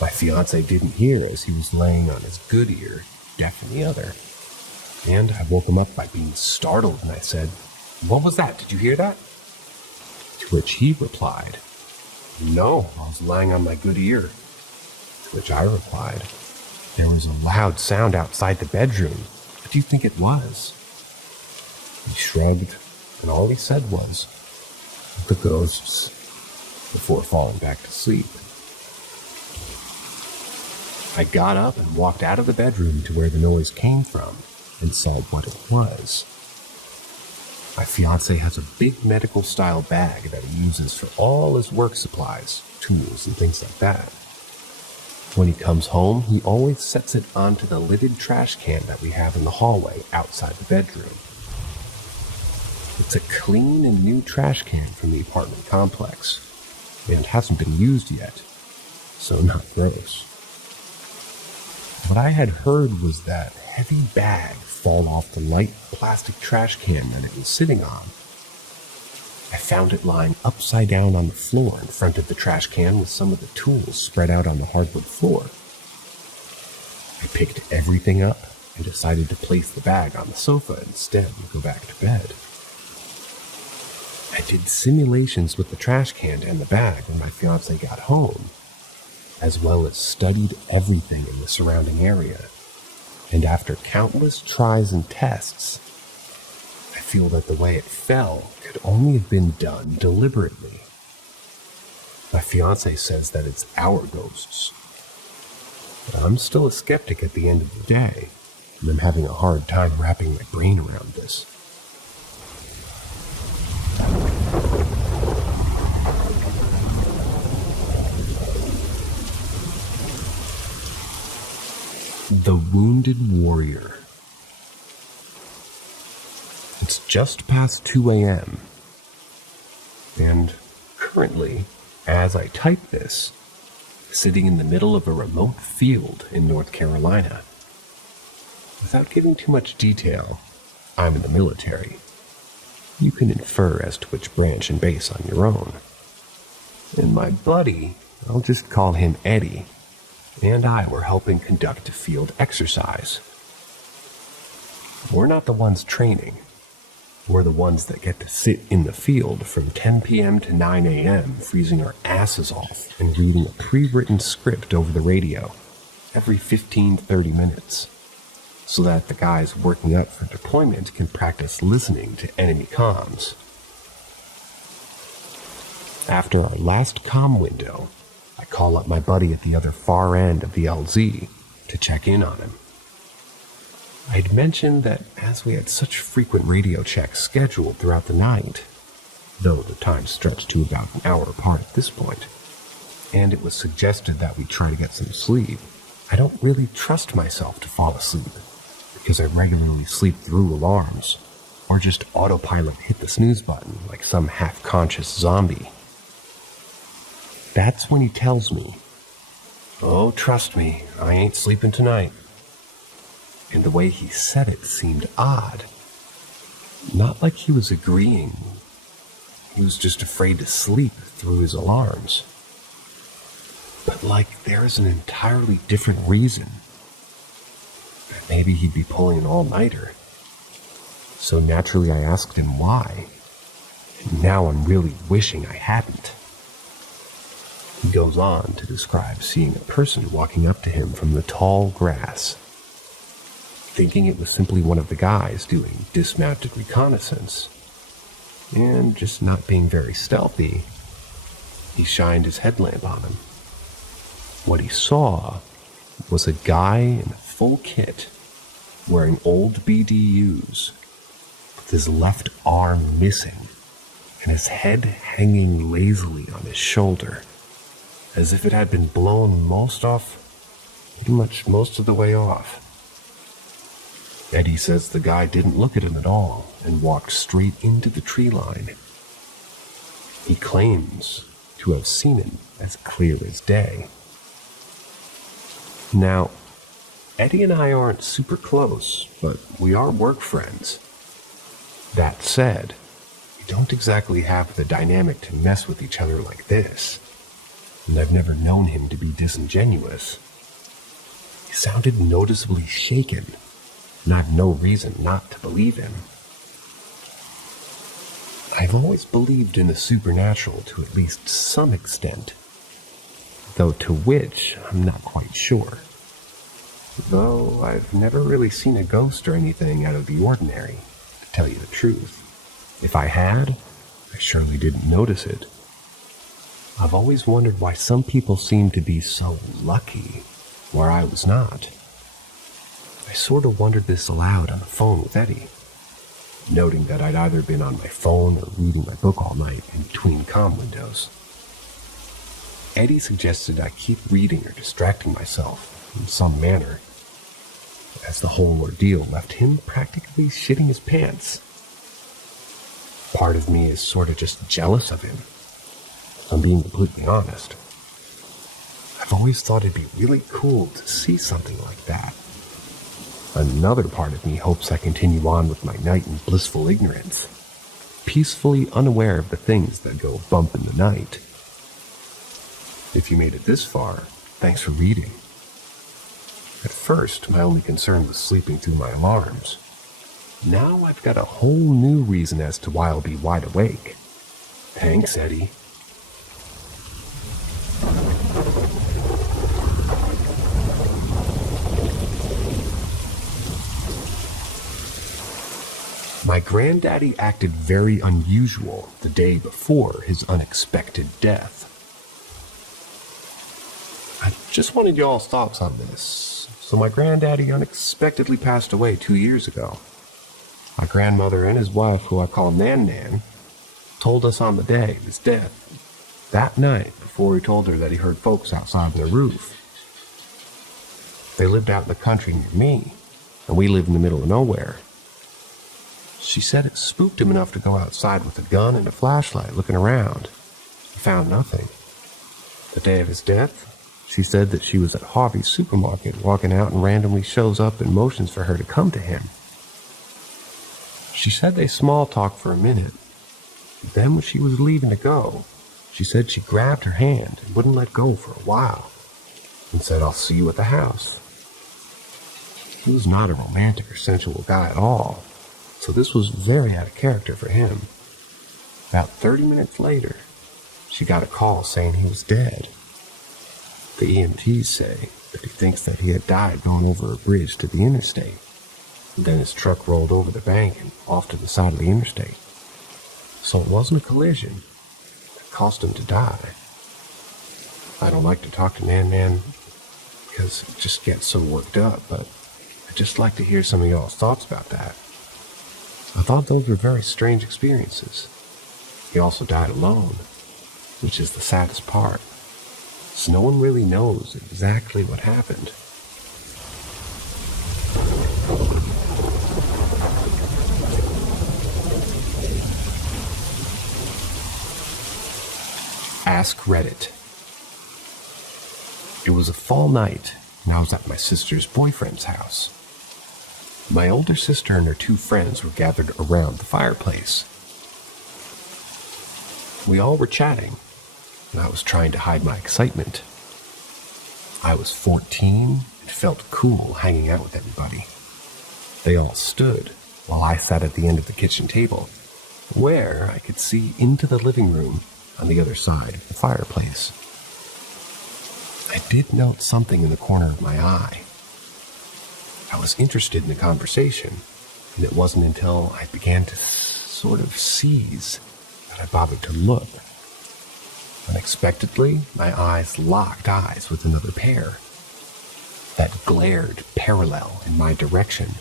My fiancé didn't hear as he was laying on his good ear, deaf in the other. And I woke him up by being startled, and I said, "What was that? Did you hear that?" To which he replied, "No, I was lying on my good ear." To which I replied, "There was a loud sound outside the bedroom. What do you think it was?" He shrugged, and all he said was, "The ghosts," before falling back to sleep. I got up and walked out of the bedroom to where the noise came from and saw what it was. My fiancé has a big medical-style bag that he uses for all his work supplies, tools, and things like that. When he comes home, he always sets it onto the lidded trash can that we have in the hallway outside the bedroom. It's a clean and new trash can from the apartment complex, and hasn't been used yet, so not gross. What I had heard was that heavy bag fall off the light plastic trash can that it was sitting on. I found it lying upside down on the floor in front of the trash can with some of the tools spread out on the hardwood floor. I picked everything up and decided to place the bag on the sofa instead and go back to bed. I did simulations with the trash can and the bag when my fiancé got home, as well as studied everything in the surrounding area. And after countless tries and tests, I feel that the way it fell could only have been done deliberately. My fiancé says that it's our ghosts. But I'm still a skeptic at the end of the day, and I'm having a hard time wrapping my brain around this. The Wounded Warrior. It's just past 2 a.m. And currently, as I type this, sitting in the middle of a remote field in North Carolina. Without giving too much detail, I'm in the military. You can infer as to which branch and base on your own. And my buddy, I'll just call him Eddie, and I were helping conduct a field exercise. We're not the ones training. We're the ones that get to sit in the field from 10 p.m. to 9 a.m., freezing our asses off and reading a pre-written script over the radio every 15-30 minutes, so that the guys working up for deployment can practice listening to enemy comms. After our last comm window, I call up my buddy at the other far end of the LZ to check in on him. I'd mentioned that as we had such frequent radio checks scheduled throughout the night, though the time stretched to about an hour apart at this point, and it was suggested that we try to get some sleep, I don't really trust myself to fall asleep, because I regularly sleep through alarms, or just autopilot hit the snooze button like some half-conscious zombie. That's when he tells me, "Oh, trust me, I ain't sleeping tonight." And the way he said it seemed odd. Not like he was agreeing. He was just afraid to sleep through his alarms. But like there is an entirely different reason. That maybe he'd be pulling an all-nighter. So naturally I asked him why. And now I'm really wishing I hadn't. He goes on to describe seeing a person walking up to him from the tall grass. Thinking it was simply one of the guys doing dismounted reconnaissance, and just not being very stealthy, he shined his headlamp on him. What he saw was a guy in a full kit, wearing old BDUs, with his left arm missing, and his head hanging lazily on his shoulder, as if it had been blown pretty much most of the way off. Eddie says the guy didn't look at him at all and walked straight into the tree line. He claims to have seen him as clear as day. Now, Eddie and I aren't super close, but we are work friends. That said, we don't exactly have the dynamic to mess with each other like this, and I've never known him to be disingenuous. He sounded noticeably shaken, and I have no reason not to believe him. I've always believed in the supernatural to at least some extent, though to which I'm not quite sure. Though I've never really seen a ghost or anything out of the ordinary, to tell you the truth. If I had, I surely didn't notice it. I've always wondered why some people seem to be so lucky, where I was not. I sort of wondered this aloud on the phone with Eddie, noting that I'd either been on my phone or reading my book all night in between comm windows. Eddie suggested I keep reading or distracting myself in some manner, as the whole ordeal left him practically shitting his pants. Part of me is sort of just jealous of him, if I'm being completely honest. I've always thought it'd be really cool to see something like that. Another part of me hopes I continue on with my night in blissful ignorance, peacefully unaware of the things that go bump in the night. If you made it this far, thanks for reading. At first, my only concern was sleeping through my alarms. Now I've got a whole new reason as to why I'll be wide awake. Thanks, Eddie. My granddaddy acted very unusual the day before his unexpected death. I just wanted y'all's thoughts on this. So my granddaddy unexpectedly passed away 2 years ago. My grandmother and his wife, who I call Nan Nan, told us on the day of his death, that night before he told her that he heard folks outside their roof. They lived out in the country near me, and we lived in the middle of nowhere. She said it spooked him enough to go outside with a gun and a flashlight looking around. He found nothing. The day of his death, she said that she was at Harvey's supermarket walking out and randomly shows up and motions for her to come to him. She said they small talked for a minute. Then when she was leaving to go, she said she grabbed her hand and wouldn't let go for a while and said, "I'll see you at the house." He was not a romantic or sensual guy at all. so this was very out of character for him. About 30 minutes later, she got a call saying he was dead. The EMTs say that he thinks that he had died going over a bridge to the interstate. And then his truck rolled over the bank and off to the side of the interstate. So it wasn't a collision that caused him to die. I don't like to talk to Man because it just gets so worked up, but I'd just like to hear some of y'all's thoughts about that. I thought those were very strange experiences. He also died alone, which is the saddest part. So no one really knows exactly what happened. Ask Reddit. It was a fall night, and I was at my sister's boyfriend's house. My older sister and her two friends were gathered around the fireplace. We all were chatting, and I was trying to hide my excitement. I was 14 and felt cool hanging out with everybody. They all stood while I sat at the end of the kitchen table, where I could see into the living room on the other side of the fireplace. I did note something in the corner of my eye. I was interested in the conversation, and it wasn't until I began to sort of seize that I bothered to look. Unexpectedly, my eyes locked eyes with another pair that glared parallel in my direction.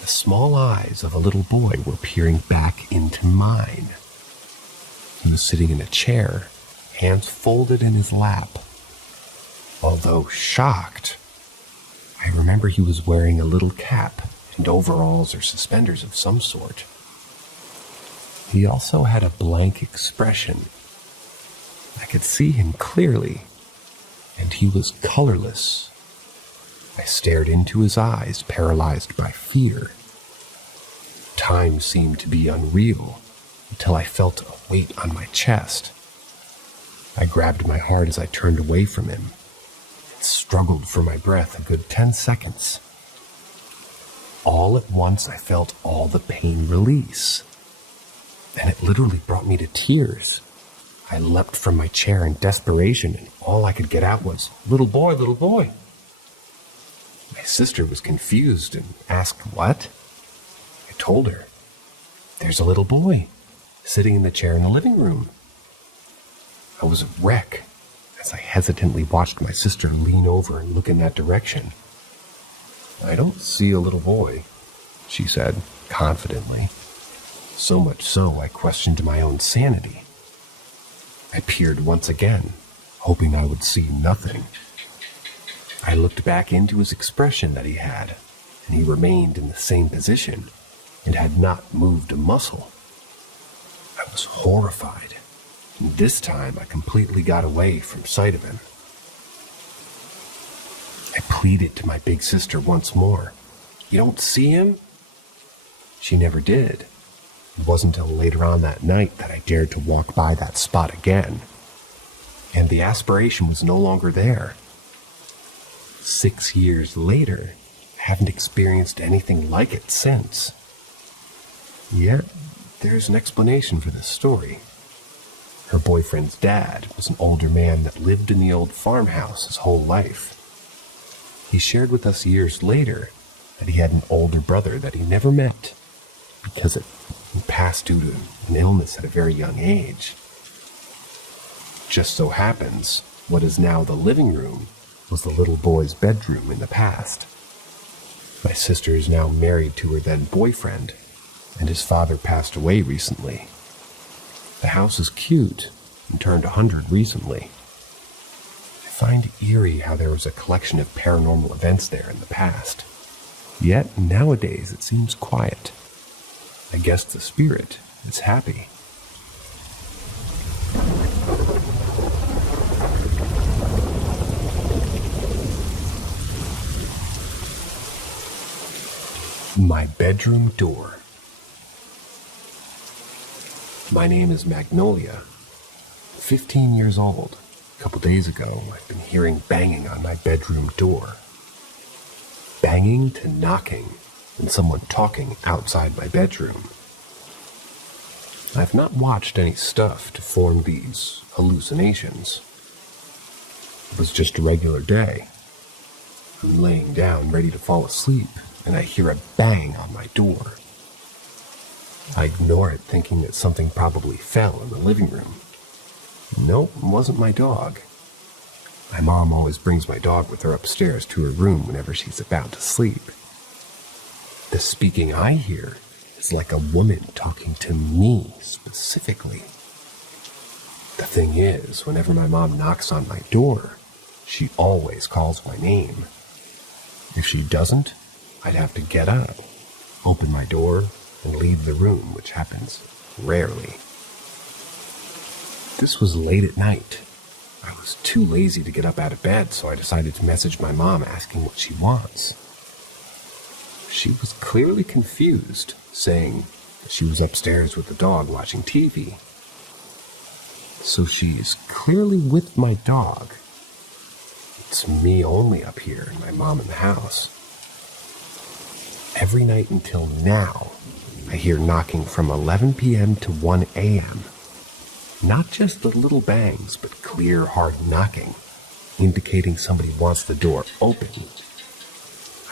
The small eyes of a little boy were peering back into mine. He was sitting in a chair, hands folded in his lap. Although shocked, I remember he was wearing a little cap and overalls or suspenders of some sort. He also had a blank expression. I could see him clearly, and he was colorless. I stared into his eyes, paralyzed by fear. Time seemed to be unreal until I felt a weight on my chest. I grabbed my heart as I turned away from him and struggled for my breath a good 10 seconds. All at once, I felt all the pain release, and it literally brought me to tears. I leapt from my chair in desperation, and all I could get out was, "Little boy, little boy." My sister was confused and asked, "What?" I told her, "There's a little boy sitting in the chair in the living room." I was a wreck as I hesitantly watched my sister lean over and look in that direction. "I don't see a little boy," she said confidently. So much so, I questioned my own sanity. I peered once again, hoping I would see nothing. I looked back into his expression that he had, and he remained in the same position and had not moved a muscle. I was horrified, and this time I completely got away from sight of him. I pleaded to my big sister once more. "You don't see him?" She never did. It wasn't until later on that night that I dared to walk by that spot again, and the aspiration was no longer there. 6 years later, I haven't experienced anything like it since. Yet, there's an explanation for this story. Her boyfriend's dad was an older man that lived in the old farmhouse his whole life. He shared with us years later that he had an older brother that he never met because he passed due to an illness at a very young age. Just so happens, what is now the living room was the little boy's bedroom in the past. My sister is now married to her then boyfriend, and his father passed away recently. The house is cute and turned 100 recently. I find it eerie how there was a collection of paranormal events there in the past. Yet nowadays it seems quiet. I guess the spirit is happy. My bedroom door. My name is Magnolia. 15 years old. A couple days ago, I've been hearing banging on my bedroom door. Banging to knocking, and someone talking outside my bedroom. I've not watched any stuff to form these hallucinations. It was just a regular day. I'm laying down ready to fall asleep, and I hear a bang on my door. I ignore it, thinking that something probably fell in the living room. Nope, it wasn't my dog. My mom always brings my dog with her upstairs to her room whenever she's about to sleep. The speaking I hear is like a woman talking to me specifically. The thing is, whenever my mom knocks on my door, she always calls my name. If she doesn't, I'd have to get up, open my door, and leave the room, which happens rarely. This was late at night. I was too lazy to get up out of bed, so I decided to message my mom asking what she wants. She was clearly confused, saying she was upstairs with the dog watching TV. So she is clearly with my dog. It's me only up here and my mom in the house. Every night until now, I hear knocking from 11 p.m. to 1 a.m. Not just the little bangs, but clear, hard knocking, indicating somebody wants the door open.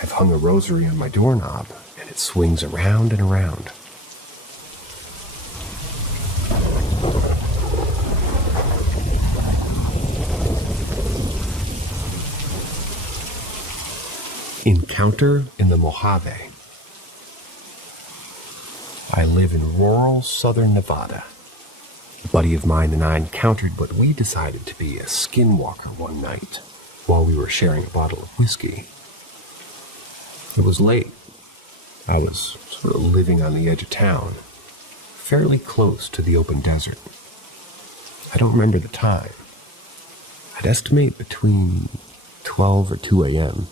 I've hung a rosary on my doorknob, and it swings around and around. Encounter in the Mojave. I live in rural southern Nevada. A buddy of mine and I encountered what we decided to be a skinwalker one night while we were sharing a bottle of whiskey. It was late. I was sort of living on the edge of town, fairly close to the open desert. I don't remember the time. I'd estimate between 12 or 2 a.m.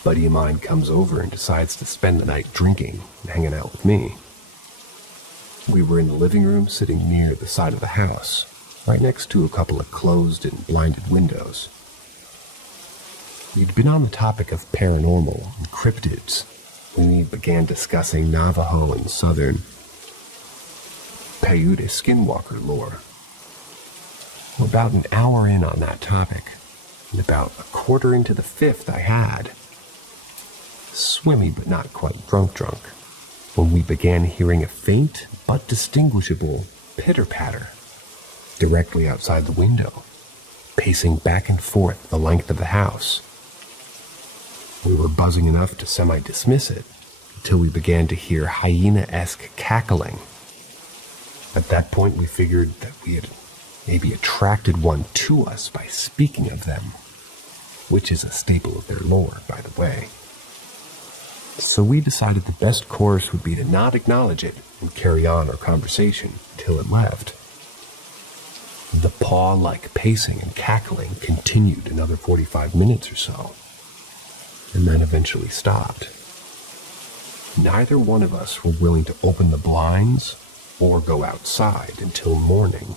A buddy of mine comes over and decides to spend the night drinking and hanging out with me. We were in the living room, sitting near the side of the house, right next to a couple of closed and blinded windows. We'd been on the topic of paranormal and cryptids when we began discussing Navajo and southern Paiute skinwalker lore. We're about an hour in on that topic, and about a quarter into the fifth I had, swimmy but not quite drunk, when we began hearing a faint but distinguishable pitter-patter directly outside the window, pacing back and forth the length of the house. We were buzzing enough to semi-dismiss it until we began to hear hyena-esque cackling. At that point, we figured that we had maybe attracted one to us by speaking of them, which is a staple of their lore, by the way. So we decided the best course would be to not acknowledge it and carry on our conversation till it left. The paw-like pacing and cackling continued another 45 minutes or so, and then eventually stopped. Neither one of us were willing to open the blinds or go outside until morning.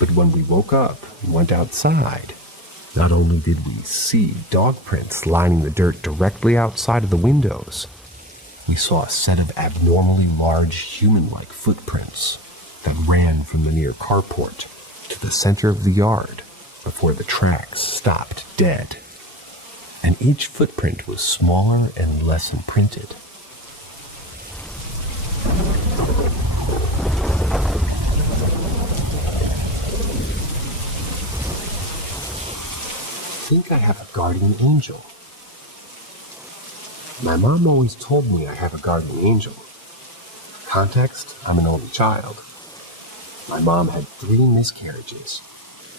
But when we woke up and went outside, not only did we see dog prints lining the dirt directly outside of the windows, we saw a set of abnormally large human-like footprints that ran from the near carport to the center of the yard before the tracks stopped dead. And each footprint was smaller and less imprinted. I think I have a guardian angel. My mom always told me I have a guardian angel. Context, I'm an only child. My mom had 3 miscarriages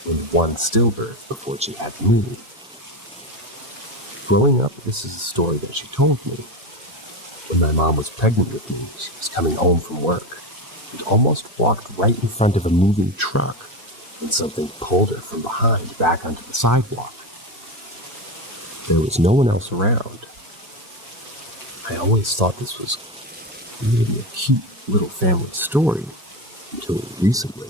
and 1 stillbirth before she had me. Growing up, this is a story that she told me. When my mom was pregnant with me, she was coming home from work and almost walked right in front of a moving truck when something pulled her from behind back onto the sidewalk. There was no one else around. I always thought this was really a cute little family story until recently.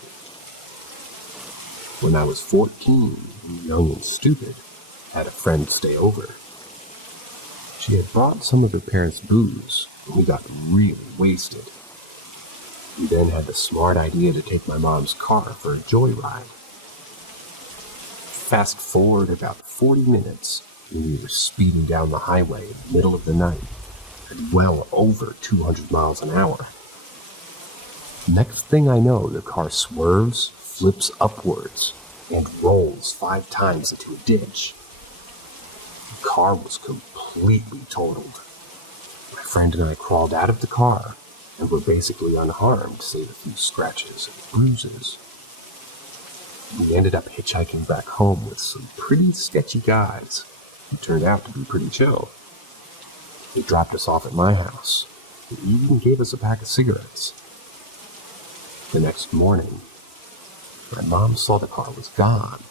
When I was 14, young and stupid, had a friend stay over. She had brought some of her parents' booze, and we got really wasted. We then had the smart idea to take my mom's car for a joyride. Fast forward about 40 minutes, and we were speeding down the highway in the middle of the night at well over 200 miles an hour. Next thing I know, the car swerves, flips upwards, and rolls 5 times into a ditch. The car was completely totaled. My friend and I crawled out of the car and were basically unharmed, save a few scratches and bruises. We ended up hitchhiking back home with some pretty sketchy guys who turned out to be pretty chill. They dropped us off at my house and even gave us a pack of cigarettes. The next morning, my mom saw the car was gone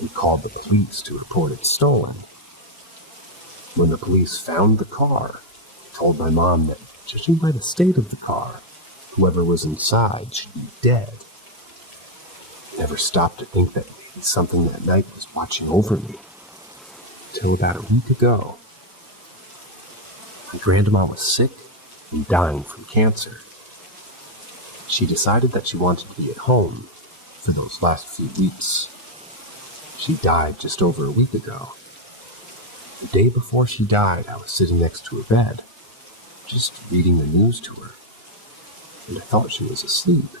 and called the police to report it stolen. When the police found the car, they told my mom that, judging by the state of the car, whoever was inside should be dead. I never stopped to think that maybe something that night was watching over me, until about a week ago. My grandma was sick and dying from cancer. She decided that she wanted to be at home for those last few weeks. She died just over a week ago. The day before she died, I was sitting next to her bed, just reading the news to her, and I thought she was asleep.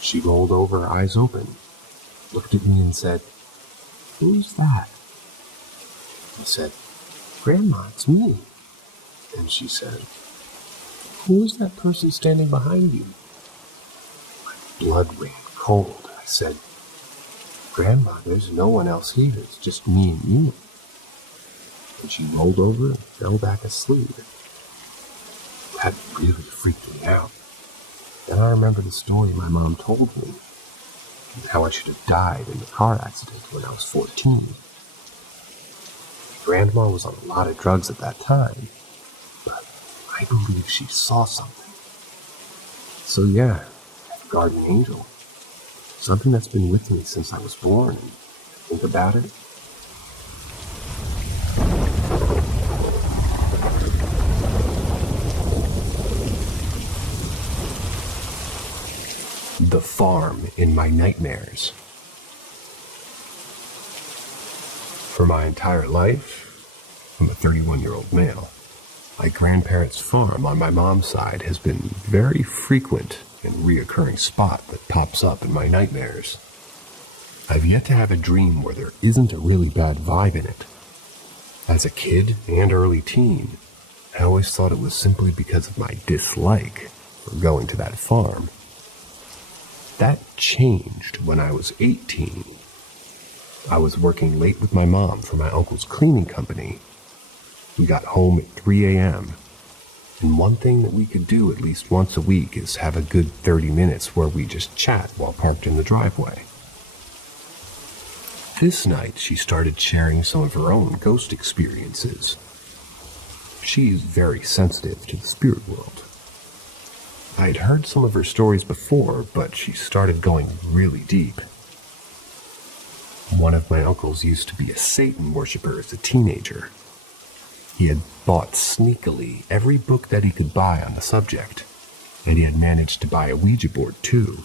She rolled over, eyes open, looked at me and said, "Who's that?" I said, "Grandma, it's me." And she said, "Who is that person standing behind you?" My blood ran cold. I said, "Grandma, there's no one else here. It's just me and you." And she rolled over and fell back asleep. That really freaked me out. Then I remember the story my mom told me, and how I should have died in the car accident when I was 14. Grandma was on a lot of drugs at that time, but I believe she saw something. So yeah, a guardian angel. Something that's been with me since I was born, and think about it. The farm in my nightmares. For my entire life, I'm a 31-year-old male. My grandparents' farm on my mom's side has been very frequent and reoccurring spot that pops up in my nightmares. I've yet to have a dream where there isn't a really bad vibe in it. As a kid and early teen, I always thought it was simply because of my dislike for going to that farm. That changed when I was 18. I was working late with my mom for my uncle's cleaning company. We got home at 3 a.m., and one thing that we could do at least once a week is have a good 30 minutes where we just chat while parked in the driveway. This night, she started sharing some of her own ghost experiences. She is very sensitive to the spirit world. I'd heard some of her stories before, but she started going really deep. One of my uncles used to be a Satan worshiper as a teenager. He had bought sneakily every book that he could buy on the subject, and he had managed to buy a Ouija board too.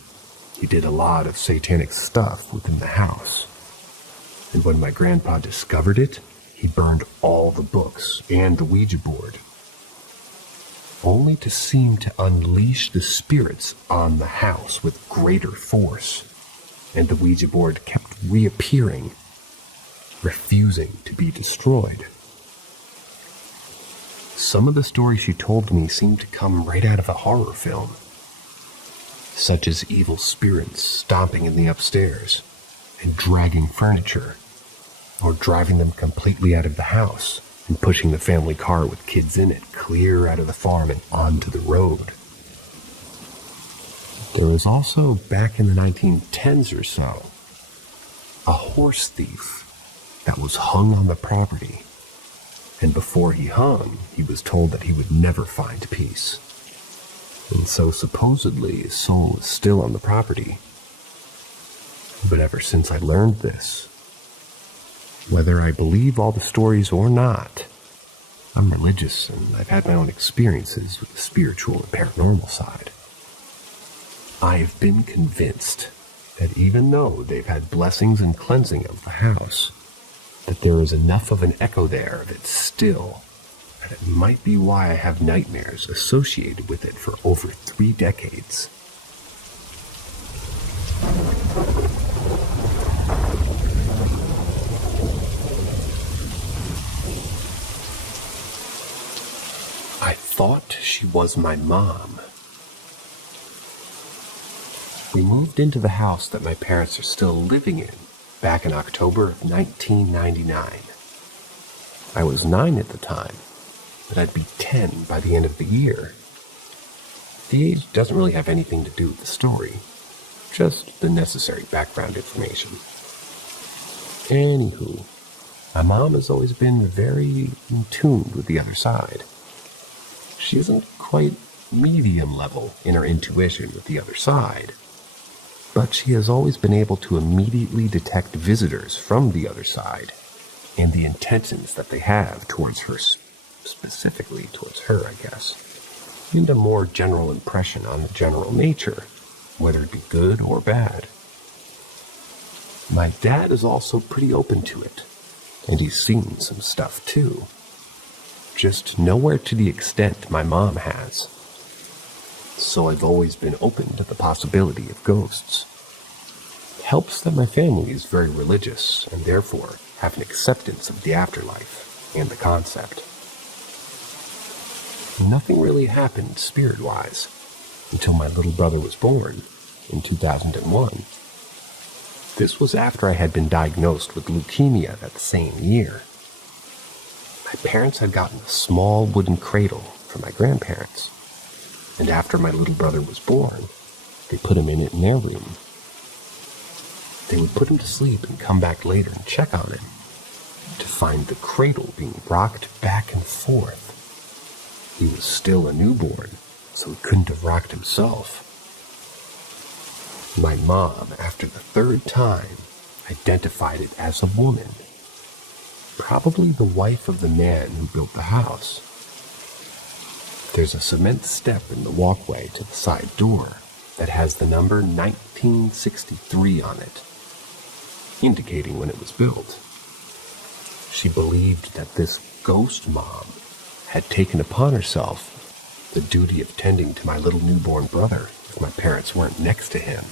He did a lot of satanic stuff within the house. And when my grandpa discovered it, he burned all the books and the Ouija board, only to seem to unleash the spirits on the house with greater force, and the Ouija board kept reappearing, refusing to be destroyed. Some of the stories she told me seemed to come right out of a horror film, such as evil spirits stomping in the upstairs and dragging furniture, or driving them completely out of the house and pushing the family car with kids in it clear out of the farm and onto the road. There was also, back in the 1910s or so, a horse thief that was hung on the property, and before he hung, he was told that he would never find peace. And so supposedly his soul is still on the property. But ever since I learned this, whether I believe all the stories or not, I'm religious, and I've had my own experiences with the spiritual and paranormal side. I've been convinced that even though they've had blessings and cleansing of the house, that there is enough of an echo there of it still, and it might be why I have nightmares associated with it for over 3 decades. I thought she was my mom. We moved into the house that my parents are still living in back in October of 1999. I was 9 at the time, but I'd be 10 by the end of the year. The age doesn't really have anything to do with the story, just the necessary background information. Anywho, my mom has always been very in tune with the other side. She isn't quite medium level in her intuition with the other side, but she has always been able to immediately detect visitors from the other side and the intentions that they have towards her, specifically towards her, I guess, and a more general impression on the general nature, whether it be good or bad. My dad is also pretty open to it, and he's seen some stuff too. Just nowhere to the extent my mom has. So I've always been open to the possibility of ghosts. It helps that my family is very religious and therefore have an acceptance of the afterlife and the concept. Nothing really happened spirit-wise until my little brother was born in 2001. This was after I had been diagnosed with leukemia that same year. My parents had gotten a small wooden cradle from my grandparents, and after my little brother was born, they put him in it in their room. They would put him to sleep and come back later and check on him, to find the cradle being rocked back and forth. He was still a newborn, so he couldn't have rocked himself. My mom, after the 3rd time, identified it as a woman. Probably the wife of the man who built the house. There's a cement step in the walkway to the side door that has the number 1963 on it, indicating when it was built. She believed that this ghost mom had taken upon herself the duty of tending to my little newborn brother if my parents weren't next to him.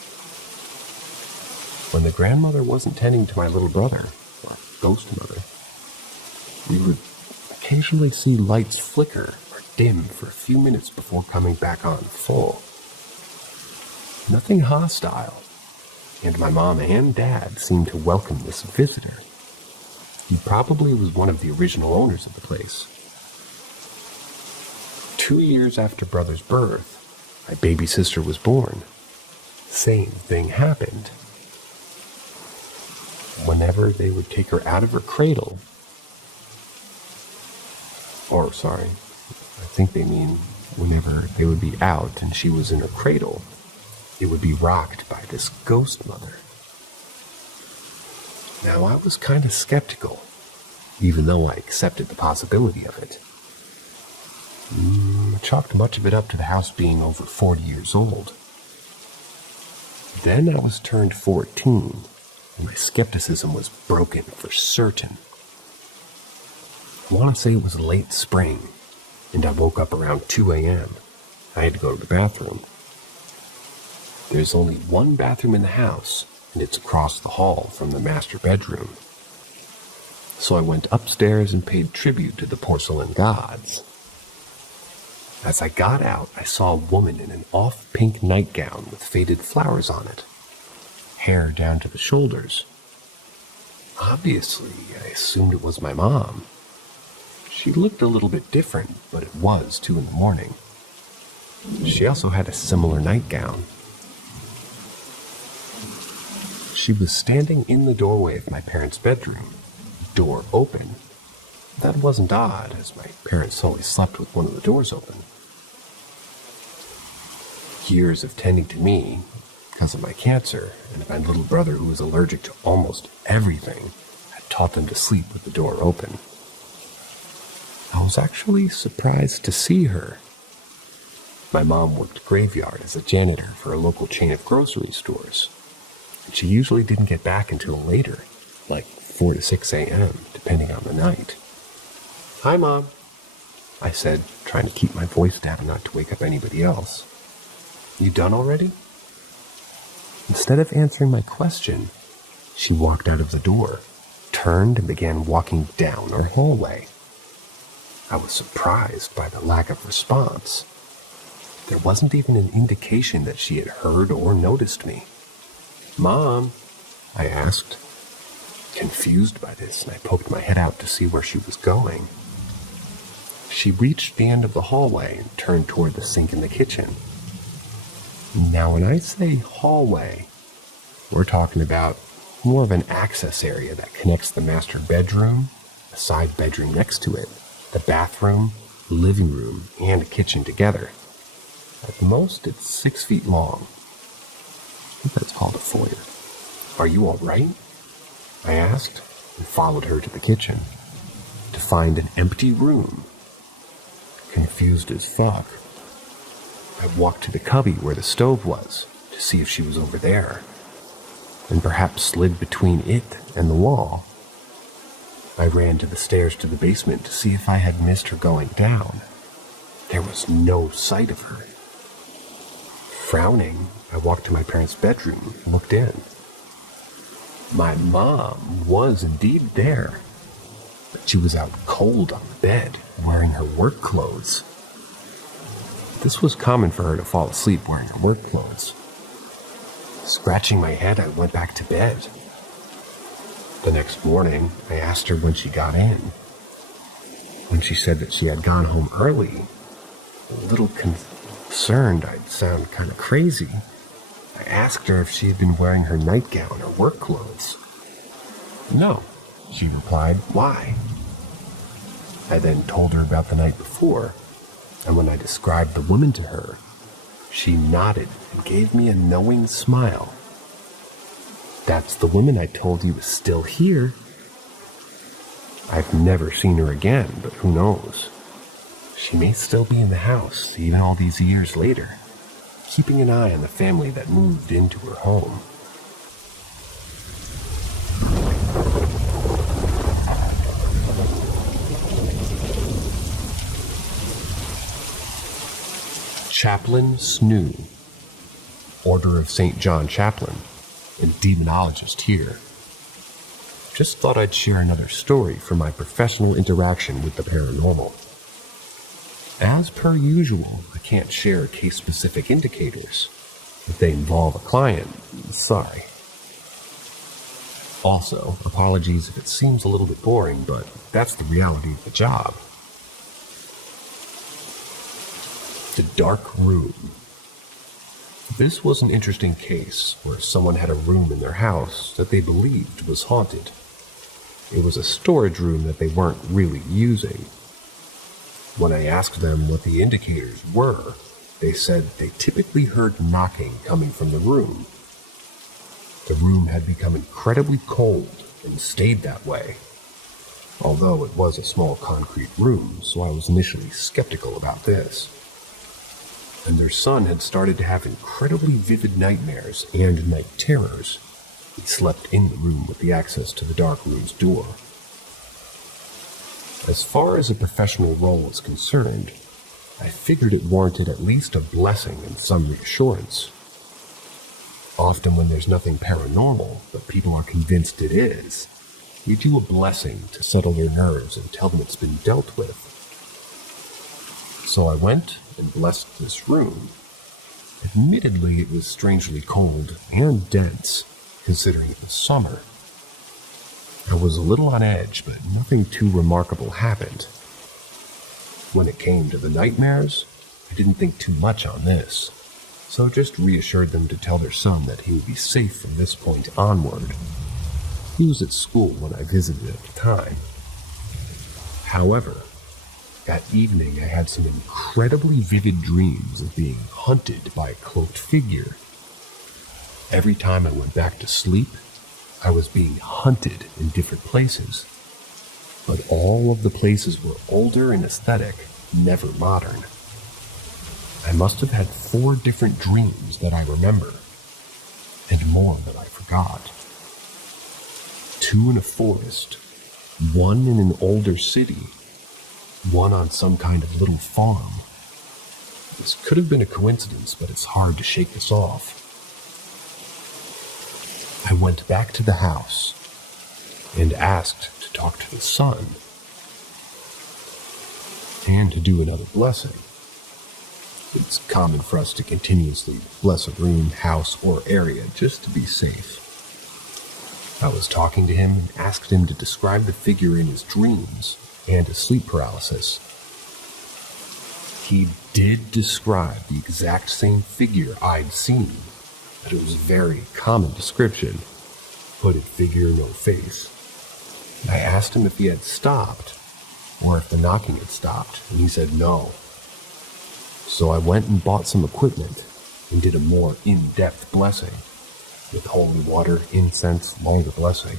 When the grandmother wasn't tending to my little brother, or ghost mother, we would occasionally see lights flicker or dim for a few minutes before coming back on full. Nothing hostile, and my mom and dad seemed to welcome this visitor. He probably was one of the original owners of the place. 2 years after brother's birth, my baby sister was born. Same thing happened. Whenever they would take her out of her cradle, I think they mean whenever they would be out and she was in her cradle, it would be rocked by this ghost mother. Now, I was kind of skeptical, even though I accepted the possibility of it. I chalked much of it up to the house being over 40 years old. Then I was turned 14, and my skepticism was broken for certain. I want to say it was late spring, and I woke up around 2 a.m. I had to go to the bathroom. There's only one bathroom in the house, and it's across the hall from the master bedroom. So I went upstairs and paid tribute to the porcelain gods. As I got out, I saw a woman in an off-pink nightgown with faded flowers on it, hair down to the shoulders. Obviously, I assumed it was my mom. She looked a little bit different, but it was 2 a.m. She also had a similar nightgown. She was standing in the doorway of my parents' bedroom, door open. That wasn't odd, as my parents always slept with one of the doors open. Years of tending to me, because of my cancer, and my little brother who was allergic to almost everything, had taught them to sleep with the door open. I was actually surprised to see her. My mom worked graveyard as a janitor for a local chain of grocery stores, and she usually didn't get back until later, like 4 to 6 a.m., depending on the night. "Hi, Mom," I said, trying to keep my voice down not to wake up anybody else. "You done already?" Instead of answering my question, she walked out of the door, turned and began walking down our hallway. I was surprised by the lack of response. There wasn't even an indication that she had heard or noticed me. "Mom?" I asked, confused by this, and I poked my head out to see where she was going. She reached the end of the hallway and turned toward the sink in the kitchen. Now, when I say hallway, we're talking about more of an access area that connects the master bedroom, a side bedroom next to it, the bathroom, living room, and a kitchen together. At most, it's 6 feet long. I think that's called a foyer. "Are you all right?" I asked, and followed her to the kitchen, to find an empty room. Confused as fuck, I walked to the cubby where the stove was, to see if she was over there, and perhaps slid between it and the wall. I ran to the stairs to the basement to see if I had missed her going down. There was no sight of her. Frowning, I walked to my parents' bedroom and looked in. My mom was indeed there, but she was out cold on the bed, wearing her work clothes. This was common for her to fall asleep wearing her work clothes. Scratching my head, I went back to bed. The next morning, I asked her when she got in. When she said that she had gone home early, a little concerned I'd sound kind of crazy, I asked her if she had been wearing her nightgown or work clothes. "No," she replied. "Why?" I then told her about the night before, and when I described the woman to her, she nodded and gave me a knowing smile. "That's the woman I told you was still here." I've never seen her again, but who knows? She may still be in the house, even all these years later, keeping an eye on the family that moved into her home. Chaplain Snoo, Order of St. John Chaplain, and demonologist here. Just thought I'd share another story from my professional interaction with the paranormal. As per usual, I can't share case-specific indicators. If they involve a client, sorry. Also, apologies if it seems a little bit boring, but that's the reality of the job. The Dark Room. This was an interesting case where someone had a room in their house that they believed was haunted. It was a storage room that they weren't really using. When I asked them what the indicators were, they said they typically heard knocking coming from the room. The room had become incredibly cold and stayed that way, although it was a small concrete room, so I was initially skeptical about this. And their son had started to have incredibly vivid nightmares and night terrors. He slept in the room with the access to the dark room's door. As far as a professional role is concerned, I figured it warranted at least a blessing and some reassurance. Often when there's nothing paranormal, but people are convinced it is, we do a blessing to settle their nerves and tell them it's been dealt with. So I went and blessed this room. Admittedly, it was strangely cold and dense, considering it was summer. I was a little on edge, but nothing too remarkable happened. When it came to the nightmares, I didn't think too much on this, so just reassured them to tell their son that he would be safe from this point onward. He was at school when I visited at the time. However, that evening I had some incredibly vivid dreams of being hunted by a cloaked figure. Every time I went back to sleep, I was being hunted in different places. but all of the places were older and aesthetic, never modern. I must have had 4 different dreams that I remember, and more that I forgot. 2 in a forest, 1 in an older city, 1 on some kind of little farm. This could have been a coincidence, but it's hard to shake this off. I went back to the house and asked to talk to the sun and to do another blessing. It's common for us to continuously bless a room, house, or area just to be safe. I was talking to him and asked him to describe the figure in his dreams and his sleep paralysis. He did describe the exact same figure I'd seen, but it was a very common description. Hooded figure, no face. I asked him if he had stopped, or if the knocking had stopped, and he said no. So I went and bought some equipment and did a more in-depth blessing, with holy water, incense, longer blessing.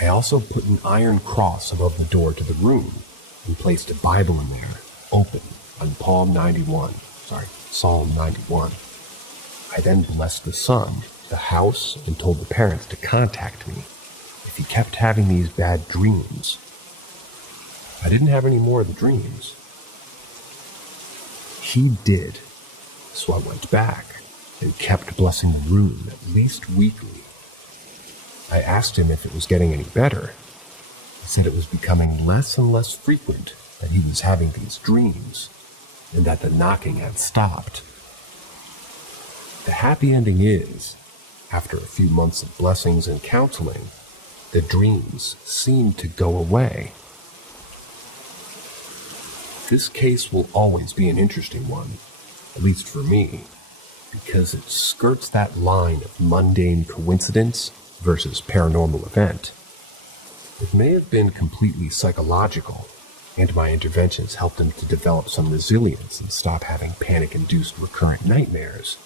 I also put an iron cross above the door to the room and placed a Bible in there, open, on Psalm 91. I then blessed the son, the house, and told the parents to contact me if he kept having these bad dreams. I didn't have any more of the dreams. He did, so I went back and kept blessing the room at least weekly. I asked him if it was getting any better. He said it was becoming less and less frequent that he was having these dreams, and that the knocking had stopped. The happy ending is, after a few months of blessings and counseling, the dreams seemed to go away. This case will always be an interesting one, at least for me, because it skirts that line of mundane coincidence versus paranormal event. It may have been completely psychological, and my interventions helped him to develop some resilience and stop having panic-induced recurrent nightmares.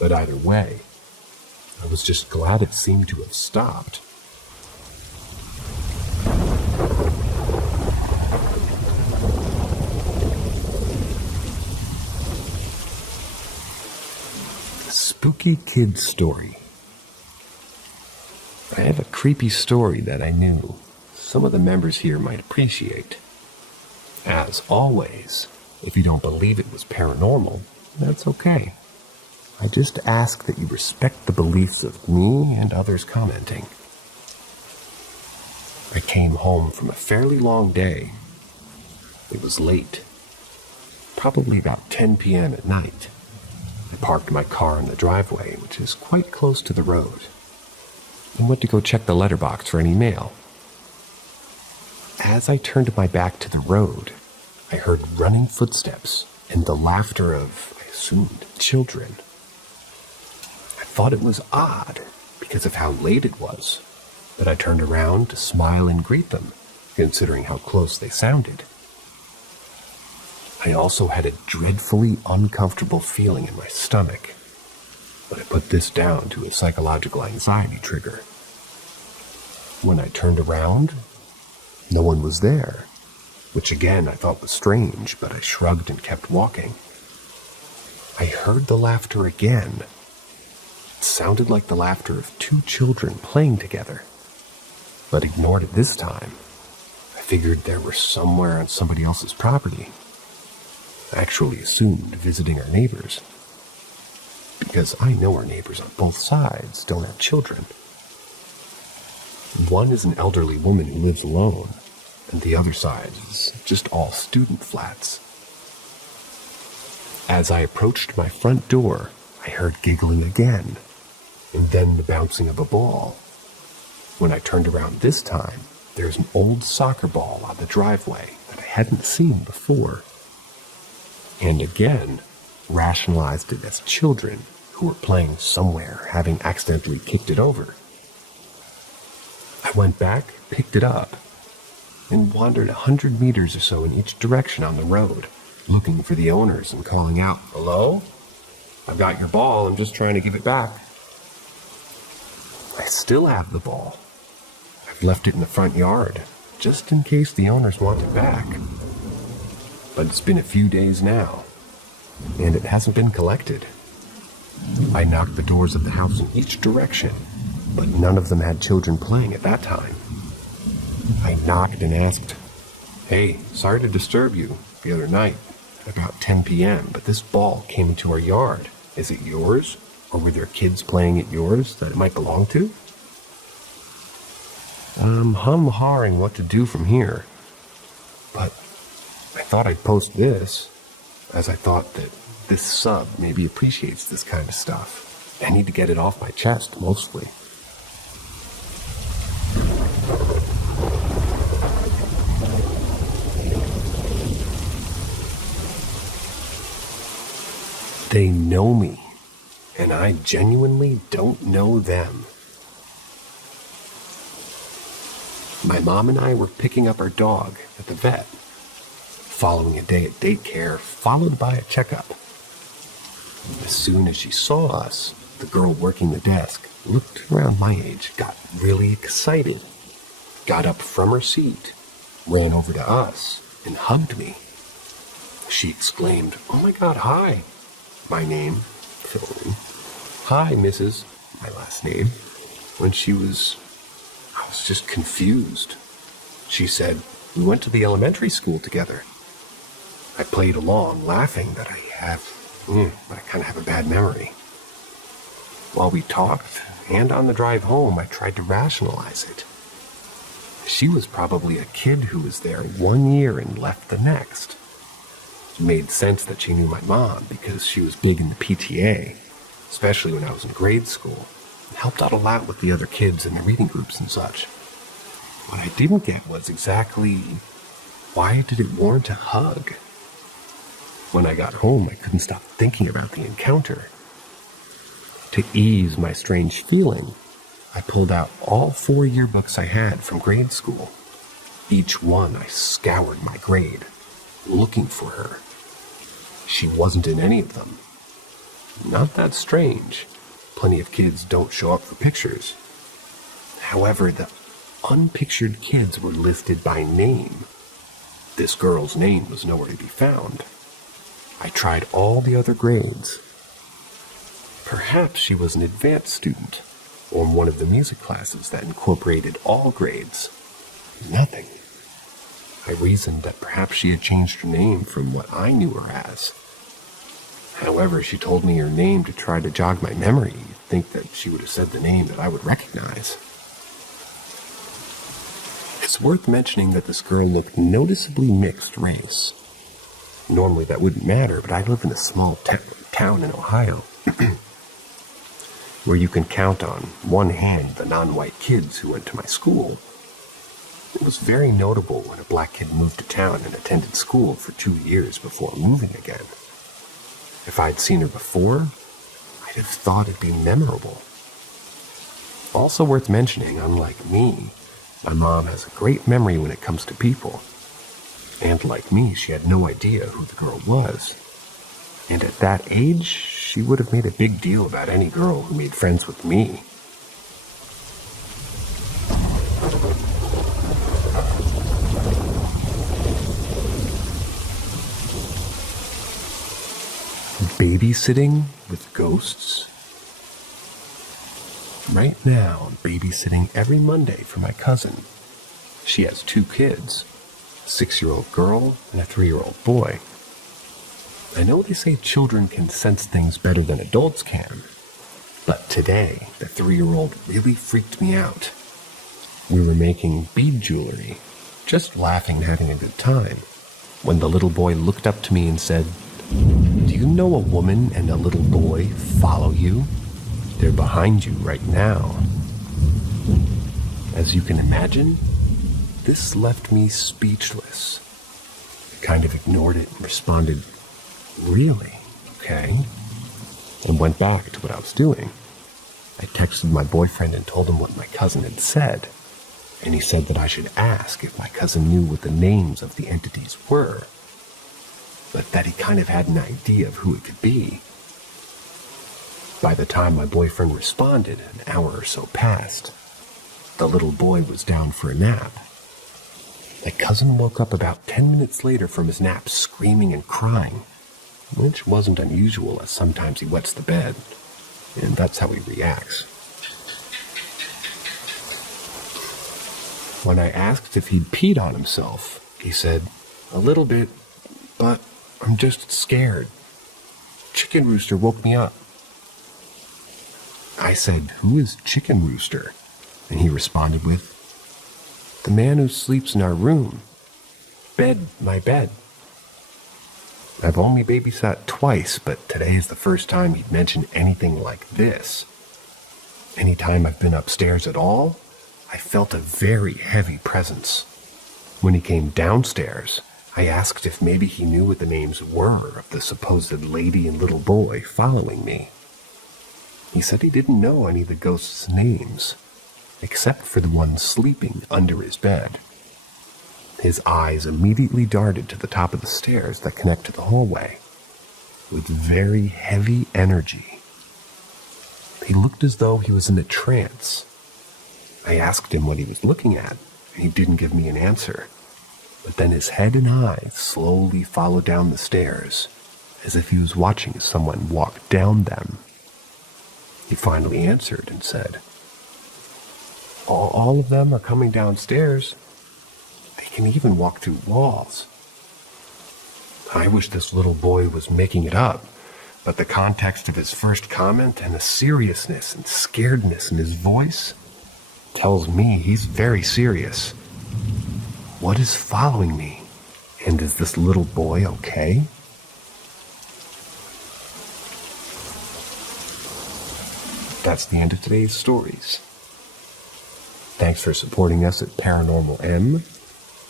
But either way, I was just glad it seemed to have stopped. Spooky Kid Story. I have a creepy story that I knew some of the members here might appreciate. As always, if you don't believe it was paranormal, that's okay. I just ask that you respect the beliefs of me and others commenting. I came home from a fairly long day. It was late, probably about 10 p.m. at night. I parked my car in the driveway, which is quite close to the road, and went to go check the letterbox for any mail. As I turned my back to the road, I heard running footsteps and the laughter of, I assumed, children. I thought it was odd because of how late it was, but I turned around to smile and greet them, considering how close they sounded. I also had a dreadfully uncomfortable feeling in my stomach, but I put this down to a psychological anxiety trigger. When I turned around, no one was there, which again I thought was strange, but I shrugged and kept walking. I heard the laughter again. It sounded like the laughter of 2 children playing together, but ignored it this time. I figured they were somewhere on somebody else's property. I actually assumed visiting our neighbors, because I know our neighbors on both sides don't have children. One is an elderly woman who lives alone, and the other side is just all student flats. As I approached my front door, I heard giggling again, and then the bouncing of a ball. When I turned around this time, there's an old soccer ball on the driveway that I hadn't seen before. And again, rationalized it as children who were playing somewhere, having accidentally kicked it over. I went back, picked it up, and wandered 100 meters or so in each direction on the road, looking for the owners and calling out, "Hello? I've got your ball, I'm just trying to give it back." I still have the ball. I've left it in the front yard, just in case the owners want it back. But it's been a few days now, and it hasn't been collected. I knocked the doors of the house in each direction, but none of them had children playing at that time. I knocked and asked, "Hey, sorry to disturb you the other night at about 10 p.m., but this ball came into our yard. Is it yours? Or were there kids playing at yours that it might belong to?" I'm hum-hawing what to do from here, but I thought I'd post this, as I thought that this sub maybe appreciates this kind of stuff. I need to get it off my chest, mostly. They know me, and I genuinely don't know them. My mom and I were picking up our dog at the vet, following a day at daycare, followed by a checkup. As soon as she saw us, the girl working the desk looked around my age, got really excited, got up from her seat, ran over to us, and hugged me. She exclaimed, "Oh my God, hi." My name, Phil. "Hi, Mrs." my last name. I was just confused. She said, "We went to the elementary school together." I played along, laughing that I kind of have a bad memory. While we talked, and on the drive home, I tried to rationalize it. She was probably a kid who was there 1 year and left the next. It made sense that she knew my mom because she was big in the PTA, especially when I was in grade school, and helped out a lot with the other kids in the reading groups and such. What I didn't get was exactly why did it warrant a hug? When I got home, I couldn't stop thinking about the encounter. To ease my strange feeling, I pulled out all 4 yearbooks I had from grade school. Each one I scoured my grade, looking for her. She wasn't in any of them. Not that strange. Plenty of kids don't show up for pictures. However, the unpictured kids were listed by name. This girl's name was nowhere to be found. I tried all the other grades. Perhaps she was an advanced student, or in one of the music classes that incorporated all grades. Nothing. I reasoned that perhaps she had changed her name from what I knew her as. However, she told me her name to try to jog my memory. You'd think that she would have said the name that I would recognize. It's worth mentioning that this girl looked noticeably mixed race. Normally that wouldn't matter, but I live in a small town in Ohio where you can count on one hand the non-white kids who went to my school. It was very notable when a black kid moved to town and attended school for 2 years before moving again. If I'd seen her before, I'd have thought it'd be memorable. Also worth mentioning, unlike me, my mom has a great memory when it comes to people. And like me, she had no idea who the girl was. And at that age, she would have made a big deal about any girl who made friends with me. Babysitting with ghosts? Right now, I'm babysitting every Monday for my cousin. She has 2 kids, a 6-year-old girl and a 3-year-old boy. I know they say children can sense things better than adults can, but today, the 3-year-old really freaked me out. We were making bead jewelry, just laughing and having a good time, when the little boy looked up to me and said, "Do you know a woman and a little boy follow you? They're behind you right now." As you can imagine, this left me speechless. I kind of ignored it and responded, "Really? Okay," and went back to what I was doing. I texted my boyfriend and told him what my cousin had said, and he said that I should ask if my cousin knew what the names of the entities were, but that he kind of had an idea of who it could be. By the time my boyfriend responded, an hour or so passed. The little boy was down for a nap. My cousin woke up about 10 minutes later from his nap screaming and crying, which wasn't unusual as sometimes he wets the bed, and that's how he reacts. When I asked if he'd peed on himself, he said, "A little bit, but I'm just scared. Chicken Rooster woke me up." I said, "Who is Chicken Rooster?" And he responded with, "The man who sleeps in our room. My bed." I've only babysat twice, but today is the first time he'd mentioned anything like this. Anytime I've been upstairs at all, I felt a very heavy presence. When he came downstairs, I asked if maybe he knew what the names were of the supposed lady and little boy following me. He said he didn't know any of the ghosts' names, except for the one sleeping under his bed. His eyes immediately darted to the top of the stairs that connect to the hallway, with very heavy energy. He looked as though he was in a trance. I asked him what he was looking at, and he didn't give me an answer. But then his head and eyes slowly followed down the stairs, as if he was watching someone walk down them. He finally answered and said, All of them are coming downstairs. They can even walk through walls." I wish this little boy was making it up, but the context of his first comment and the seriousness and scaredness in his voice tells me he's very serious. What is following me? And is this little boy okay? That's the end of today's stories. Thanks for supporting us at Paranormal M.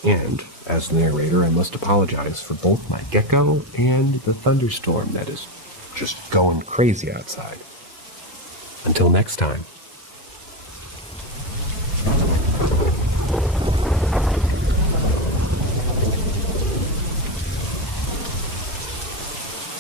And, as the narrator, I must apologize for both my gecko and the thunderstorm that is just going crazy outside. Until next time.